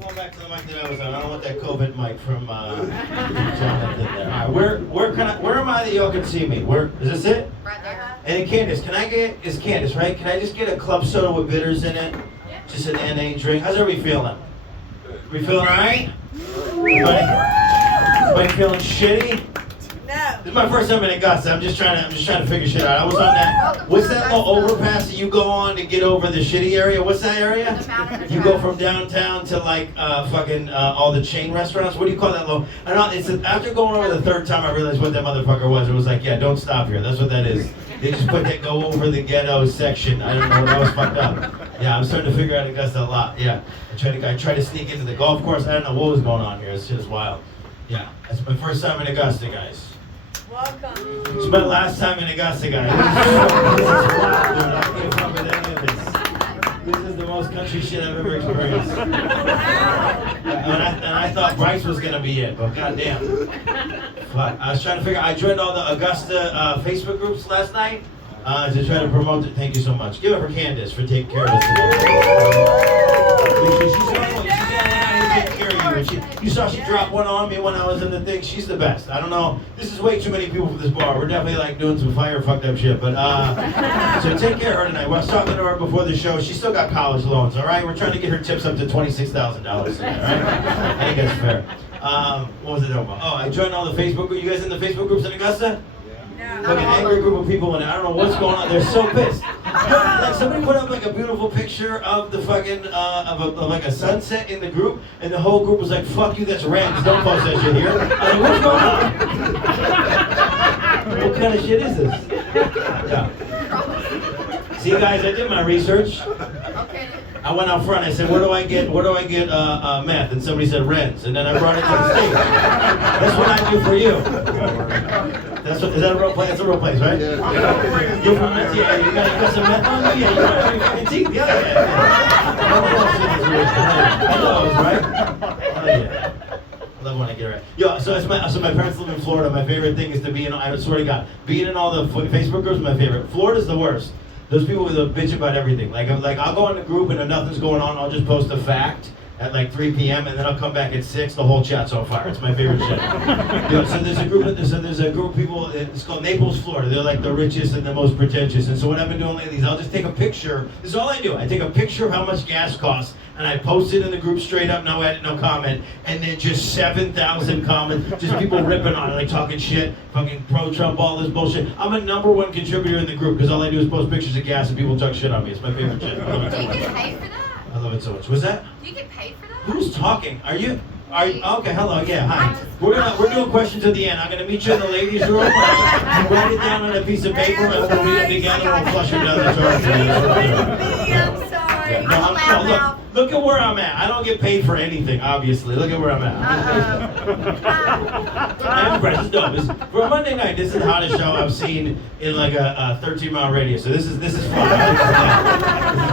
Going back to the mic that I was on. I don't want that COVID mic from John that did there. All right, where am I that y'all can see me? Where is this it? Right there. And Candace, it's Candace, right? Can I just get a club soda with bitters in it? Yeah. Just an NA drink. How's everybody feeling? We feeling all right? Everybody feeling shitty? No. Did my first time in Augusta. I'm just trying to figure shit out. I was on that. What's that little overpass that you go on to get over the shitty area? What's that area? You go from downtown to like all the chain restaurants. What do you call that little? I don't know. It's after going over the third time, I realized what that motherfucker was. It was like, yeah, don't stop here. That's what that is. They just put that go over the ghetto section. I don't know. That was fucked up. Yeah, I'm starting to figure out Augusta a lot. Yeah, I tried to sneak into the golf course. I don't know what was going on here. It's just wild. Yeah, that's my first time in Augusta, guys. Welcome. It's my last time in Augusta, guys. This is wild, dude. I can't fuck with any of this. This is the most country shit I've ever experienced. And I thought Bryce was gonna be it, but goddamn. Fuck. I was trying to figure. I joined all the Augusta Facebook groups last night to try to promote it. Thank you so much. Give it for Candace for taking care of us today. She's the only one out here taking care of you. You saw she dropped one on me when I was in the thing. She's the best. I don't know. This is way too many people for this bar. We're definitely like doing some fire fucked up shit. But so take care of her tonight. Well, I was talking to her before the show. She still got college loans. All right, we're trying to get her tips up to $26,000. All right, I think that's fair. What was it about? Oh, I joined all the Facebook groups. You guys in the Facebook groups in Augusta? Like an angry group of people, and I don't know what's going on. They're so pissed. Like somebody put up like a beautiful picture of the fucking of like a sunset in the group, and the whole group was like, "Fuck you, that's random. Don't post that shit here." I'm like, what's going on? What kind of shit is this? Yeah. See, guys, I did my research. I went out front. I said, "Where do I get meth?" And somebody said, "Rents." And then I brought it to the stage. That's what I do for you. Is that a real place? That's a real place, right? Yeah. You're from Meth? Yeah, you got some meth on you? Yeah, you got your fucking teeth? Yeah. I know, right? Oh, yeah. I love when I get it right. Yo, so my parents live in Florida. My favorite thing is to be in, I swear to God, being in all the Facebook groups is my favorite. Florida's the worst. Those people with a bitch about everything. Like I'll go in the group and if nothing's going on, I'll just post a fact at like 3 p.m. and then I'll come back at 6. The whole chat's on fire. It's my favorite shit. So there's a group of people. It's called Naples, Florida. They're like the richest and the most pretentious. And so what I've been doing lately is I'll just take a picture. This is all I do. I take a picture of how much gas costs and I post it in the group straight up, no edit, no comment, and then just 7,000 comments, just people ripping on it, like talking shit, fucking pro-Trump, all this bullshit. I'm a #1 contributor in the group because all I do is post pictures of gas and people talk shit on me. It's my favorite shit. I love it so much. Do you get paid for that? I love it so much. What's that? Do you get paid for that? Who's talking? Are you? Okay, hello, yeah, hi. We're doing questions at the end. I'm gonna meet you in the ladies' room. You write it down on a piece of paper and we'll read it together and we'll flush it down the toilet. I'm sorry. Look at where I'm at. I don't get paid for anything, obviously. Look at where I'm at. I'm impressed. For a Monday night, this is the hottest show I've seen in like a 13-mile radius. So this is fun. This is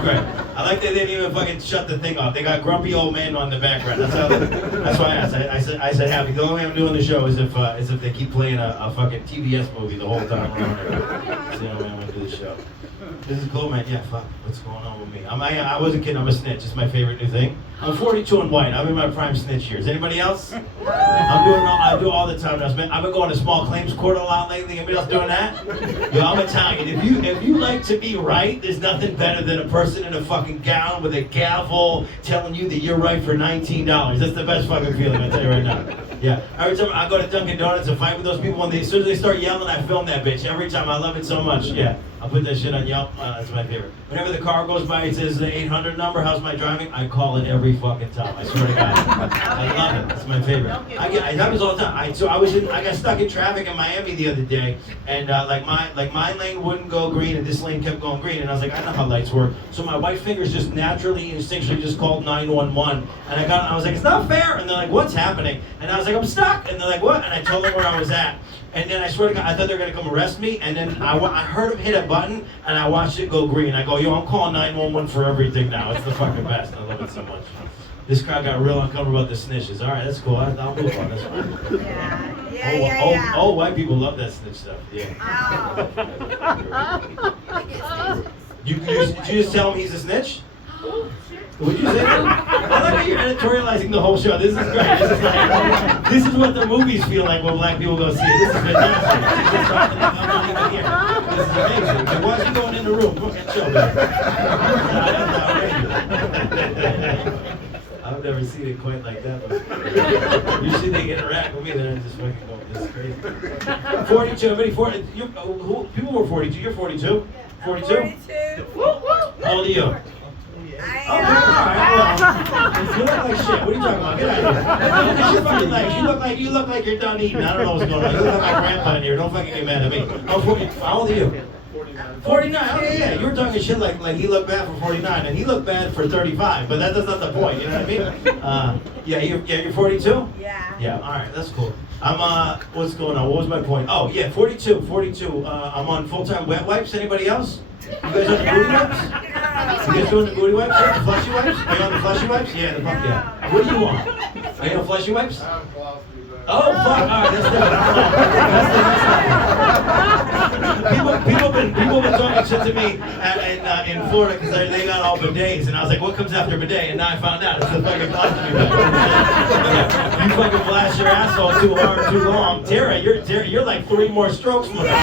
great. I like that they didn't even fucking shut the thing off. They got grumpy old men on the background. That's why I asked. I said happy. The only way I'm doing the show is if they keep playing a fucking TBS movie the whole time around here. That's the only way I'm gonna do the show. This is cool, man. Yeah, fuck. What's going on with me? I wasn't kidding. I'm a snitch. It's my favorite new thing. I'm 42 and white. I'm in my prime snitch years. Anybody else? I do all the time. I've been going to small claims court a lot lately. Anybody else doing that? Yo, I'm Italian. If you like to be right, there's nothing better than a person in a fucking gown with a gavel telling you that you're right for $19. That's the best fucking feeling. I tell you right now. Yeah. Every time I go to Dunkin' Donuts and fight with those people, as soon as they start yelling, I film that bitch. Every time. I love it so much. Yeah. I'll put that shit on Yelp. That's my favorite. Whenever the car goes by, it says the 800 number. How's my driving? I call it every fucking time. I swear to God. I love it. It's my favorite. It happens all the time. I got stuck in traffic in Miami the other day, and my lane wouldn't go green, and this lane kept going green, and I was like, I know how lights work. So my white fingers just naturally, instinctually just called 911, and I was like, it's not fair, and they're like, what's happening? And I was like, I'm stuck, and they're like, what? And I told them where I was at. And then I swear to God, I thought they were gonna come arrest me, and then I heard them hit a button, and I watched it go green. I go, yo, I'm calling 911 for everything now. It's the fucking best. I love it so much. This crowd got real uncomfortable about the snitches. All right, that's cool. I'll move on. That's fine. Yeah. Old white people love that snitch stuff. Yeah. Did you just tell him he's a snitch? Would you say that? I like how you're editorializing the whole show. This is great. This is what the movies feel like when black people go see it. This is fantastic. I'm not even here. This is amazing. Like, why is he going in the room? Fucking show, man. I I've never seen it quite like that before. Usually they interact with me, then I just fucking go, this is crazy. 42, everybody 40, people were 42, you're 42? 42? 42. How old are you? You look like shit. What are you talking about? Get out of here. Look at your fucking legs. You look like you're done eating. I don't know what's going on. You look like my grandpa in here. Don't fucking get mad at me. Oh, 40, how old are you? 49. Okay, yeah. You were talking shit like he looked bad for 49, and he looked bad for 35. But that's not the point. You know what I mean? You're 42. Yeah. Yeah. All right. That's cool. What's going on? What was my point? Oh, yeah. 42. I'm on full-time wet wipes. Anybody else? You guys on the booty wipes? You guys doing the booty wipes? Yeah, the fleshy wipes? Are you on the fleshy wipes? Yeah, the fuck yeah. What do you want? Are you on fleshy wipes? Oh, fuck. All right, that's different. People been talking shit to me in Florida because they got all bidets, and I was like, what comes after bidet? And now I found out it's the fucking colostomy bag. Yeah. You fucking blast your asshole too hard, too long. Tara, you're like 3 more strokes from that.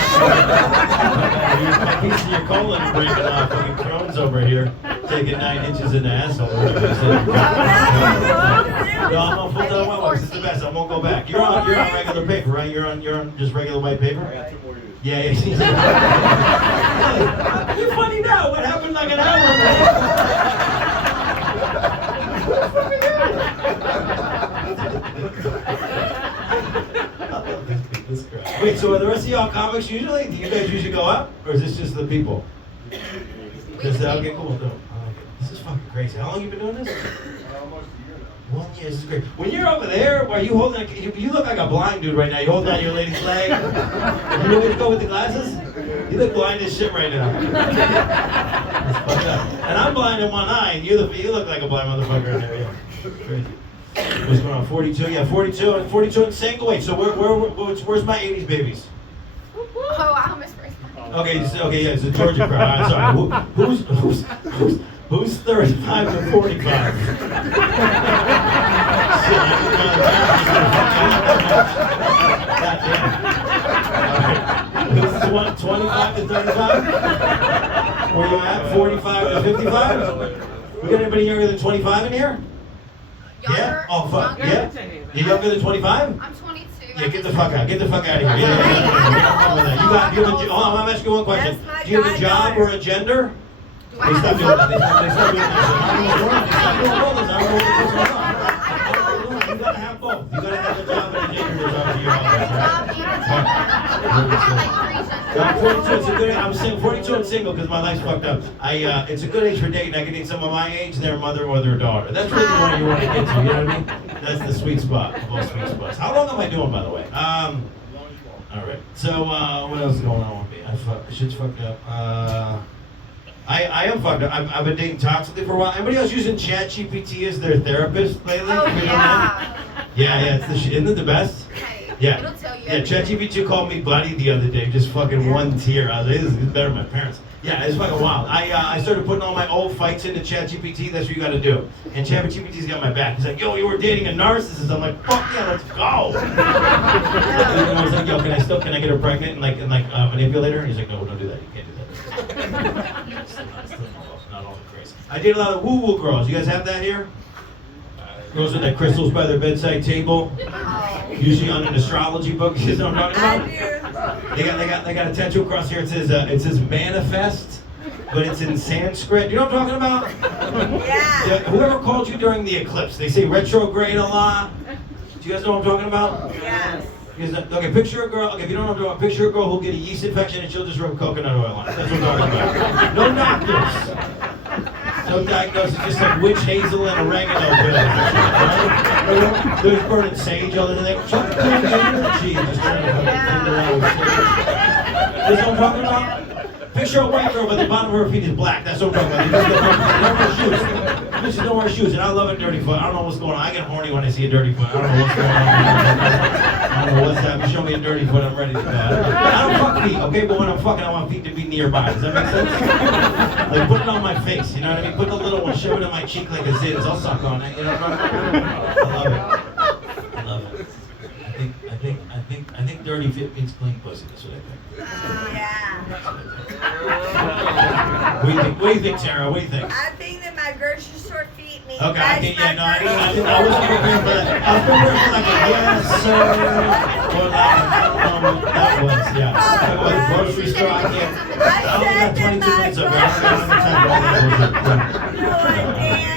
A piece of your colon breaking off. Fucking Crohn's over here, taking 9 inches in the asshole. No, I'm on full-time white wipes. This is the best. I won't go back. You're on regular paper, right? You're on just regular white paper. I got 2 more years. Yeah. You're funny now. What happened like an hour ago? Wait, so are the rest of y'all comics usually? Do you guys usually go up? Or is this just the people? Okay, cool. No, I like it. This is fucking crazy. How long you been doing this? Almost a year now. 1 year, this is great. When you're over there, are you holding? You look like a blind dude right now. You holding on your lady's leg. You know where to go with the glasses? You look blind as shit right now. That's fucked up. And I'm blind in one eye, and you look like a blind motherfucker in there. Yeah. Crazy. What's going on? 42? Yeah, 42 and single. Wait, so where's my 80s babies? Oh, I almost first. Okay, yeah, it's a Georgia crowd. I'm sorry. Who's 35 to 45? Who's 25 to 35? Where you at? 45 to 55? We got anybody younger than 25 in here? Younger? Yeah? Oh, fuck. Younger? Yeah? You younger than 25? I'm 22. Yeah, get the fuck out. Get the fuck out of here. Yeah. You have a job. I'm asking you one question. Do you have a job or a gender? They stop doing that. They stop doing that. You gotta have both. You gotta have a job and a gender. I'm 42. I'm 42 and single because my life's fucked up. It's a good age for dating. I can date someone my age, their mother or their daughter. That's really the one you want to get to. You know what I mean? That's the sweet spot of all sweet spots. How long am I doing, by the way? All right. So what else is going on with me? Shit's fucked up. I am fucked up. I've been dating toxically for a while. Anybody else using ChatGPT as their therapist lately? Oh, yeah. Yeah, it's the shit. Isn't it the best? Yeah. It'll tell you Yeah, ChatGPT called me buddy the other day, just fucking one tear. I was like, this is better than my parents. Yeah, it's fucking wild. I started putting all my old fights into ChatGPT. That's what you got to do. And ChatGPT's got my back. He's like, yo, you were dating a narcissist. I'm like, fuck yeah, let's go. And I was like, yo, can I get her pregnant and manipulate her? And he's like, no, don't do that. You can't do that. Not all the crazy. I date a lot of woo-woo girls. You guys have that here? Girls with their crystals by their bedside table. Usually on an astrology book. You know what I'm talking about? They got a tattoo across here. It says manifest, but it's in Sanskrit. You know what I'm talking about? Yeah. Whoever called you during the eclipse, they say retrograde a lot. Do you guys know what I'm talking about? Yes. Okay, picture a girl. Okay, if you don't know what I'm talking about, picture a girl who'll get a yeast infection and she'll just rub coconut oil on it. That's what I'm talking about. No doctors. No diagnosis, just like witch hazel and oregano pills. Right? There's burning sage, all that. Just trying to This is what I'm talking about? Picture a white girl, but the bottom of her feet is black. That's what I'm talking about. Don't wear shoes. Bitches don't wear shoes, and I love a dirty foot. I don't know what's going on. I get horny when I see a dirty foot. I don't know what's going on. I don't know what's happening. Show me a dirty foot, I'm ready to go. I don't fuck feet, okay? But when I'm fucking, I want feet to be nearby. Does that make sense? Like, put it on my face, you know what I mean? Put the little one, shove it in my cheek like a zits. I'll suck on it, you know what I'm talking about? I love it. I think dirty feet means clean pussy. That's what I think. Yeah. What do you think, Tara? What do you think? I think that my grocery store feet mean Okay, I didn't, yeah, no, I wasn't prepared for that. I was prepared for like a yes, sir, or like, I don't know what that was, yeah. Like, what, grocery store, I can't, I only got 22 minutes of it. I don't know how many times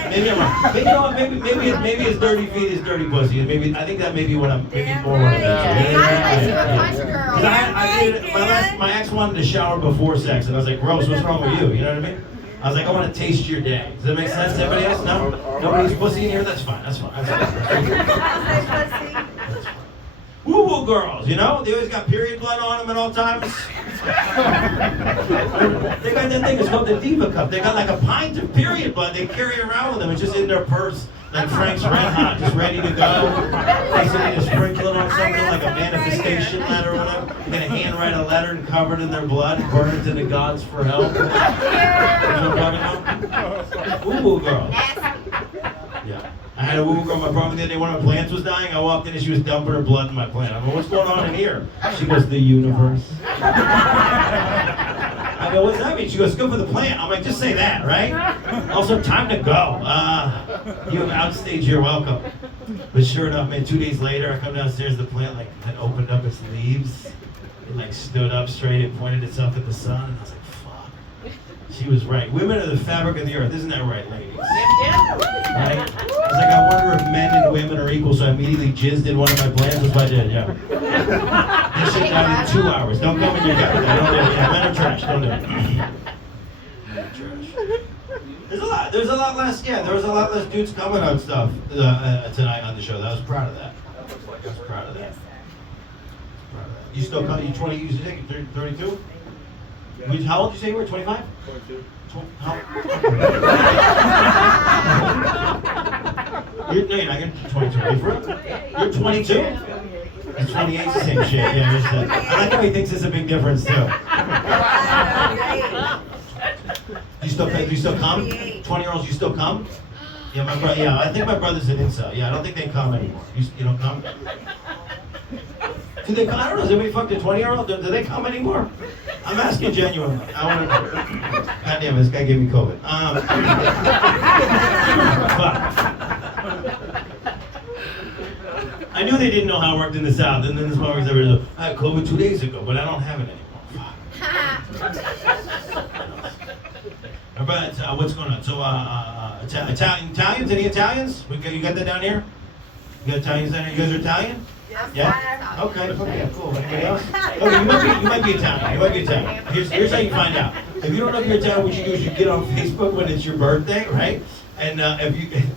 maybe I'm wrong. Maybe, you know what, maybe it's dirty feet is dirty pussy. Maybe, I think that may be what I'm, maybe more what I'm into. Unless you're a punch girl. 'Cause my ex wanted to shower before sex, and I was like, gross, what's wrong with you? You know what I mean? I was like, I want to taste your day. Does that make sense to anybody else? No? Nobody's pussy in here? That's fine. That's fine. That's fine. Woo-woo girls, you know? They always got period blood on them at all times. They got that thing, it's called the Diva Cup. They got like a pint of period blood they carry around with them. It's just in their purse, like Frank's Red Hot, just ready to go. They need to sprinkle it on something like a manifestation letter or whatever. They're gonna handwrite a letter and cover it in their blood and burn it to the gods for help. You know what I'm talking about? Woo-woo girls. Yeah. I had a woo girl in my apartment the other day. One of my plants was dying. I walked in and she was dumping her blood in my plant. I'm like, what's going on in here? She goes, the universe. I go, what's that mean? She goes, good for the plant. I'm like, just say that, right? Also, time to go. You have outstayed your welcome. But sure enough, man, 2 days later, I come downstairs, the plant like had opened up its leaves. It like stood up straight and pointed itself at the sun. And I was like, fuck. She was right. Women are the fabric of the earth. Isn't that right, ladies? Right? It's like, I wonder if men and women are equal, so I immediately jizzed in one of my plants. That's what I did, yeah. This shit died in 2 hours. Don't come in your gut. Don't do it. Yeah, men are trash. Don't do it. Men are trash. There's a lot less, yeah, there was a lot less dudes coming on stuff tonight on the show. I was proud of that. I was proud of that. You still come, you 20, you think 32? How old did you say you were? 25? 22. No, you're not. You're 22. Are you for real? You're 22? And 28 is the same shit. Yeah, I like how he thinks it's a big difference too. Do you still come? 20-year-olds, you still come? Yeah, my brother. Yeah, I think my brother's an incel. Yeah, I don't think they come anymore. You don't come? Do they come? I don't know. Does anybody fuck the 20-year-old? Do they come anymore? I'm asking genuinely. I want to know. God damn it, this guy gave me COVID. I knew they didn't know how it worked in the South, and then this one was everybody I had COVID 2 days ago, but I don't have it anymore. Fuck. What's going on? So, Italians? Any Italians? You got that down here? You got Italians down here? You guys are Italian? Yeah? Okay, cool. Anybody else? Okay, you might be Italian. You might be Italian. Here's how you find out. If you don't know if you're Italian, what you do is you get on Facebook when it's your birthday, right? And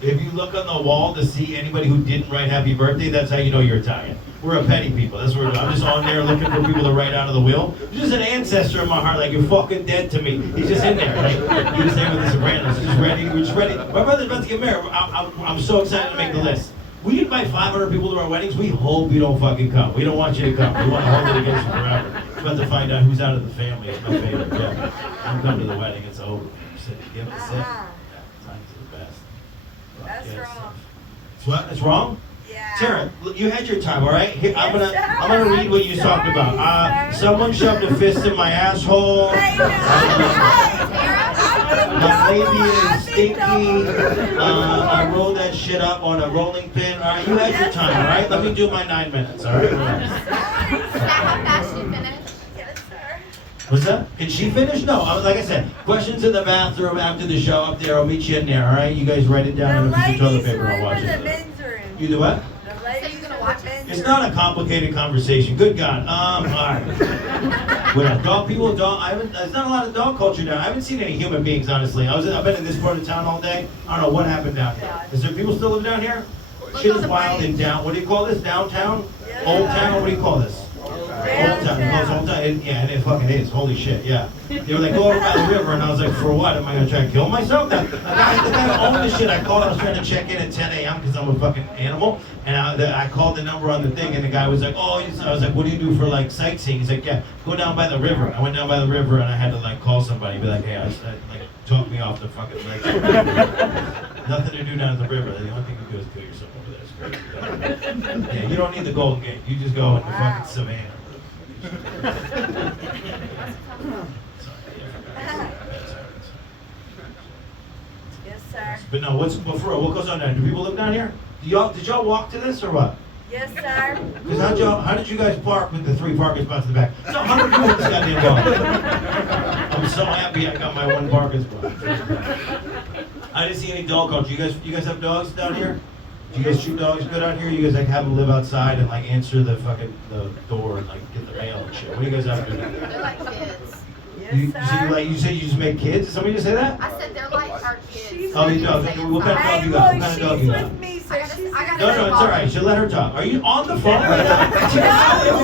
if you look on the wall to see anybody who didn't write happy birthday, that's how you know you're Italian. We're a petty people. That's what we're doing. I'm just on there looking for people to write out of the wheel. There's just an ancestor in my heart, like, you're fucking dead to me. He's just in there. Like, you're the same with the Sopranos. He's ready. We're just ready. My brother's about to get married. I'm so excited to make the list. We invite 500 people to our weddings. We hope you don't fucking come. We don't want you to come. We want to hold it against you forever. We're about to find out who's out of the family. It's my favorite. Yeah. Don't come to the wedding. It's over. Give it a sit. Yeah, time's the best. That's wrong. It's what? It's wrong? Yeah. Tara, you had your time, all right? Here, I'm gonna read what you talked about. Someone shoved a fist in my asshole. My baby is stinky. I rolled that shit up on a rolling pin. All right, you had your time, all right? Let me do my 9 minutes, all right? Is that how fast you finished? Yes, sir. What's that? Can she finish? No, like I said, questions in the bathroom after the show up there. I'll meet you in there, all right? You guys write it down on a piece of toilet paper and I'll watch it. men's room. You do what? The ladies in the men's It's not a complicated conversation. Good God. All right. With dog people, there's not a lot of dog culture down. I haven't seen any human beings, honestly. I've been in this part of town all day. I don't know what happened down here. Is there people still live down here? Shit is wild in down. What do you call this? Downtown? Old town? What do you call this? Old town. You call this old town? Yeah, and it fucking is. Holy shit, yeah. They were like, go over by the river, and I was like, for what? Am I gonna try and kill myself? The guy who owned the shit, I called. I was trying to check in at 10 a.m. because I'm a fucking animal, and I called the number on the thing, and the guy was like, oh, I was like, what do you do for like sightseeing? He's like, yeah, go down by the river. I went down by the river, and I had to like call somebody, and be like, hey, like talk me off the fucking ledge. Nothing to do down at the river. The only thing you do is kill yourself over there. It's crazy. Yeah, you don't need the Golden Gate. You just go in the fucking savannah. Yes, sir. But no, but for real, what goes on down here? Do people live down here? Did y'all walk to this or what? Yes, sir. Because how did you guys park with the 3 parking spots in the back? There's 100 people in this goddamn dog. I'm so happy I got my 1 parking spot. I didn't see any dog calls. You guys have dogs down here? Do you guys shoot dogs good out here? You guys like have them live outside and like answer the door and like get the mail and shit. What do you guys have to do? They're like kids. Yes, sir. You say you just make kids? Did somebody just say that? I said they're like our kids. Oh, you dog. What kind of dog you got? What kind of dog you got? with me, so she's I got No, it's all right. She'll let her talk. Are you on the phone right now? No,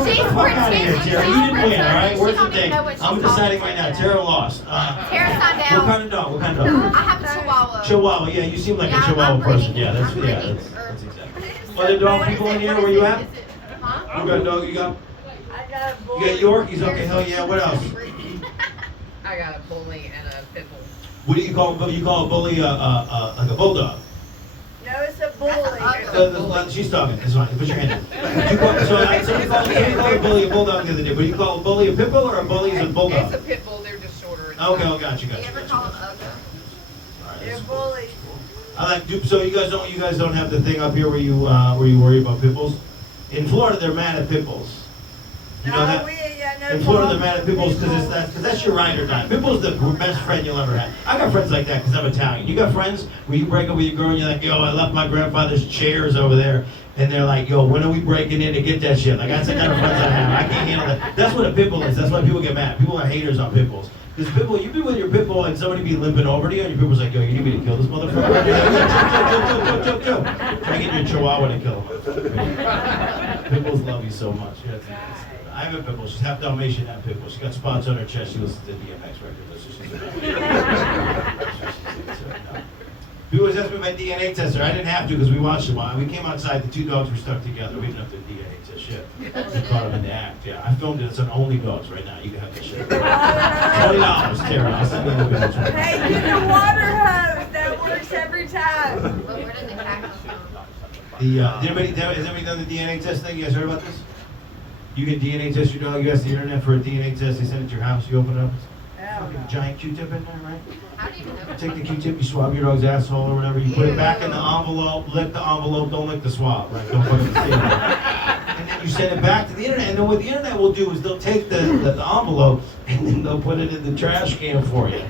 she's Fuck out of here, pretending. Tara. You didn't win, all right? She Where's the don't even thing? know what she's I'm deciding talking right now. about. Tara lost. Tara's not What down. kind of dog? What kind of dog? I have a Chihuahua. Chihuahua. Yeah, you seem like Yeah, a Chihuahua I'm person. breeding. Yeah, that's I'm yeah. breeding. That's exactly. Other dog people in here? Where you at? Huh? What kind of dog you got? I got a boy. You got Yorkies? Okay, hell yeah. What else? I got a bully and a pit bull. What do you call a bully? Like a bulldog? No, it's a bully. She's talking. That's fine. Put your hand in. Somebody called a bully a bulldog the other day. What do you call a bully a pit bull or a bully is a bulldog? It's a pit bull, they're just shorter. And Okay, got you. You ever call them ugly? They're bullies. I like. So you guys don't have the thing up here where you worry about pit bulls. In Florida, they're mad at pit bulls. You know that? In Florida, they're mad at pit bulls because that's your ride or die. Pit bull's the best friend you'll ever have. I got friends like that because I'm Italian. You got friends where you break up with your girl and you're like, yo, I left my grandfather's chairs over there. And they're like, yo, when are we breaking in to get that shit? Like, that's the kind of friends I have. I can't handle that. That's what a pit bull is. That's why people get mad. People are haters on pit bulls. Because pit bull, you be with your pit bull and somebody be limping over to you and your pit bull's like, yo, you need me to kill this motherfucker? Chill. Try to get your chihuahua to kill him. Pit bulls love you so much. Yeah, I have a pit bull. She's half Dalmatian, half pit bull. She's got spots on her chest. She listens to DMX records. So she's People always ask me my DNA tester. I didn't have to because we watched them. We came outside. The 2 dogs were stuck together. We didn't have to DNA test shit. We caught them in the act. Yeah, I filmed it. It's on Only Dogs right now. You can have this shit. $20, Tara. I'll send you the video. Hey, get the water hose. That works every time. Where did they pack them from? Has anybody done the DNA test thing? You guys heard about this? You can DNA test your dog. You ask the internet for a DNA test. They send it to your house. You open it up. Fucking giant Q-tip in there, right? How do you know? Take the Q-tip, you swab your dog's asshole or whatever. You put it back in the envelope. Lick the envelope. Don't lick the swab, right? Don't fucking see it. And then you send it back to the internet. And then what the internet will do is they'll take the envelope and then they'll put it in the trash can for you.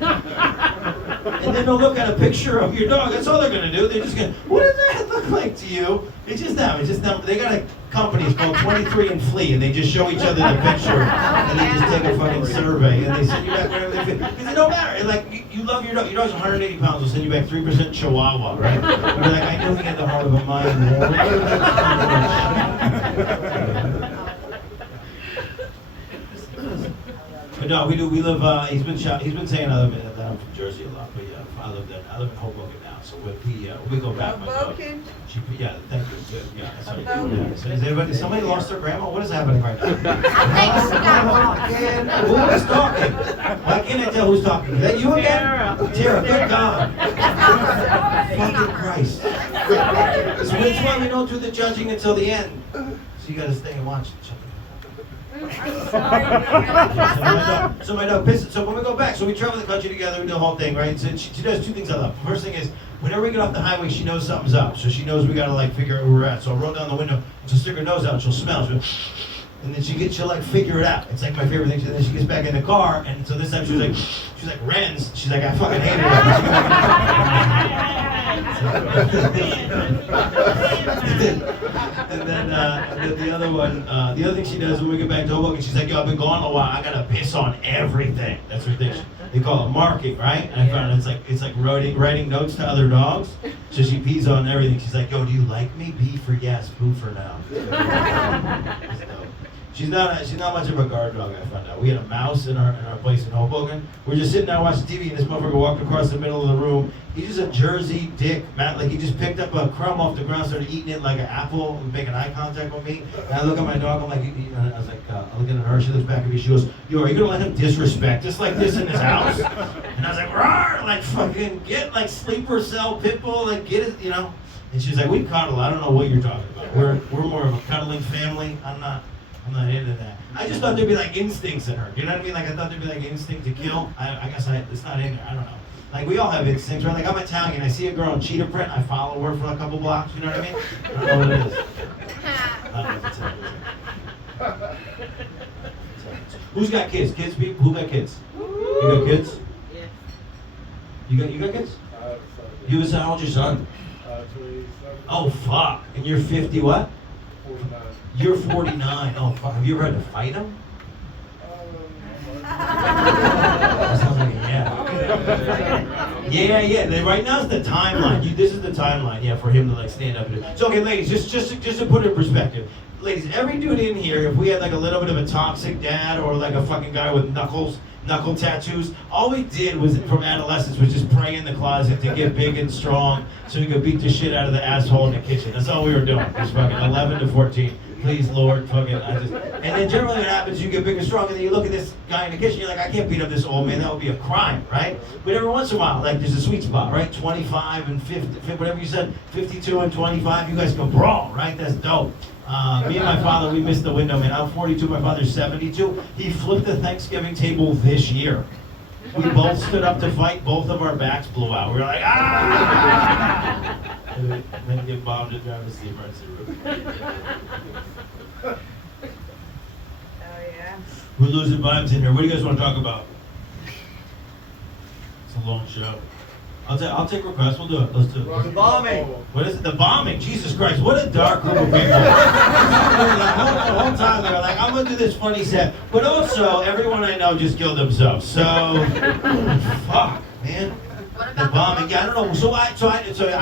And then they'll look at a picture of your dog. That's all they're gonna do. They're just gonna, what does that look like to you? It's just them. They got a company, it's called 23andFlee, and they just show each other the picture, and they just take a fucking survey, and they send you back whatever they feel. Because it don't matter. And like, you love your dog. Your dog's 180 pounds. They'll send you back 3% Chihuahua, right? You're like, I know he had the heart of a mind. But no, we live. He's been saying that I'm from Jersey a lot, but yeah, I live in Hoboken now, so we go back. Hoboken? Yeah, thank you. Good. Yeah, that's right. Yeah. So somebody lost their grandma? What is happening right now? I think she got lost. Who is talking? Why can't I tell who's talking? Is that you again? Tara, good God. Fucking Christ. So that's why we don't do the judging until the end. So you gotta stay and watch each other. So my dog pisses. So when we go back, so we travel the country together, we do the whole thing, right? So she does 2 things I love. First thing is, whenever we get off the highway, she knows something's up. So she knows we gotta like figure out where we're at. So I'll roll down the window, and she'll stick her nose out, she'll smell, and then she'll like figure it out. It's like my favorite thing. And then she gets back in the car, and so this time she's like, Renz. She's like, I fucking hate her. And then the other thing she does when we get back to Hoboken, she's like, yo, I've been gone a while. I gotta piss on everything. That's her thing. They call it marking, right? And I found it's like writing notes to other dogs. So she pees on everything. She's like, yo, do you like me? B for yes, boo for no. She's not much of a guard dog, I found out. We had a mouse in our place in Hoboken. We're just sitting there watching TV, and this motherfucker walked across the middle of the room. He's just a Jersey dick, Matt. Like, he just picked up a crumb off the ground, started eating it like an apple, and making eye contact with me. And I look at my dog, I'm like, I was like, I'm looking at her, she looks back at me, she goes, yo, are you gonna let him disrespect us like this in his house? And I was like, rawr, like, fucking get, like, sleeper cell, pit bull, like, get it, you know? And she's like, we cuddle, I don't know what you're talking about. We're more of a cuddling family. I'm not into that. I just thought there'd be like instincts in her. Do you know what I mean? Like I thought there'd be like instinct to kill. I guess it's not in there. I don't know. Like we all have instincts, right? Like I'm Italian, I see a girl in cheetah print, I follow her for a couple blocks, you know what I mean? I don't know what it is. I don't know if it's a- Who's got kids? Kids, people? Who got kids? You got kids? Yeah. You got kids? You was how old's your son? 27. Oh fuck. And you're 50 what? 49. You're 49. Oh fuck. Have you ever had to fight him? That sounds like a yeah. Yeah. Right now's the timeline. This is the timeline, yeah, for him to like stand up and do. So okay, ladies, just to put it in perspective. Ladies, every dude in here, if we had like a little bit of a toxic dad or like a fucking guy with knuckle tattoos, all we did was from adolescence was just pray in the closet to get big and strong so we could beat the shit out of the asshole in the kitchen. That's all we were doing. Just fucking 11 to 14. Please, Lord, fucking, and then generally what happens, you get big and strong, and then you look at this guy in the kitchen, you're like, I can't beat up this old man, that would be a crime, right? But every once in a while, like, there's a sweet spot, right? 25 and 50, whatever you said, 52 and 25, you guys can brawl, right? That's dope. Me and my father, we missed the window, man. I'm 42, my father's 72. He flipped the Thanksgiving table this year. We both stood up to fight, both of our backs blew out. We were like, ah! And then get bombed and drive to the emergency room. Oh, yeah. We're losing vibes in here. What do you guys want to talk about? It's a long show. I'll take requests. We'll do it. Let's do it. The bombing. What is it? The bombing. Jesus Christ. What a dark group of people. The whole time they were like, I'm going to do this funny set. But also, everyone I know just killed themselves. So, fuck, man. The bombing. Yeah, I don't know. So I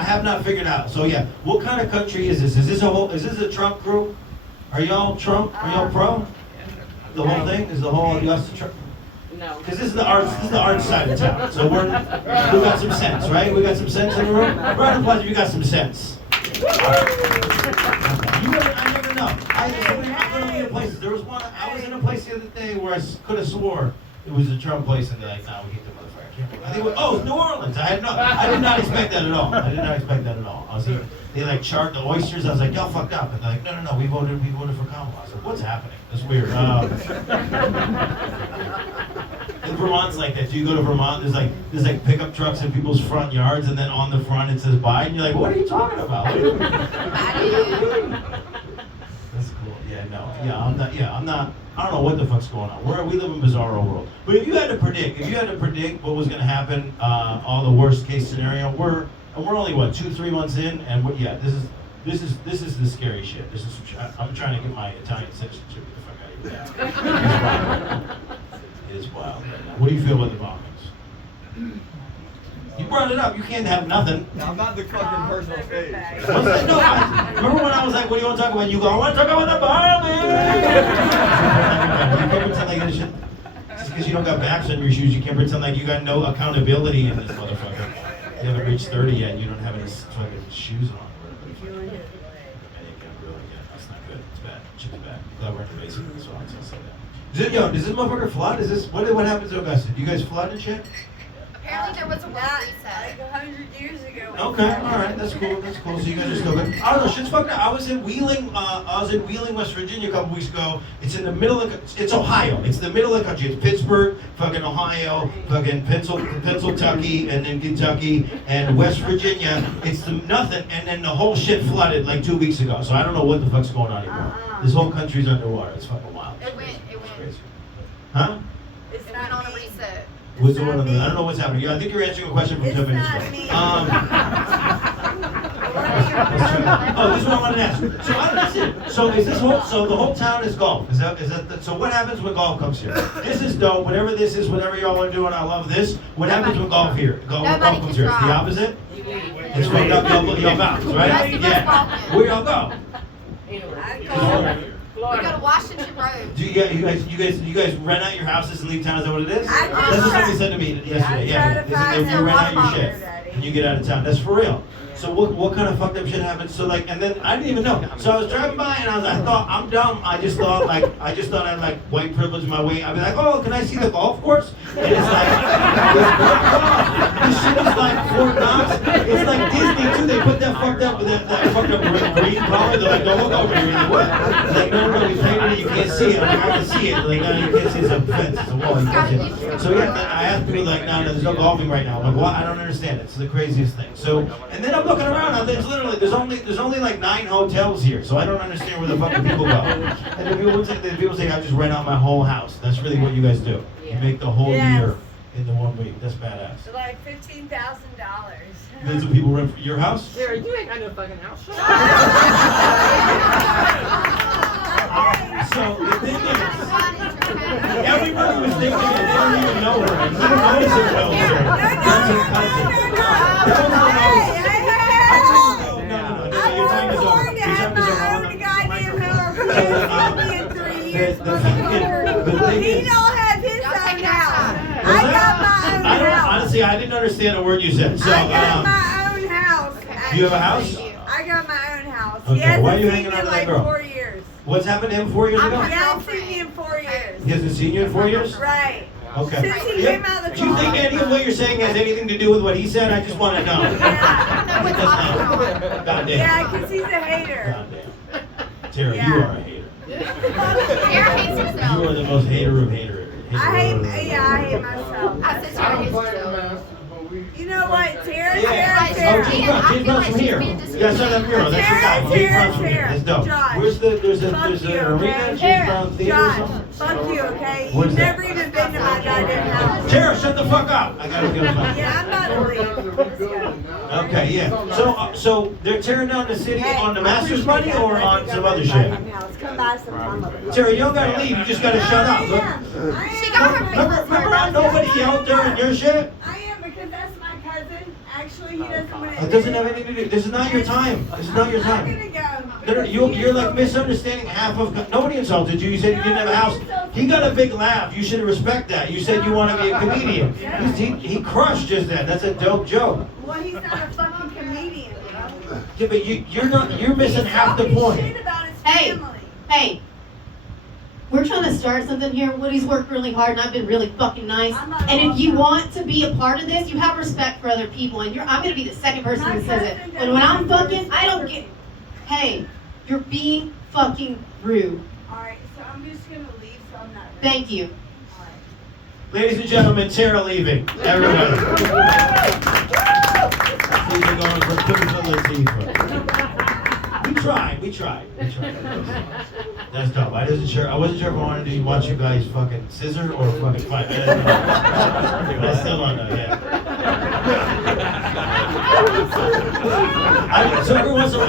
have not figured out. So yeah, what kind of country is this? Is this a Trump crew? Are y'all Trump? Are y'all pro? The whole thing is the whole us Trump. No. Because this is the arts side of town. So we got some sense, right? We got some sense in the room. Round of applause if you got some sense. I never know. I'm going to be in places. There was one. I was in a place the other day where I could have swore it was a Trump place, and they're like, "No, we hate the motherfucker." I can't remember. I think it was, New Orleans. I did not expect that at all. I did not expect that at all. I was even, they like charred the oysters. I was like, "Y'all fucked up," and they're like, "No, we voted for Kamala." I was like, "What's happening?" That's weird. In Vermont's like that. Do you go to Vermont? There's like pickup trucks in people's front yards, and then on the front it says "Biden." And you're like, "What are you talking about?" That's cool. I'm not. I don't know what the fuck's going on. We live in a bizarro world. But if you had to predict what was going to happen, all the worst case scenario, we're only what 2-3 months in, and this is the scary shit. I'm trying to get my Italian citizenship. Get the fuck out of here. It is wild right now. What do you feel about the bombings? You brought it up. You can't have nothing. I'm not the fucking personal stage. What's that? No, remember when I was like, what do you want to talk about? You go, I want to talk about the bombing. You can't pretend like this shit. Just because you don't got backs on your shoes, you can't pretend like you got no accountability in this motherfucker. You haven't reached 30 yet, and you don't have any fucking shoes on. That's not good. It's bad. Shit's bad. Glad we're in the basement. That's all I'm saying. Does this motherfucker flood? What happens to Augusta? Do you guys flood and shit? Apparently there was a water reset. Like 100 years ago. Okay, all right, that's cool. So you guys are still good. I don't know, shit's fucked up. I was in Wheeling, West Virginia a couple weeks ago. It's in the middle of it's Ohio. It's the middle of the country. It's Pittsburgh, fucking Ohio, fucking Pennsylvania, and then Kentucky, and West Virginia. It's nothing, and then the whole shit flooded like 2 weeks ago. So I don't know what the fuck's going on anymore. This whole country's underwater. It's fucking wild. It went. Crazy. Huh? It's It not went on a me. reset. What's the one? I don't know what's happening. I think you're answering a question from It's 10 minutes not ago. me. Oh, this is what I wanted to ask. So that's it. So is this whole? So the whole town is golf. Is that? So what happens when golf comes here? This is dope. Whatever this is, whatever y'all are doing, I love this. What happens when golf here? Golf comes here. It's the opposite. It's fucked up. Y'all bounce, right? Yeah. Where y'all go? We go to Washington Road. Do you guys rent out your houses and leave town? Is that what it is? I That's what try- somebody said to me yesterday. I try to Yeah. find You some rent out your water shit daddy. and you get out of town. That's for real. So what kind of fucked up shit happened? So like, and then I didn't even know. So I was driving by and I thought I'm dumb. I just thought I had like white privilege my way. I'd be like, oh, can I see the golf course? And it's like this shit is like Fort Knox. It's like Disney too. They put that fucked up green collar. They're like, don't look over here. What? It's like, no, we painted it. You can't can't see it. Like, I can see it. Like, no, you can't see it's a fence. It's a wall. You can't see it. So yeah, I have to be like, no, there's no golfing right now. I'm like, what? I don't understand. It's the craziest thing. So, and then I'm looking around. And there's only like 9 hotels here. So I don't understand where the fucking people go. And then people say I just rent out my whole house. That's really what you guys do. You make the whole year into 1 week. That's badass. So like $15,000. That's what people rent for your house? Sarah, you ain't got no fucking house. So the thing is, everybody was thinking that they don't even know her. And you don't notice it well, sir. That's her cousin. No, your time is over. Your time is over. He don't have his own house. I got my own house. Honestly, I didn't understand a word you said. So, I got my own house. you have a house? I got my own house. Okay, He hasn't why are you seen hanging me out in with that like girl? 4 years. What's happened to him 4 years ago? He hasn't seen me in 4 years. He hasn't seen you in 4 years? Right. Okay. Since he came out of the Do you think car. any of what you're saying has anything to do with what he said? I just want to know. It does not. Goddamn. Yeah, because he's a hater. Goddamn. Tara, you are a hater. Tara hates herself. You are the most hater of haters. I hate myself. I said Tara hates herself. You know what, Tara? Oh, James Brown's from here. Yeah, so that mural. That's your guy. James Brown's from here. That's dope. Where's there's an arena at James Brown Theater or something? Fuck you, okay? Where's You've that? never even been to my goddamn house. Tara, shut the fuck up. I gotta get him back. Yeah, I'm about to leave. Let's go. Okay, yeah. So they're tearing down the city on the master's money or on some other shit? Come by sometime. Tara, you don't gotta leave. You just gotta shut up. Look. She got her Remember how nobody yelled during your shit? I am because that's my cousin. Actually, he doesn't want to. It doesn't have anything to do. This is not your time. This is not your I'm time. gonna go. You're like misunderstanding half of. Nobody insulted you. You said you didn't have a house. He got a big laugh. You should respect that. You said you want to be a comedian. He crushed just then. That's a dope joke. Well, he's not a fucking comedian. Yeah, but you're not. You're missing half the point. Shit about his Hey, family. hey. We're trying to start something here. Woody's worked really hard, and I've been really fucking nice. And if you want to be a part of this, you have respect for other people. And I'm gonna be the second person that says it. And when I'm fucking, I don't get. Hey, you're being fucking rude. Alright, so I'm just gonna leave, so I'm not. Thank you. Ladies and gentlemen, Tara leaving. Everybody. These are going for Quinta Latifah. We tried. That's dope. I wasn't sure if I wanted to watch you guys fucking scissor or fucking fight. I didn't know. I still don't know, yeah. So every once in a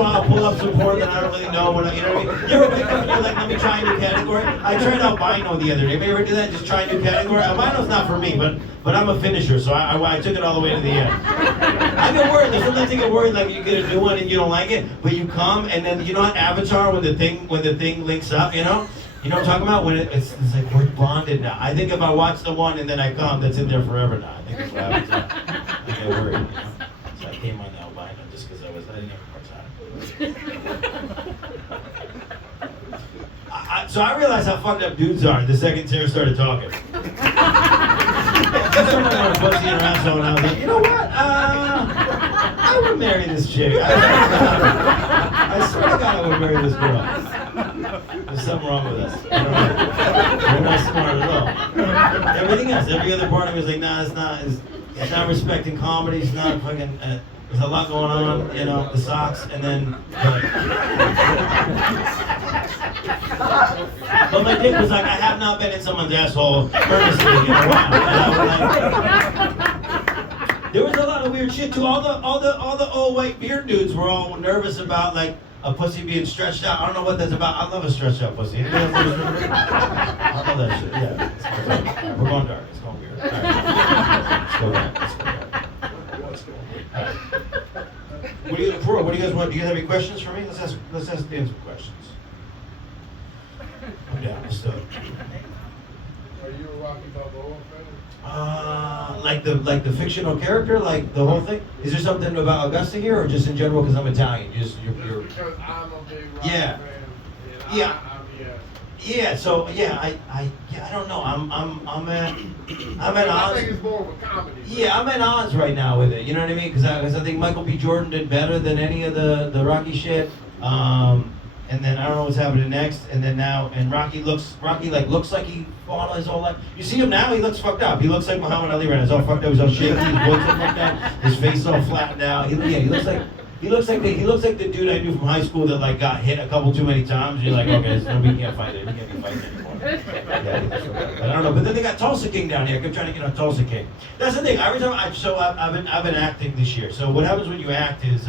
while I'll pull up some porn that I don't really know what you know what I mean? You ever wake up and you're like, let me try a new category? I tried albino the other day. Maybe you ever do that? Just try a new category? Albino's not for me, but I'm a finisher, so I took it all the way to the end. I get worried. There's sometimes I get worried like you get a new one and you don't like it, but you come and then you know on Avatar when the thing links up, you know? You know what I'm talking about? When it's like we're bonded now. I think if I watch the one and then I come, that's in there forever now. I think that's what happens. I get worried. You know? So I came on the albino just because I didn't have more time. So I realized how fucked up dudes are the second Tara started talking. Someone wanted pussy in her asshole, and I was like, you know what? I would marry this chick. I swear to God, I would marry this girl. There's something wrong with us. We're not smart at all. Everything else, every other part of me was like, nah, it's not respecting comedy. It's not fucking. There's a lot going on, you know, the socks, and then. But my dick was like, I have not been in someone's asshole earnestly in a while. And I was like, there was a lot of weird shit too. All the old white beard dudes were all nervous about like a pussy being stretched out. I don't know what that's about. I love a stretched out pussy. I love that shit. Yeah. We're going dark. It's going weird. All right. Let's go dark. What do you guys want? Do you guys have any questions for me? Let's ask Dan some questions. I'm down. Let's do it. Are you a Rocky Balboa fan? Like the fictional character, like the whole thing. Is there something about Augusta here, or just in general because I'm Italian? You're because I'm a big Rocky yeah. fan. Yeah. Yeah. So yeah, I don't know. I'm at I odds. think it's more of a comedy. Yeah, I'm at odds right now with it. You know what I mean? Because I think Michael B. Jordan did better than any of the Rocky shit. and then I don't know what's happening next, and then now, and Rocky looks like he fought his whole life. You see him now, he looks fucked up. He looks like Muhammad Ali right now. He's all fucked up, he's all shaky, his voice all fucked up, his face is all flattened out. He looks like the dude I knew from high school that like got hit a couple too many times. And you're like, okay, so we can't fight it. We can't be fighting anymore. But I don't know. But then they got Tulsa King down here. I kept trying to get on Tulsa King. That's the thing. Every time I've been acting this year. So what happens when you act is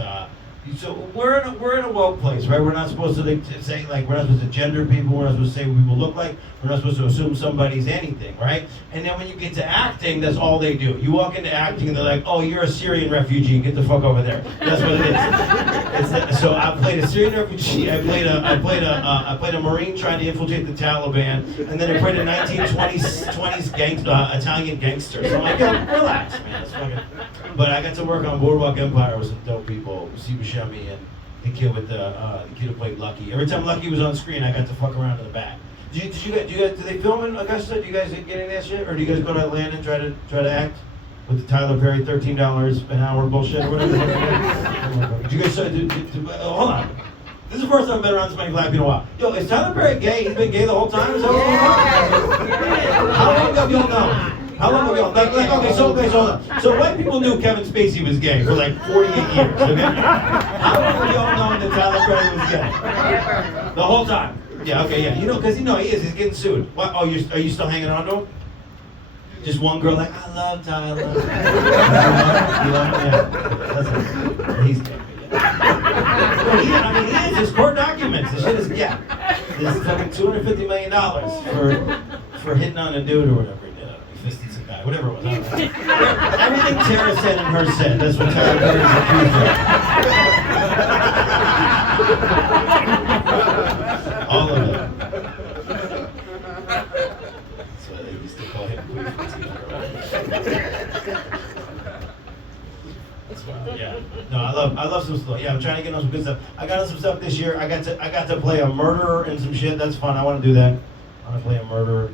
so we're in a woke place, right? We're not supposed to say like we're not supposed to gender people. We're not supposed to say what people look like. We're not supposed to assume somebody's anything, right? And then when you get to acting, that's all they do. You walk into acting and they're like, "Oh, you're a Syrian refugee. Get the fuck over there." That's what it is. So I played a Syrian refugee. I played a Marine trying to infiltrate the Taliban, and then I played a 1920s Italian gangster. So I'm like, yo, relax, man. That's fucking. But I got to work on Boardwalk Empire with some dope people, Steve Buscemi and the kid who played Lucky. Every time Lucky was on screen, I got to fuck around in the back. Do they film in Augusta? Do you guys get any of that shit, or do you guys go to Atlanta and try to act with the Tyler Perry $13 an hour bullshit or whatever? Do you guys hold on? This is the first time I've been around this many black people in a while. Yo, is Tyler Perry gay? He's been gay the whole time? Is that what's going on? How long have y'all known? How long ago? Okay, hold on. So white people knew Kevin Spacey was gay for like 48 years, okay? How long have y'all known that Tyler Perry was gay? The whole time. Yeah, okay, yeah. You know, because he is. He's getting sued. What? Oh, are you still hanging on to him? Just one girl like, I love Tyler. You love him? Yeah. That's it. He's gay. Yeah. He is. His court documents. The shit is, yeah. There's fucking $250 million for hitting on a dude or whatever. Fisted some guy, whatever it was. I don't know. Everything Tara said and her said. That's what Tara Perry's accused of. All of it. That's why they used to call him Queen. Yeah. No, I love some stuff. Yeah, I'm trying to get on some good stuff. I got on some stuff this year. I got to play a murderer and some shit. That's fun. I want to do that. I want to play a murderer.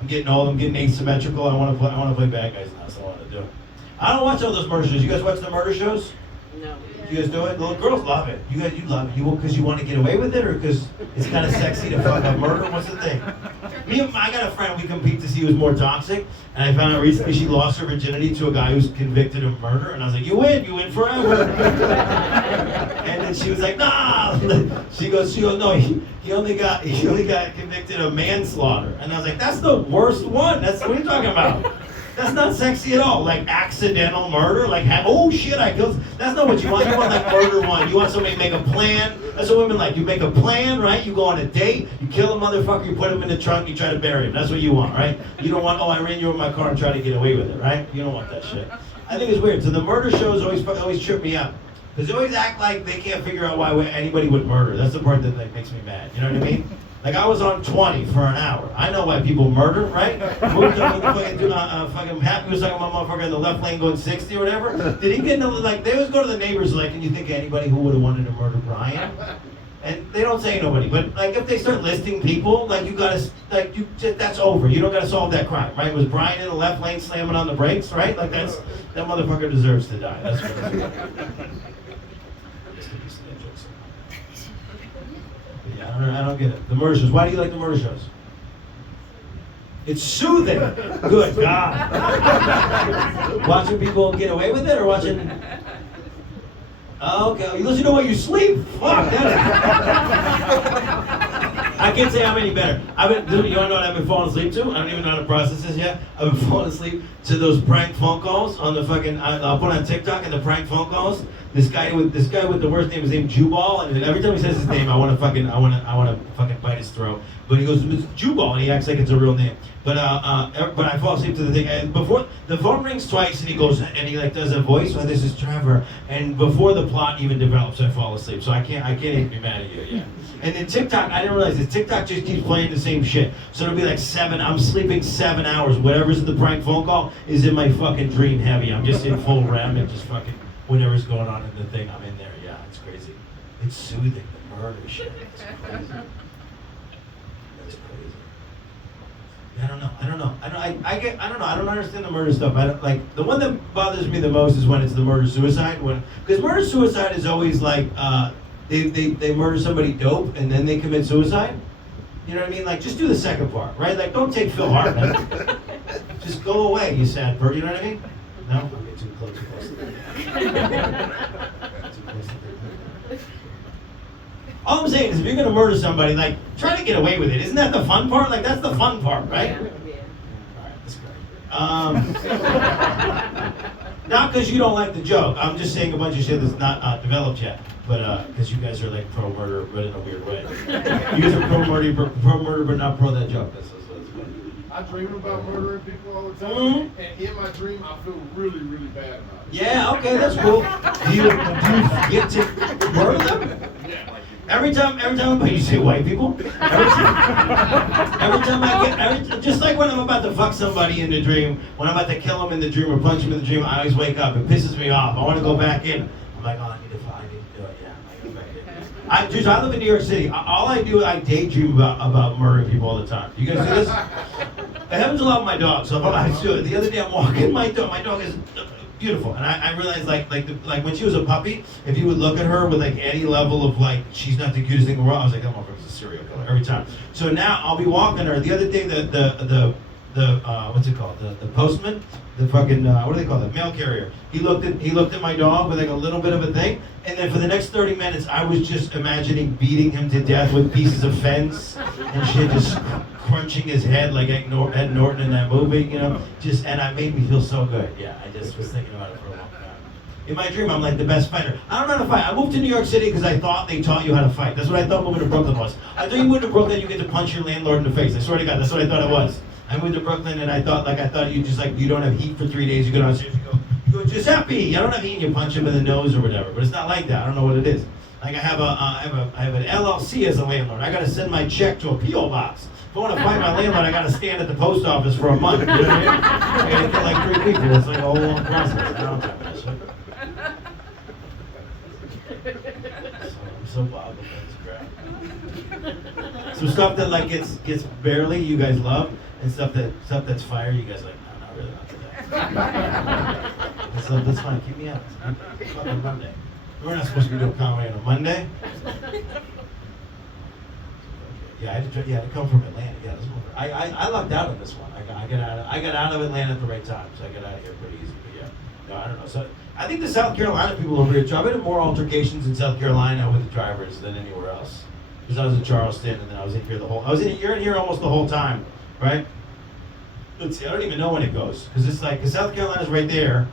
I'm getting old. I'm getting asymmetrical. I want to play bad guys now. That's what I want to do. I don't watch all those murder shows. You guys watch the murder shows? No. You guys do it? The little girls love it. You love it. Because you want to get away with it, or because it's kind of sexy to fuck up murder? What's the thing? I got a friend. We compete to see who's more toxic, and I found out recently she lost her virginity to a guy who's convicted of murder, and I was like, you win forever. And then she was like, nah. She goes, no, he only got convicted of manslaughter, and I was like, that's the worst one. What are you talking about? That's not sexy at all. Like accidental murder, like oh shit, I killed. That's not what you want. You want like murder one. You want somebody to make a plan. That's what women like. You make a plan, right? You go on a date. You kill a motherfucker. You put him in the trunk. You try to bury him. That's what you want, right? You don't want I ran you over my car and try to get away with it, right? You don't want that shit. I think it's weird. So the murder shows always trip me up because they always act like they can't figure out why anybody would murder. That's the part that like makes me mad. You know what I mean? Like I was on 20 for an hour. I know why people murder, right? Happy was talking about motherfucker in the left lane going 60 or whatever. Did he get into like they always go to the neighbors like, can you think of anybody who would have wanted to murder Brian? And they don't say nobody, but like if they start listing people, like you gotta that's over. You don't gotta solve that crime, right? Was Brian in the left lane slamming on the brakes, right? Like that motherfucker deserves to die. That's what it is. Yeah, I don't get it. The murder shows. Why do you like the murder shows? It's soothing. Good God. Watching people get away with it or watching... Oh, okay. You listen to while you sleep? Fuck, that I can't say I'm any better. You want to know what I've been falling asleep to? I don't even know how to process this yet. I've been falling asleep to those prank phone calls on the fucking... I'll put on TikTok and the prank phone calls. This guy with the worst name is named Jubal, and every time he says his name, I want to fucking bite his throat. But he goes, it's Jubal, and he acts like it's a real name. But I fall asleep to the thing. And before the phone rings twice, and he goes and he like does a voice. Well, this is Trevor. And before the plot even develops, I fall asleep. So I can't even be mad at you. Yeah. And then TikTok, I didn't realize this. TikTok just keeps playing the same shit. So it'll be like I'm sleeping 7 hours. Whatever's in the prank phone call is in my fucking dream heavy. I'm just in full REM and just fucking. Whatever's going on in the thing, I'm in there. Yeah, it's crazy. It's soothing. The murder shit. It's crazy. That's crazy. I don't know. I don't know. I don't understand the murder stuff. I don't like the one that bothers me the most is when it's the murder suicide. Because murder suicide is always like they murder somebody dope and then they commit suicide. You know what I mean? Like, just do the second part, right? Like, don't take Phil Hartman. Just go away, you sad bird. You know what I mean? No? Okay, too close. Too close to the All I'm saying is, if you're gonna murder somebody, like, try to get away with it. Isn't that the fun part? Like, that's the fun part, right? All right, let's go. Not because you don't like the joke. I'm just saying a bunch of shit that's not developed yet. But because you guys are like pro murder, but in a weird way. You guys are pro murder, but not pro that joke. That's funny. I dream about murdering people all the time, and in my dream, I feel really, really bad about it. Yeah, okay, that's cool. Do you get to murder them? Yeah. Every time you say white people. Every time I get, just like when I'm about to fuck somebody in the dream, when I'm about to kill them in the dream or punch them in the dream, I always wake up. It pisses me off. I want to go back in. I'm like, oh, I need to do it. Yeah, I go back in. I live in New York City. All I do, I daydream about murdering people all the time. You guys see this? It happens a lot with my dog. So I do it. The other day I'm walking my dog. My dog is beautiful, and I realized like when she was a puppy, if you would look at her with like any level of like she's not the cutest thing in the world, I was like, that motherfucker's a serial killer every time. So now I'll be walking her. The other day the what's it called? The postman, the fucking what do they call it? Mail carrier. He looked at my dog with like a little bit of a thing, and then for the next 30 minutes I was just imagining beating him to death with pieces of fence and shit, just crunching his head like Ed Norton in that movie, you know. And it made me feel so good. Yeah, I just was thinking about it for a long time. In my dream, I'm like the best fighter. I don't know how to fight. I moved to New York City because I thought they taught you how to fight. That's what I thought moving to Brooklyn was. I thought you moved to Brooklyn, you get to punch your landlord in the face. I swear to God, that's what I thought it was. I moved to Brooklyn and I thought you just like, you don't have heat for 3 days. You go downstairs, you go, Giuseppe. I don't have heat, and you punch him in the nose or whatever. But it's not like that. I don't know what it is. Like I have an LLC as a landlord. I got to send my check to a P.O. box. If I want to find my landlord, I got to stand at the post office for a month. You know what I mean? I got to kill like 3 people. It's like a whole long process. I don't have that shit. I'm so boggled by this crap. Some stuff that like gets barely you guys love, and stuff that's fire you guys like. No, not really, not today. That's fine. Keep me out. It's on Monday. We're not supposed to be doing comedy on a Monday. Yeah, I had to come from Atlanta. Yeah, this one. I lucked out on this one. I got out of Atlanta at the right time, so I got out of here pretty easy. But yeah, no, I don't know. So I think the South Carolina people over here. I've been in more altercations in South Carolina with the drivers than anywhere else. Because I was in Charleston, and then I was in here you're in here almost the whole time, right? Let's see. I don't even know when it goes because it's like because South Carolina's right there,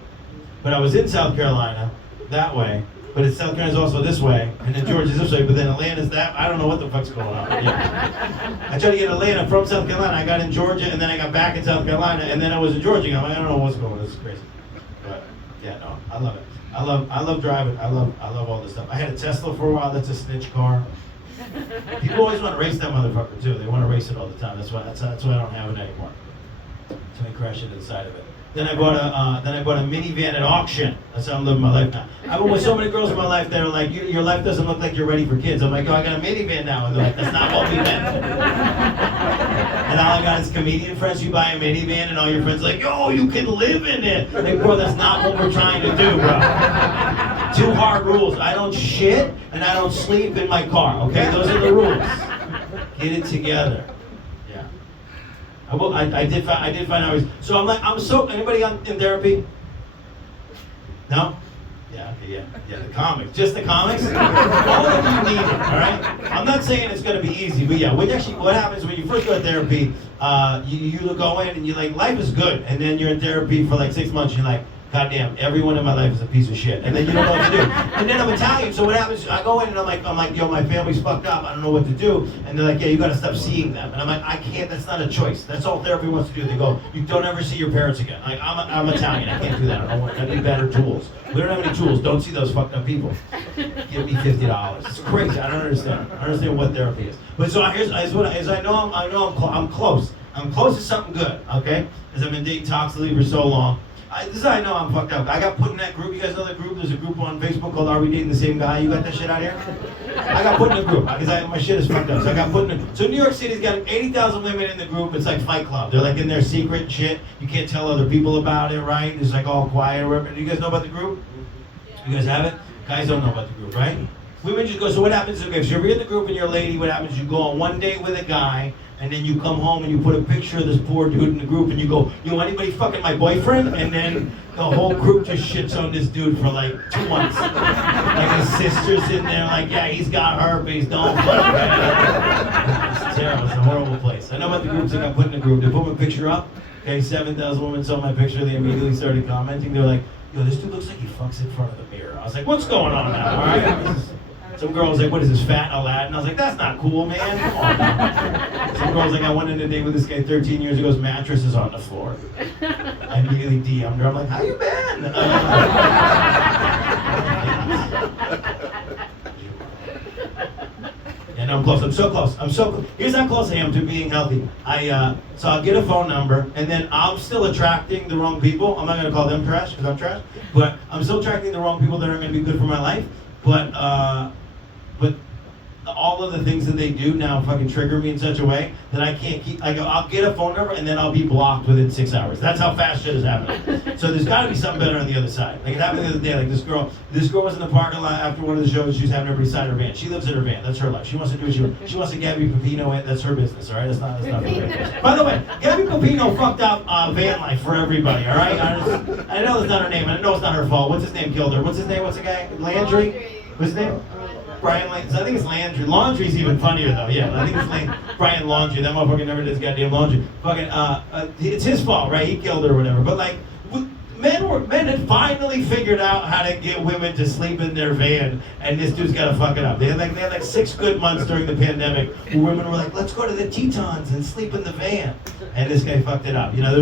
but I was in South Carolina that way. But it's South Carolina's also this way, and then Georgia's this way, but then Atlanta's that. I don't know what the fuck's going on. Yeah. I tried to get Atlanta from South Carolina. I got in Georgia, and then I got back in South Carolina, and then I was in Georgia. I'm like, I don't know what's going on. This is crazy. But yeah, no, I love it. I love driving. I love all this stuff. I had a Tesla for a while. That's a snitch car. People always want to race that motherfucker too. They want to race it all the time. That's why I don't have it anymore. So I crash into the side of it. Then I bought a minivan at auction. That's how I'm living my life now. I've been with so many girls in my life that are like, your life doesn't look like you're ready for kids. I'm like, oh, I got a minivan now. And they're like, that's not what we meant. And all I got is comedian friends. You buy a minivan and all your friends are like, yo, you can live in it. Like, bro, that's not what we're trying to do, bro. 2 hard rules. I don't shit and I don't sleep in my car, okay? Those are the rules. Get it together. I did find out. So anybody in therapy? No? Yeah, okay, yeah, the comics. Just the comics? All of you need it, all right? I'm not saying it's going to be easy, but yeah, what happens when you first go to therapy, you go in and you're like, life is good, and then you're in therapy for like 6 months, and you're like, God damn, everyone in my life is a piece of shit. And then you don't know what to do. And then I'm Italian, so what happens, I go in and I'm like, yo, my family's fucked up, I don't know what to do. And they're like, yeah, you gotta stop seeing them. And I'm like, I can't, that's not a choice. That's all therapy wants to do. They go, you don't ever see your parents again. Like, I'm Italian, I can't do that. I need better tools. We don't have any tools, don't see those fucked up people. Give me $50. It's crazy, I don't understand. I don't understand what therapy is. But so here's I know I'm close. I'm close to something good, okay? Because I've been dating toxically for so long. This is how I know I'm fucked up. I got put in that group. You guys know that group? There's a group on Facebook called Are We Dating the Same Guy? You got that shit out here? I got put in a group because my shit is fucked up. So I got put in So New York City's got 80,000 women in the group. It's like Fight Club. They're like in their secret shit. You can't tell other people about it, right? It's like all quiet or whatever. Do you guys know about the group? You guys have it? Guys don't know about the group, right? Women just go, so what happens, okay, so if you're in the group and you're a lady, what happens, you go on one date with a guy, and then you come home and you put a picture of this poor dude in the group and you go, you know anybody fucking my boyfriend? And then the whole group just shits on this dude for like 2 months. Like his sister's in there like, yeah, he's got herpes, don't fuck him. It's terrible, it's a horrible place. I know about the groups that got put in the group. They put my picture up, okay, 7,000 women saw my picture, they immediately started commenting. They're like, yo, this dude looks like he fucks in front of the mirror. I was like, what's going on now, all right? Some girl was like, what is this, fat Aladdin? I was like, that's not cool, man. Come on now. Some girl was like, I went on a date with this guy 13 years ago. His mattress is on the floor. I immediately DM'd her. I'm like, how you been? And I'm close. I'm so close. I'm so close. Here's how close I am to being healthy. So I'll get a phone number, and then I'm still attracting the wrong people. I'm not going to call them trash, because I'm trash. But I'm still attracting the wrong people that aren't going to be good for my life. But all of the things that they do now fucking trigger me in such a way that I can't keep. I go, I'll get a phone number and then I'll be blocked within 6 hours. That's how fast shit is happening. So there's got to be something better on the other side. Like it happened the other day. Like this girl was in the parking lot after one of the shows. She was having everybody sign her van. She lives in her van. That's her life. She wants to do what she wants. She wants to Gabby Pepino it. That's her business. All right. That's not her business. By the way, Gabby Pepino fucked up van life for everybody. All right. I know that's not her name. I know it's not her fault. What's his name killed her? What's his name? What's the guy? Landry. What's his name? Brian Landry. I think it's Landry. Laundry's even funnier though. Yeah, I think it's Brian Laundry. That motherfucker never did his goddamn laundry. Fucking, it's his fault, right? He killed her or whatever. But like, men had finally figured out how to get women to sleep in their van, and this dude's got to fuck it up. They had like 6 good months during the pandemic where women were like, let's go to the Tetons and sleep in the van, and this guy fucked it up. You know,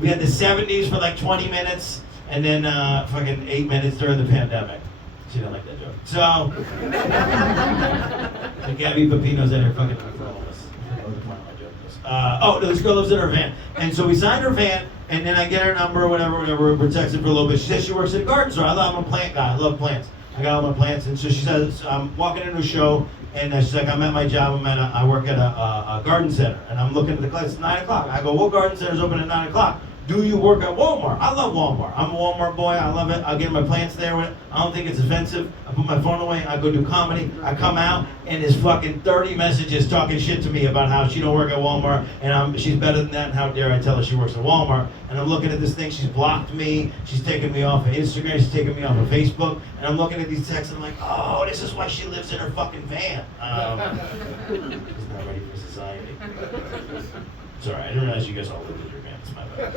we had the 70s for like 20 minutes, and then fucking 8 minutes during the pandemic. She didn't like that joke. So Gabby Pepino's in her fucking for all this. This girl lives in her van. And so we signed her van, and then I get her number or whatever, we're texting for a little bit. She says she works at a garden store. I'm a plant guy. I love plants. I got all my plants. And so she says, I'm walking into a show, and she's like, I'm at my job. I work at a garden center. And I'm looking at the clock. It's 9 o'clock. I go, what garden center's open at 9 o'clock? Do you work at Walmart? I love Walmart. I'm a Walmart boy. I love it. I get my plants there. I don't think it's offensive. I put my phone away. I go do comedy. I come out, and there's fucking 30 messages talking shit to me about how she don't work at Walmart, and she's better than that, and how dare I tell her she works at Walmart. And I'm looking at this thing. She's blocked me. She's taken me off of Instagram. She's taken me off of Facebook. And I'm looking at these texts, and I'm like, oh, this is why she lives in her fucking van. She's not ready for society. Sorry, I didn't realize you guys all lived in your van. It's my bad.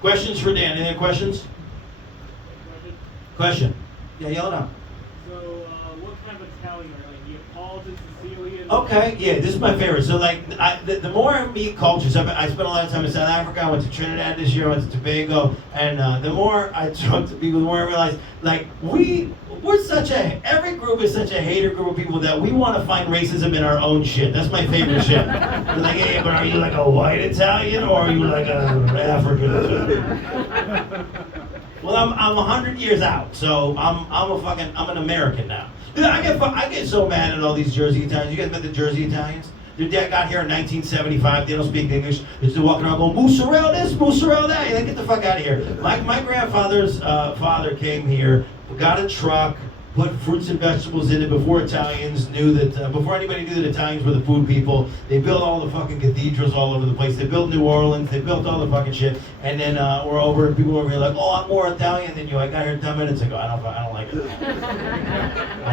Questions for Dan? Any other questions? Question. Yeah, yell it out. So, what kind of Italian are you? Neapolitan, Sicilian? Okay, yeah, this is my favorite. So, like, the more I meet cultures, I spent a lot of time in South Africa. I went to Trinidad this year. I went to Tobago, and the more I talk to people, the more I realize, like, every group is such a hater group of people that we want to find racism in our own shit. That's my favorite shit. They're like, hey, but are you like a white Italian or are you like an African Italian? Well, I'm 100 years out, so I'm an American now. Dude, I get so mad at all these Jersey Italians. You guys met the Jersey Italians? Their dad got here in 1975. They don't speak English. They're still walking around going, mozzarella this, mozzarella that. You're like, get the fuck out of here. My grandfather's father came here, got a truck, put fruits and vegetables in it before Italians knew that, before anybody knew that Italians were the food people. They built all the fucking cathedrals all over the place. They built New Orleans. They built all the fucking shit. And then we're over and people over here like, oh, I'm more Italian than you. I got here 10 minutes ago. I don't like it.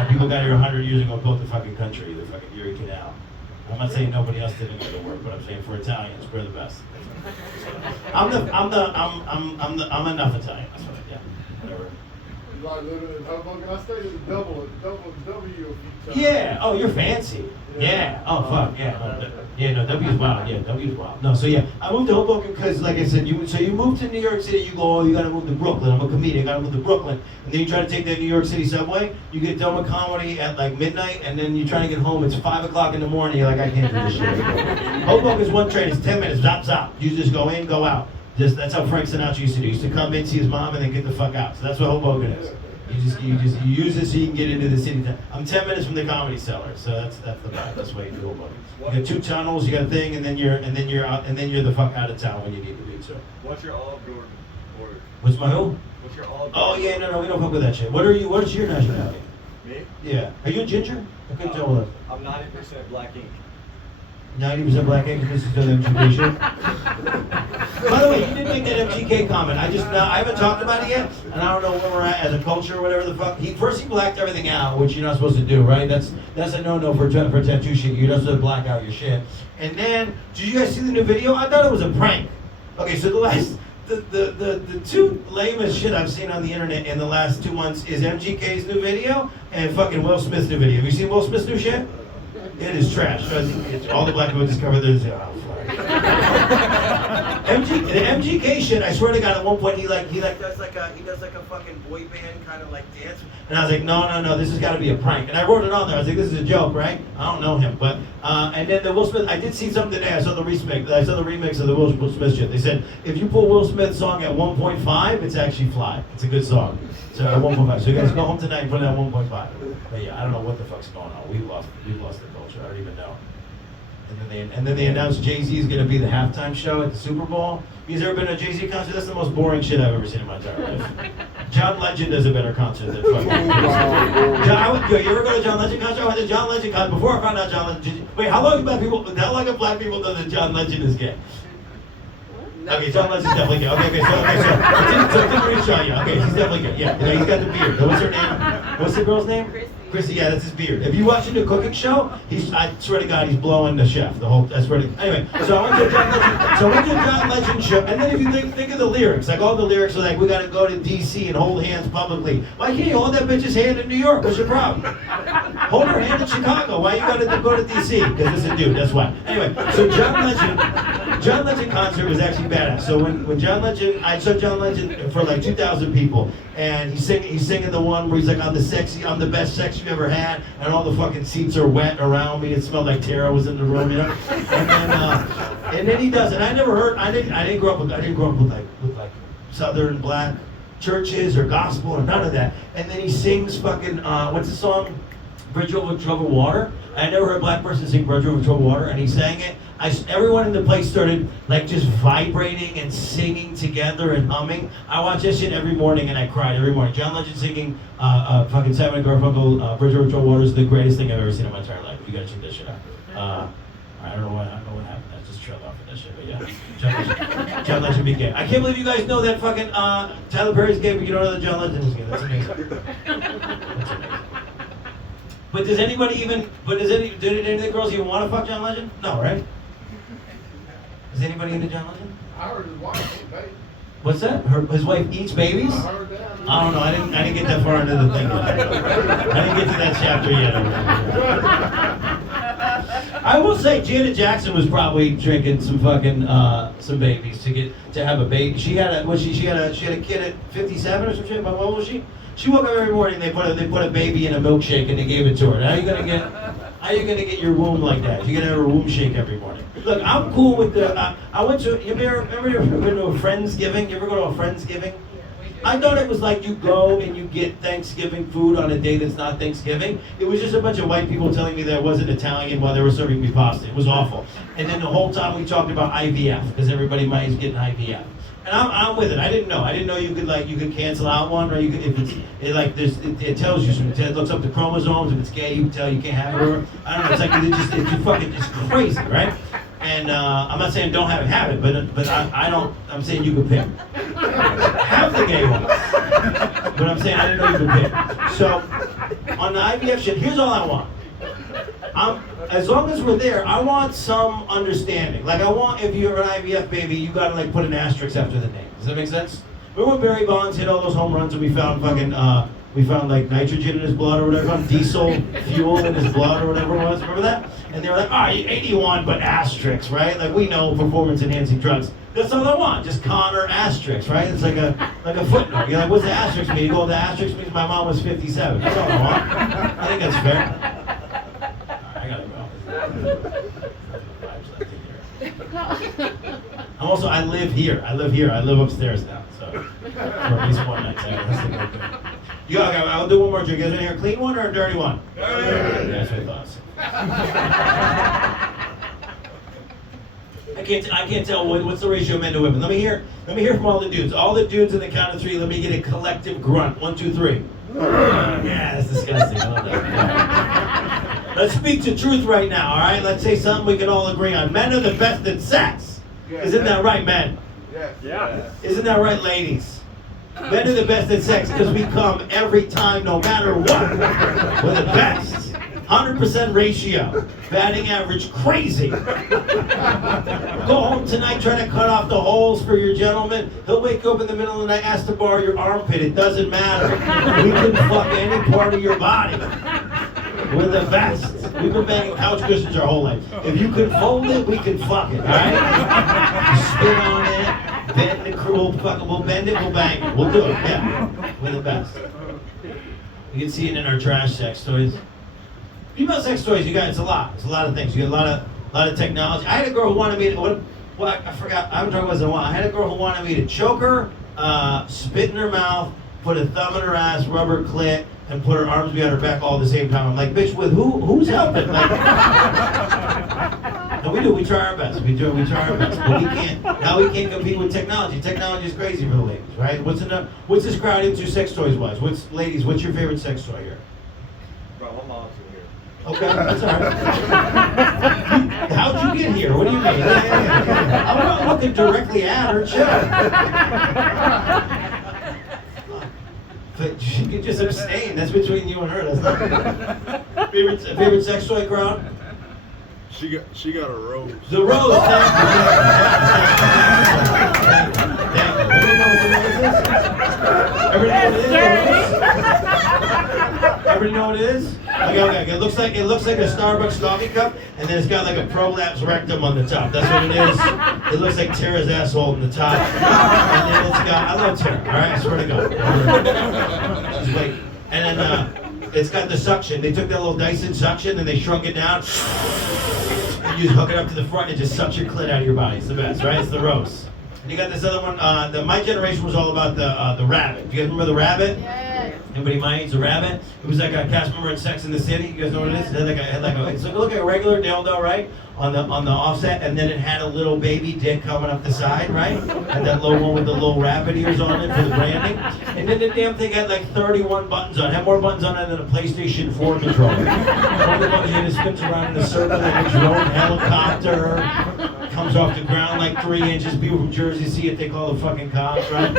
People got here 100 years ago and built the fucking country, the fucking Erie Canal. I'm not saying nobody else didn't do the work, but I'm saying for Italians, we're the best. I'm enough Italian. That's what whatever. You like living in Hoboken? I stayed at double W a few times. Yeah. Oh, you're fancy. Yeah. Oh, fuck. Yeah. No, W's wild. Yeah, W's wild. No, so yeah, I moved to Hoboken because, like I said, you move to New York City, you go, oh, you gotta move to Brooklyn. I'm a comedian, I gotta move to Brooklyn. And then you try to take that New York City subway, you get done with comedy at like midnight, and then you try to get home, it's 5 o'clock in the morning, you're like, I can't do this shit. Hoboken's one train, it's 10 minutes, zap, zap. You just go in, go out. That's how Frank Sinatra used to do. He used to come in, see his mom, and then get the fuck out. So that's what Hoboken is. You use it so you can get into the city. I'm 10 minutes from the Comedy Cellar, so that's the vibe. That's why you do Hoboken. You got 2 tunnels, you got a thing, and then you're the fuck out of town when you need to be. So. What's your Olive Garden order? What's my who? What's your Olive Garden? Oh yeah, no, we don't fuck with that shit. What is your nationality? Me? Yeah. Are you a ginger? I couldn't tell what. I'm 90% black ink. 90% black ink. This is the MGK shit. By the way, you didn't make that MGK comment. I haven't talked about it yet, and I don't know where we're at as a culture or whatever the fuck. He blacked everything out, which you're not supposed to do, right? That's a no-no for tattoo shit. You're not supposed to black out your shit. And then, did you guys see the new video? I thought it was a prank. Okay, so the two lamest shit I've seen on the internet in the last 2 months is MGK's new video and fucking Will Smith's new video. Have you seen Will Smith's new shit? It is trash. All the black people discovered there's the MGK shit. I swear to God, at one point he does like a fucking boy band kind of like dance, and I was like, no, this has got to be a prank. And I wrote it on there. I was like, this is a joke, right? I don't know him, but and then the Will Smith. I did see something today. I saw the remix of the Will Smith shit. They said if you pull Will Smith's song at 1.5, it's actually fly. It's a good song. So at 1.5. So you guys go home tonight and put it at 1.5. But yeah, I don't know what the fuck's going on. We've lost the culture. I don't even know. And then they announced Jay-Z is going to be the halftime show at the Super Bowl. You guys ever been to a Jay-Z concert? That's the most boring shit I've ever seen in my entire life. John Legend does a better concert than fucking you ever go to John Legend concert? I went to John Legend concert before I found out John Legend. Wait, how long have black people know that John Legend is gay? Okay, John Legend's definitely gay. Okay, so didn't reach out yet. Okay, he's definitely gay. Yeah, he's got the beard. What's her name? What's the girl's name? Chrissy, yeah, that's his beard. If you watch the cooking show, I swear to God, he's blowing the chef. Anyway, so I went to a John Legend show, and then if you think of the lyrics, like all the lyrics are like, we gotta go to DC and hold hands publicly. Why can't you hold that bitch's hand in New York? What's your problem? Hold her hand in Chicago. Why you gotta go to DC? Because it's a dude, that's why. Anyway, so John Legend concert was actually badass. So when John Legend, I saw John Legend for like 2,000 people, and he's singing the one where he's like, I'm the best sex you ever had, and all the fucking seats are wet around me. It smelled like Tara was in the room, you know. And then he does, and I didn't grow up with like Southern black churches or gospel or none of that. And then he sings fucking what's the song? Bridge Over Troubled Water. I never heard a black person sing Bridge Over Troubled Water, and he sang it. Everyone in the place started like just vibrating and singing together and humming. I watch this shit every morning and I cried every morning. John Legend singing fucking Simon & Garfunkel, Bridge Over Troubled Water is the greatest thing I've ever seen in my entire life. You gotta check this shit out. I don't know what happened. I just trailed off of that shit, but yeah. John Legend be gay. I can't believe you guys know that fucking Tyler Perry's gay, but you don't know that John Legend is gay. That's amazing. That's amazing. But does anybody even? Did any of the girls even want to fuck John Legend? No, right? Is anybody into John Legend? I heard his wife ate babies. What's that? His wife eats babies? I heard that. I don't know. I didn't get that far into the thing. I didn't get to that chapter yet. I will say Janet Jackson was probably drinking some fucking some babies to have a baby. She had a kid at 57 or some shit. But what was she? She woke up every morning. They put a baby in a milkshake and they gave it to her. How are you gonna get your womb like that? You're gonna have a womb shake every morning. Look, I'm cool with the. I went to. You ever been to a Friendsgiving? You ever go to a Friendsgiving? I thought it was like you go and you get Thanksgiving food on a day that's not Thanksgiving. It was just a bunch of white people telling me that it wasn't Italian while they were serving me pasta. It was awful. And then the whole time we talked about IVF because everybody might is getting IVF. And I'm with it. I didn't know you could cancel out one, or you could it tells you something. It looks up the chromosomes. If it's gay, you can tell you can't have it. Or I don't know. It's like it's crazy, right? And I'm not saying don't have it, but I don't. I'm saying you could pick. Have the gay ones. But I'm saying I didn't know you could pick. So on the IVF shit, here's all I want. As long as we're there, I want some understanding. Like I want, if you're an IVF baby, you gotta like put an asterisk after the name. Does that make sense? Remember when Barry Bonds hit all those home runs and we found like nitrogen in his blood or whatever, diesel fuel in his blood or whatever it was. Remember that? And they were like, 81, but asterisks, right? Like we know performance-enhancing drugs. That's all I want. Just Connor asterisk, right? It's like a footnote. You're like, what's the asterisk mean? You go, the asterisk means my mom was 57. That's all I want. I think that's fair. I gotta go. I live here. I live upstairs now, so for at least one night. I'll do one more drink. You guys want to hear a clean one or a dirty one? That's what I thought. I can't tell what's the ratio of men to women. Let me hear from all the dudes. All the dudes in the count of three. Let me get a collective grunt. 1, 2, 3. Yeah, that's disgusting. Hold on. Let's speak the truth right now, all right? Let's say something we can all agree on. Men are the best at sex. Isn't that right, men? Yeah. Isn't that right, ladies? Men are the best at sex because we come every time, no matter what. We're the best. 100% ratio. Batting average crazy. Go home tonight, try to cut off the holes for your gentleman. He'll wake up in the middle of the night, ask to borrow your armpit. It doesn't matter. We can fuck any part of your body. We're the best. We've been banging couch cushions our whole life. If you can fold it, we can fuck it, all right? Spit on it, bend the crew, we'll bend it, we'll bang it. We'll do it, yeah. We're the best. You can see it in our trash sex toys. Female sex toys, you guys, it's a lot. It's a lot of things. You get a lot of technology. I had a girl who wanted me to, I forgot, I haven't talked about this in a while. I had a girl who wanted me to choke her, spit in her mouth, put a thumb in her ass, rub her clit, and put her arms behind her back all at the same time. I'm like, bitch, with who's helping? Like, no, we do. We try our best. We try our best. But we can't compete with technology. Technology is crazy for the ladies, right? What's this crowd into sex toys wise? What's your favorite sex toy here? Bro, my mom's in here. Okay, that's all right. How'd you get here? What do you mean? Yeah. I'm not looking directly at her. Chill. But you can just abstain. That's between you and her. That's not favorite sex toy crowd. She got a rose. The rose. Thank you. Thank you. Everybody know what it is? Okay. It looks like a Starbucks coffee cup, and then it's got like a prolapse rectum on the top. That's what it is. It looks like Tara's asshole on the top, and then it's got. I love Tara. All right, I swear to God. Just wait, and then it's got the suction. They took that little Dyson suction and they shrunk it down. And you just hook it up to the front and it just sucks your clit out of your body. It's the best, right? It's the rose. And you got this other one. My generation was all about the rabbit. Do you guys remember the rabbit? Yes. Anybody my age, the rabbit? It was like a cast member in Sex in the City. You guys know what it is? It had like a it's like, look like a regular dildo, right? On the offset, and then it had a little baby dick coming up the side, right? And that little one with the little rabbit ears on it for the branding. And then the damn thing had like 31 buttons on it. Had more buttons on it than a PlayStation 4 controller. One of the buttons you just spins around in a circle like a drone helicopter. Comes off the ground like 3 inches. People from Jersey see it, they call the fucking cops, right?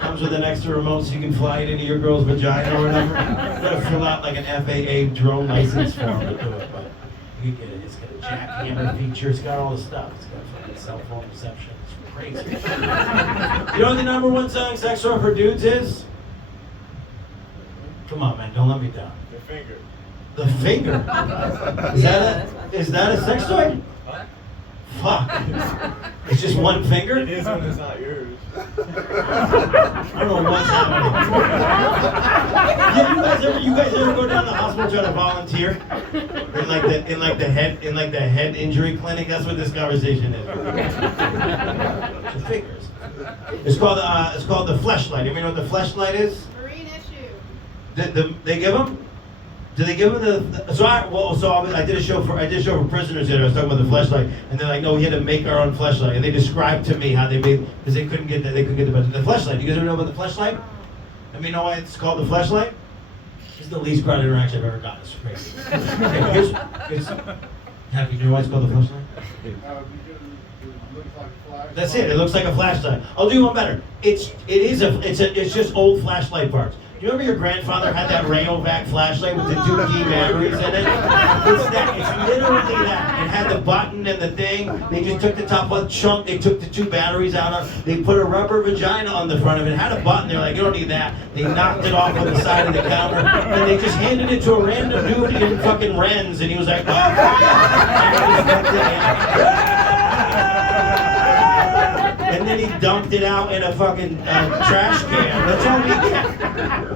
Comes with an extra remote so you can fly it into your girl's vagina or whatever. You gotta fill out like an FAA drone license form to do it, but you get it. It's got a jackhammer feature. It's got all the stuff. It's got fucking cell phone reception. It's crazy. You know what the #1 selling sex toy for dudes is? Come on, man, don't let me down. The finger. The finger? Is that a sex toy? Fuck. It's just one finger? It is when it's not yours. I don't know what's happening. Yeah, you guys ever go down to the hospital try to volunteer? In like the head injury clinic? That's what this conversation is. It's fingers. It's called the fleshlight. You know what the fleshlight is? Marine issue. They give them? Do they give them the I did a show for prisoners here. I was talking about the fleshlight, and they're like, no, we had to make our own fleshlight, and they described to me how they made because they couldn't get the fleshlight. You guys ever know about the fleshlight? I mean, know why it's called the fleshlight? It's the least crowded interaction I've ever gotten. It's crazy. Okay, Happy, you know why it's called the fleshlight? That's it. It looks like a flashlight. I'll do one better. It's just old flashlight parts. You remember your grandfather had that Rayovac flashlight with the 2D batteries in it? It's that. It's literally that. It had the button and the thing. They just took the top one chunk. They took the 2 batteries out of it. They put a rubber vagina on the front of it. It had a button. They're like, you don't need that. They knocked it off on the side of the counter. And they just handed it to a random dude in fucking Ren's. And he was like, oh, fuck yeah. And then he dumped it out in a fucking trash can. That's all we get.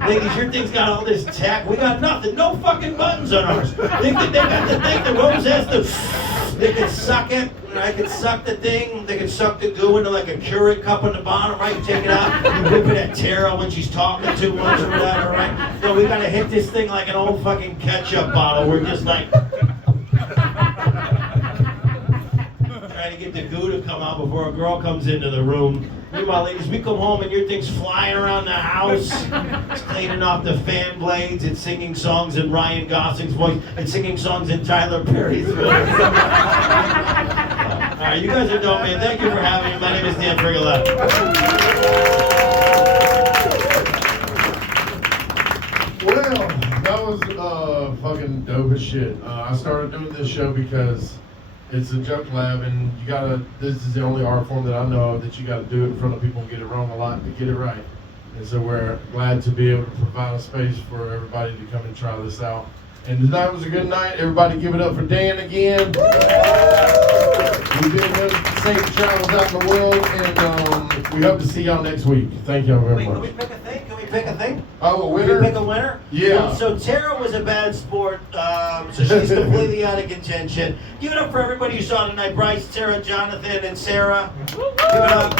Ladies, your thing's got all this tech. We got nothing. No fucking buttons on ours. They got the thing. The Rose has to. They can suck it. I can suck the thing. They can suck the goo into like a Keurig cup on the bottom, right? You take it out. You whip it at Tara when she's talking too much or whatever, right? So we gotta hit this thing like an old fucking ketchup bottle. We're just like. Trying to get the goo to come out before a girl comes into the room. Meanwhile, ladies, we come home and your thing's flying around the house. It's cleaning off the fan blades. It's singing songs in Ryan Gosling's voice. It's singing songs in Tyler Perry's voice. All right, you guys are dope, man. Thank you for having me. My name is Dan Frigolette. Well, that was fucking dope as shit. I started doing this show because it's a joke lab, and you gotta. This is the only art form that I know of that you gotta do it in front of people and get it wrong a lot to get it right. And so we're glad to be able to provide a space for everybody to come and try this out. And tonight was a good night. Everybody give it up for Dan again. We've been with safe travels out in the world, and we hope to see y'all next week. Thank y'all very much. Can we pick a thing? Can we pick a thing? Oh, a winner? Can we pick a winner? Yeah. Well, so Tara was a bad sport, so she's completely out of contention. Give it up for everybody you saw tonight. Bryce, Tara, Jonathan, and Sarah. Give it up.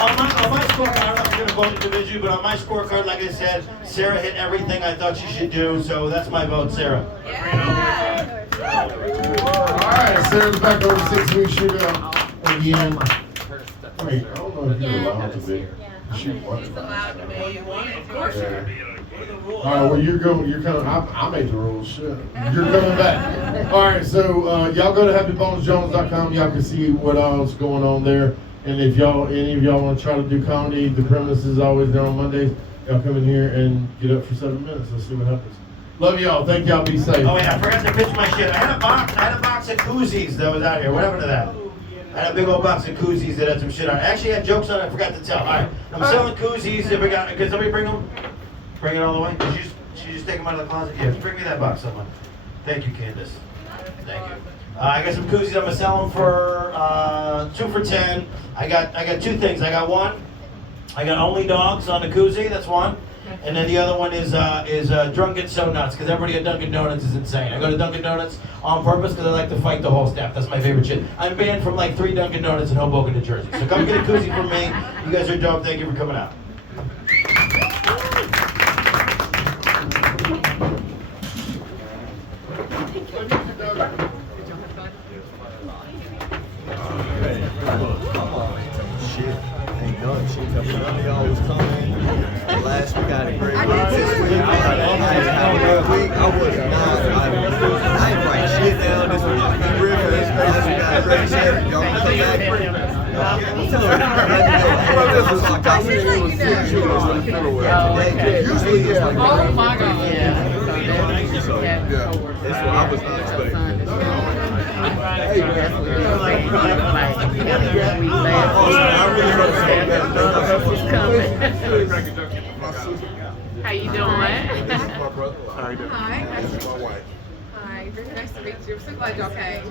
On my scorecard, I don't know if you're going to vote individually, but on my scorecard, like I said, Sarah hit everything I thought she should do, so that's my vote, Sarah. All right, Sarah's back over 6 weeks shootout again. Wait, I don't know if you're allowed to be. Shoot one. He's allowed to be. Of course you are. All right, well, you're coming. I made the rules. Shit. You're coming back. All right, so y'all go to happybonesjones.com. Y'all can see what else going on there. And if any of y'all want to try to do comedy, the premise is always there on Mondays. Y'all come in here and get up for 7 minutes. Let's see what happens. Love y'all. Thank y'all. Be safe. Oh yeah, I forgot to pitch my shit. I had a box of koozies that was out here. What happened to that? I had a big old box of koozies that had some shit on it. I actually had jokes on it I forgot to tell. All right, I'm selling koozies. Can somebody bring them? Bring it all the way? Did you just take them out of the closet? Yeah, bring me that box, someone. Thank you, Candace. Thank you. I got some koozies. I'm gonna sell them for 2 for $10. I got 2 things. I got one. I got only dogs on the koozie. That's one. And then the other one is Drunken So Nuts, because everybody at Dunkin' Donuts is insane. I go to Dunkin' Donuts on purpose because I like to fight the whole staff. That's my favorite shit. I'm banned from like 3 Dunkin' Donuts in Hoboken, New Jersey. So come get a koozie from me. You guys are dope. Thank you for coming out. Last week I had a great week. This week I had a great week. I was not. I ain't writing shit down. This week I'm real. Last week I had a great shit. Y'all want to come back? Usually it's like, oh my God. That's what I was expecting. How you doing? This is my brother. Hi. This is my wife. Hi. Very nice to meet you. I'm so glad y'all came.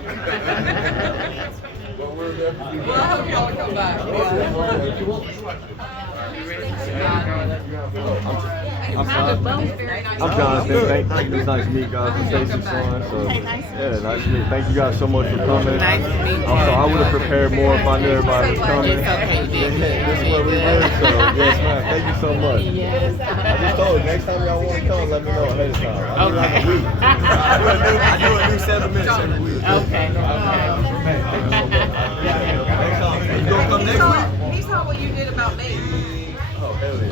Well, we're there. Well, I hope y'all will come back. I'm Jonathan. Thank you. It's nice to meet you guys. I'm Stacy's son. So, yeah, nice to meet you. Thank you guys so much for coming. Nice to meet you. Also, I would have prepared more if I knew everybody was coming. It's okay, This is what we live. So, yes, ma'am. Thank you so much. I just told you, next time y'all want to come, let me know ahead of time. I'll do like a week. I do a new 7 minutes every week. Okay. You gonna come next week? He saw what you did about me. Oh, hell yeah.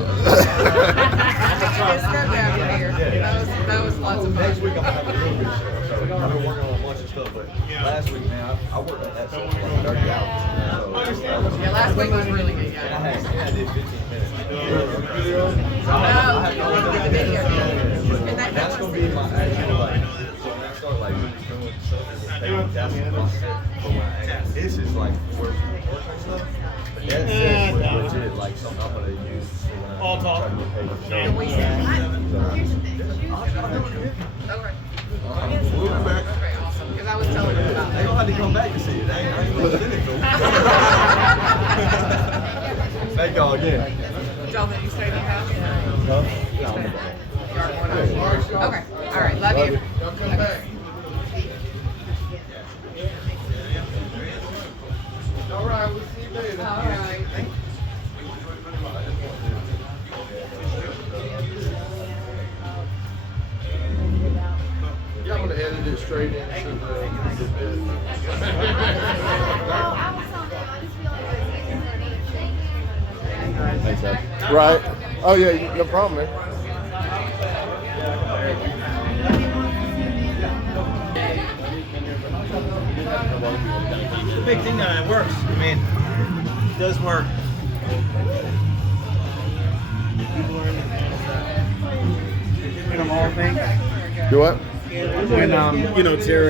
That was lots of fun. Next week I'm gonna have a real good show. So I've been working on a bunch of stuff, but last week, man, I worked on that stuff for like 30 hours. Yeah, last week was really good. And I did 15 minutes. That's gonna be my actual like. So when I start like really doing stuff, that's my set for when I act. This is like work and stuff. But that set was legit like something I'm gonna use when I try to get paid for show. We'll be back. Because I was telling him about They gonna have to come back to see it. I ain't gonna send it to them. Thank y'all again. Jonathan, you stayed in your house? Huh? Yeah, Okay. All right. Love you. Y'all come back. All right, we'll see you later. All right. Yeah, I'm gonna edit it straight into the bit. Oh, I was on there. I just realized it was easier for me. Right. Oh yeah, no problem, man. The big thing that it works. I mean, it does work. Do what? When Terry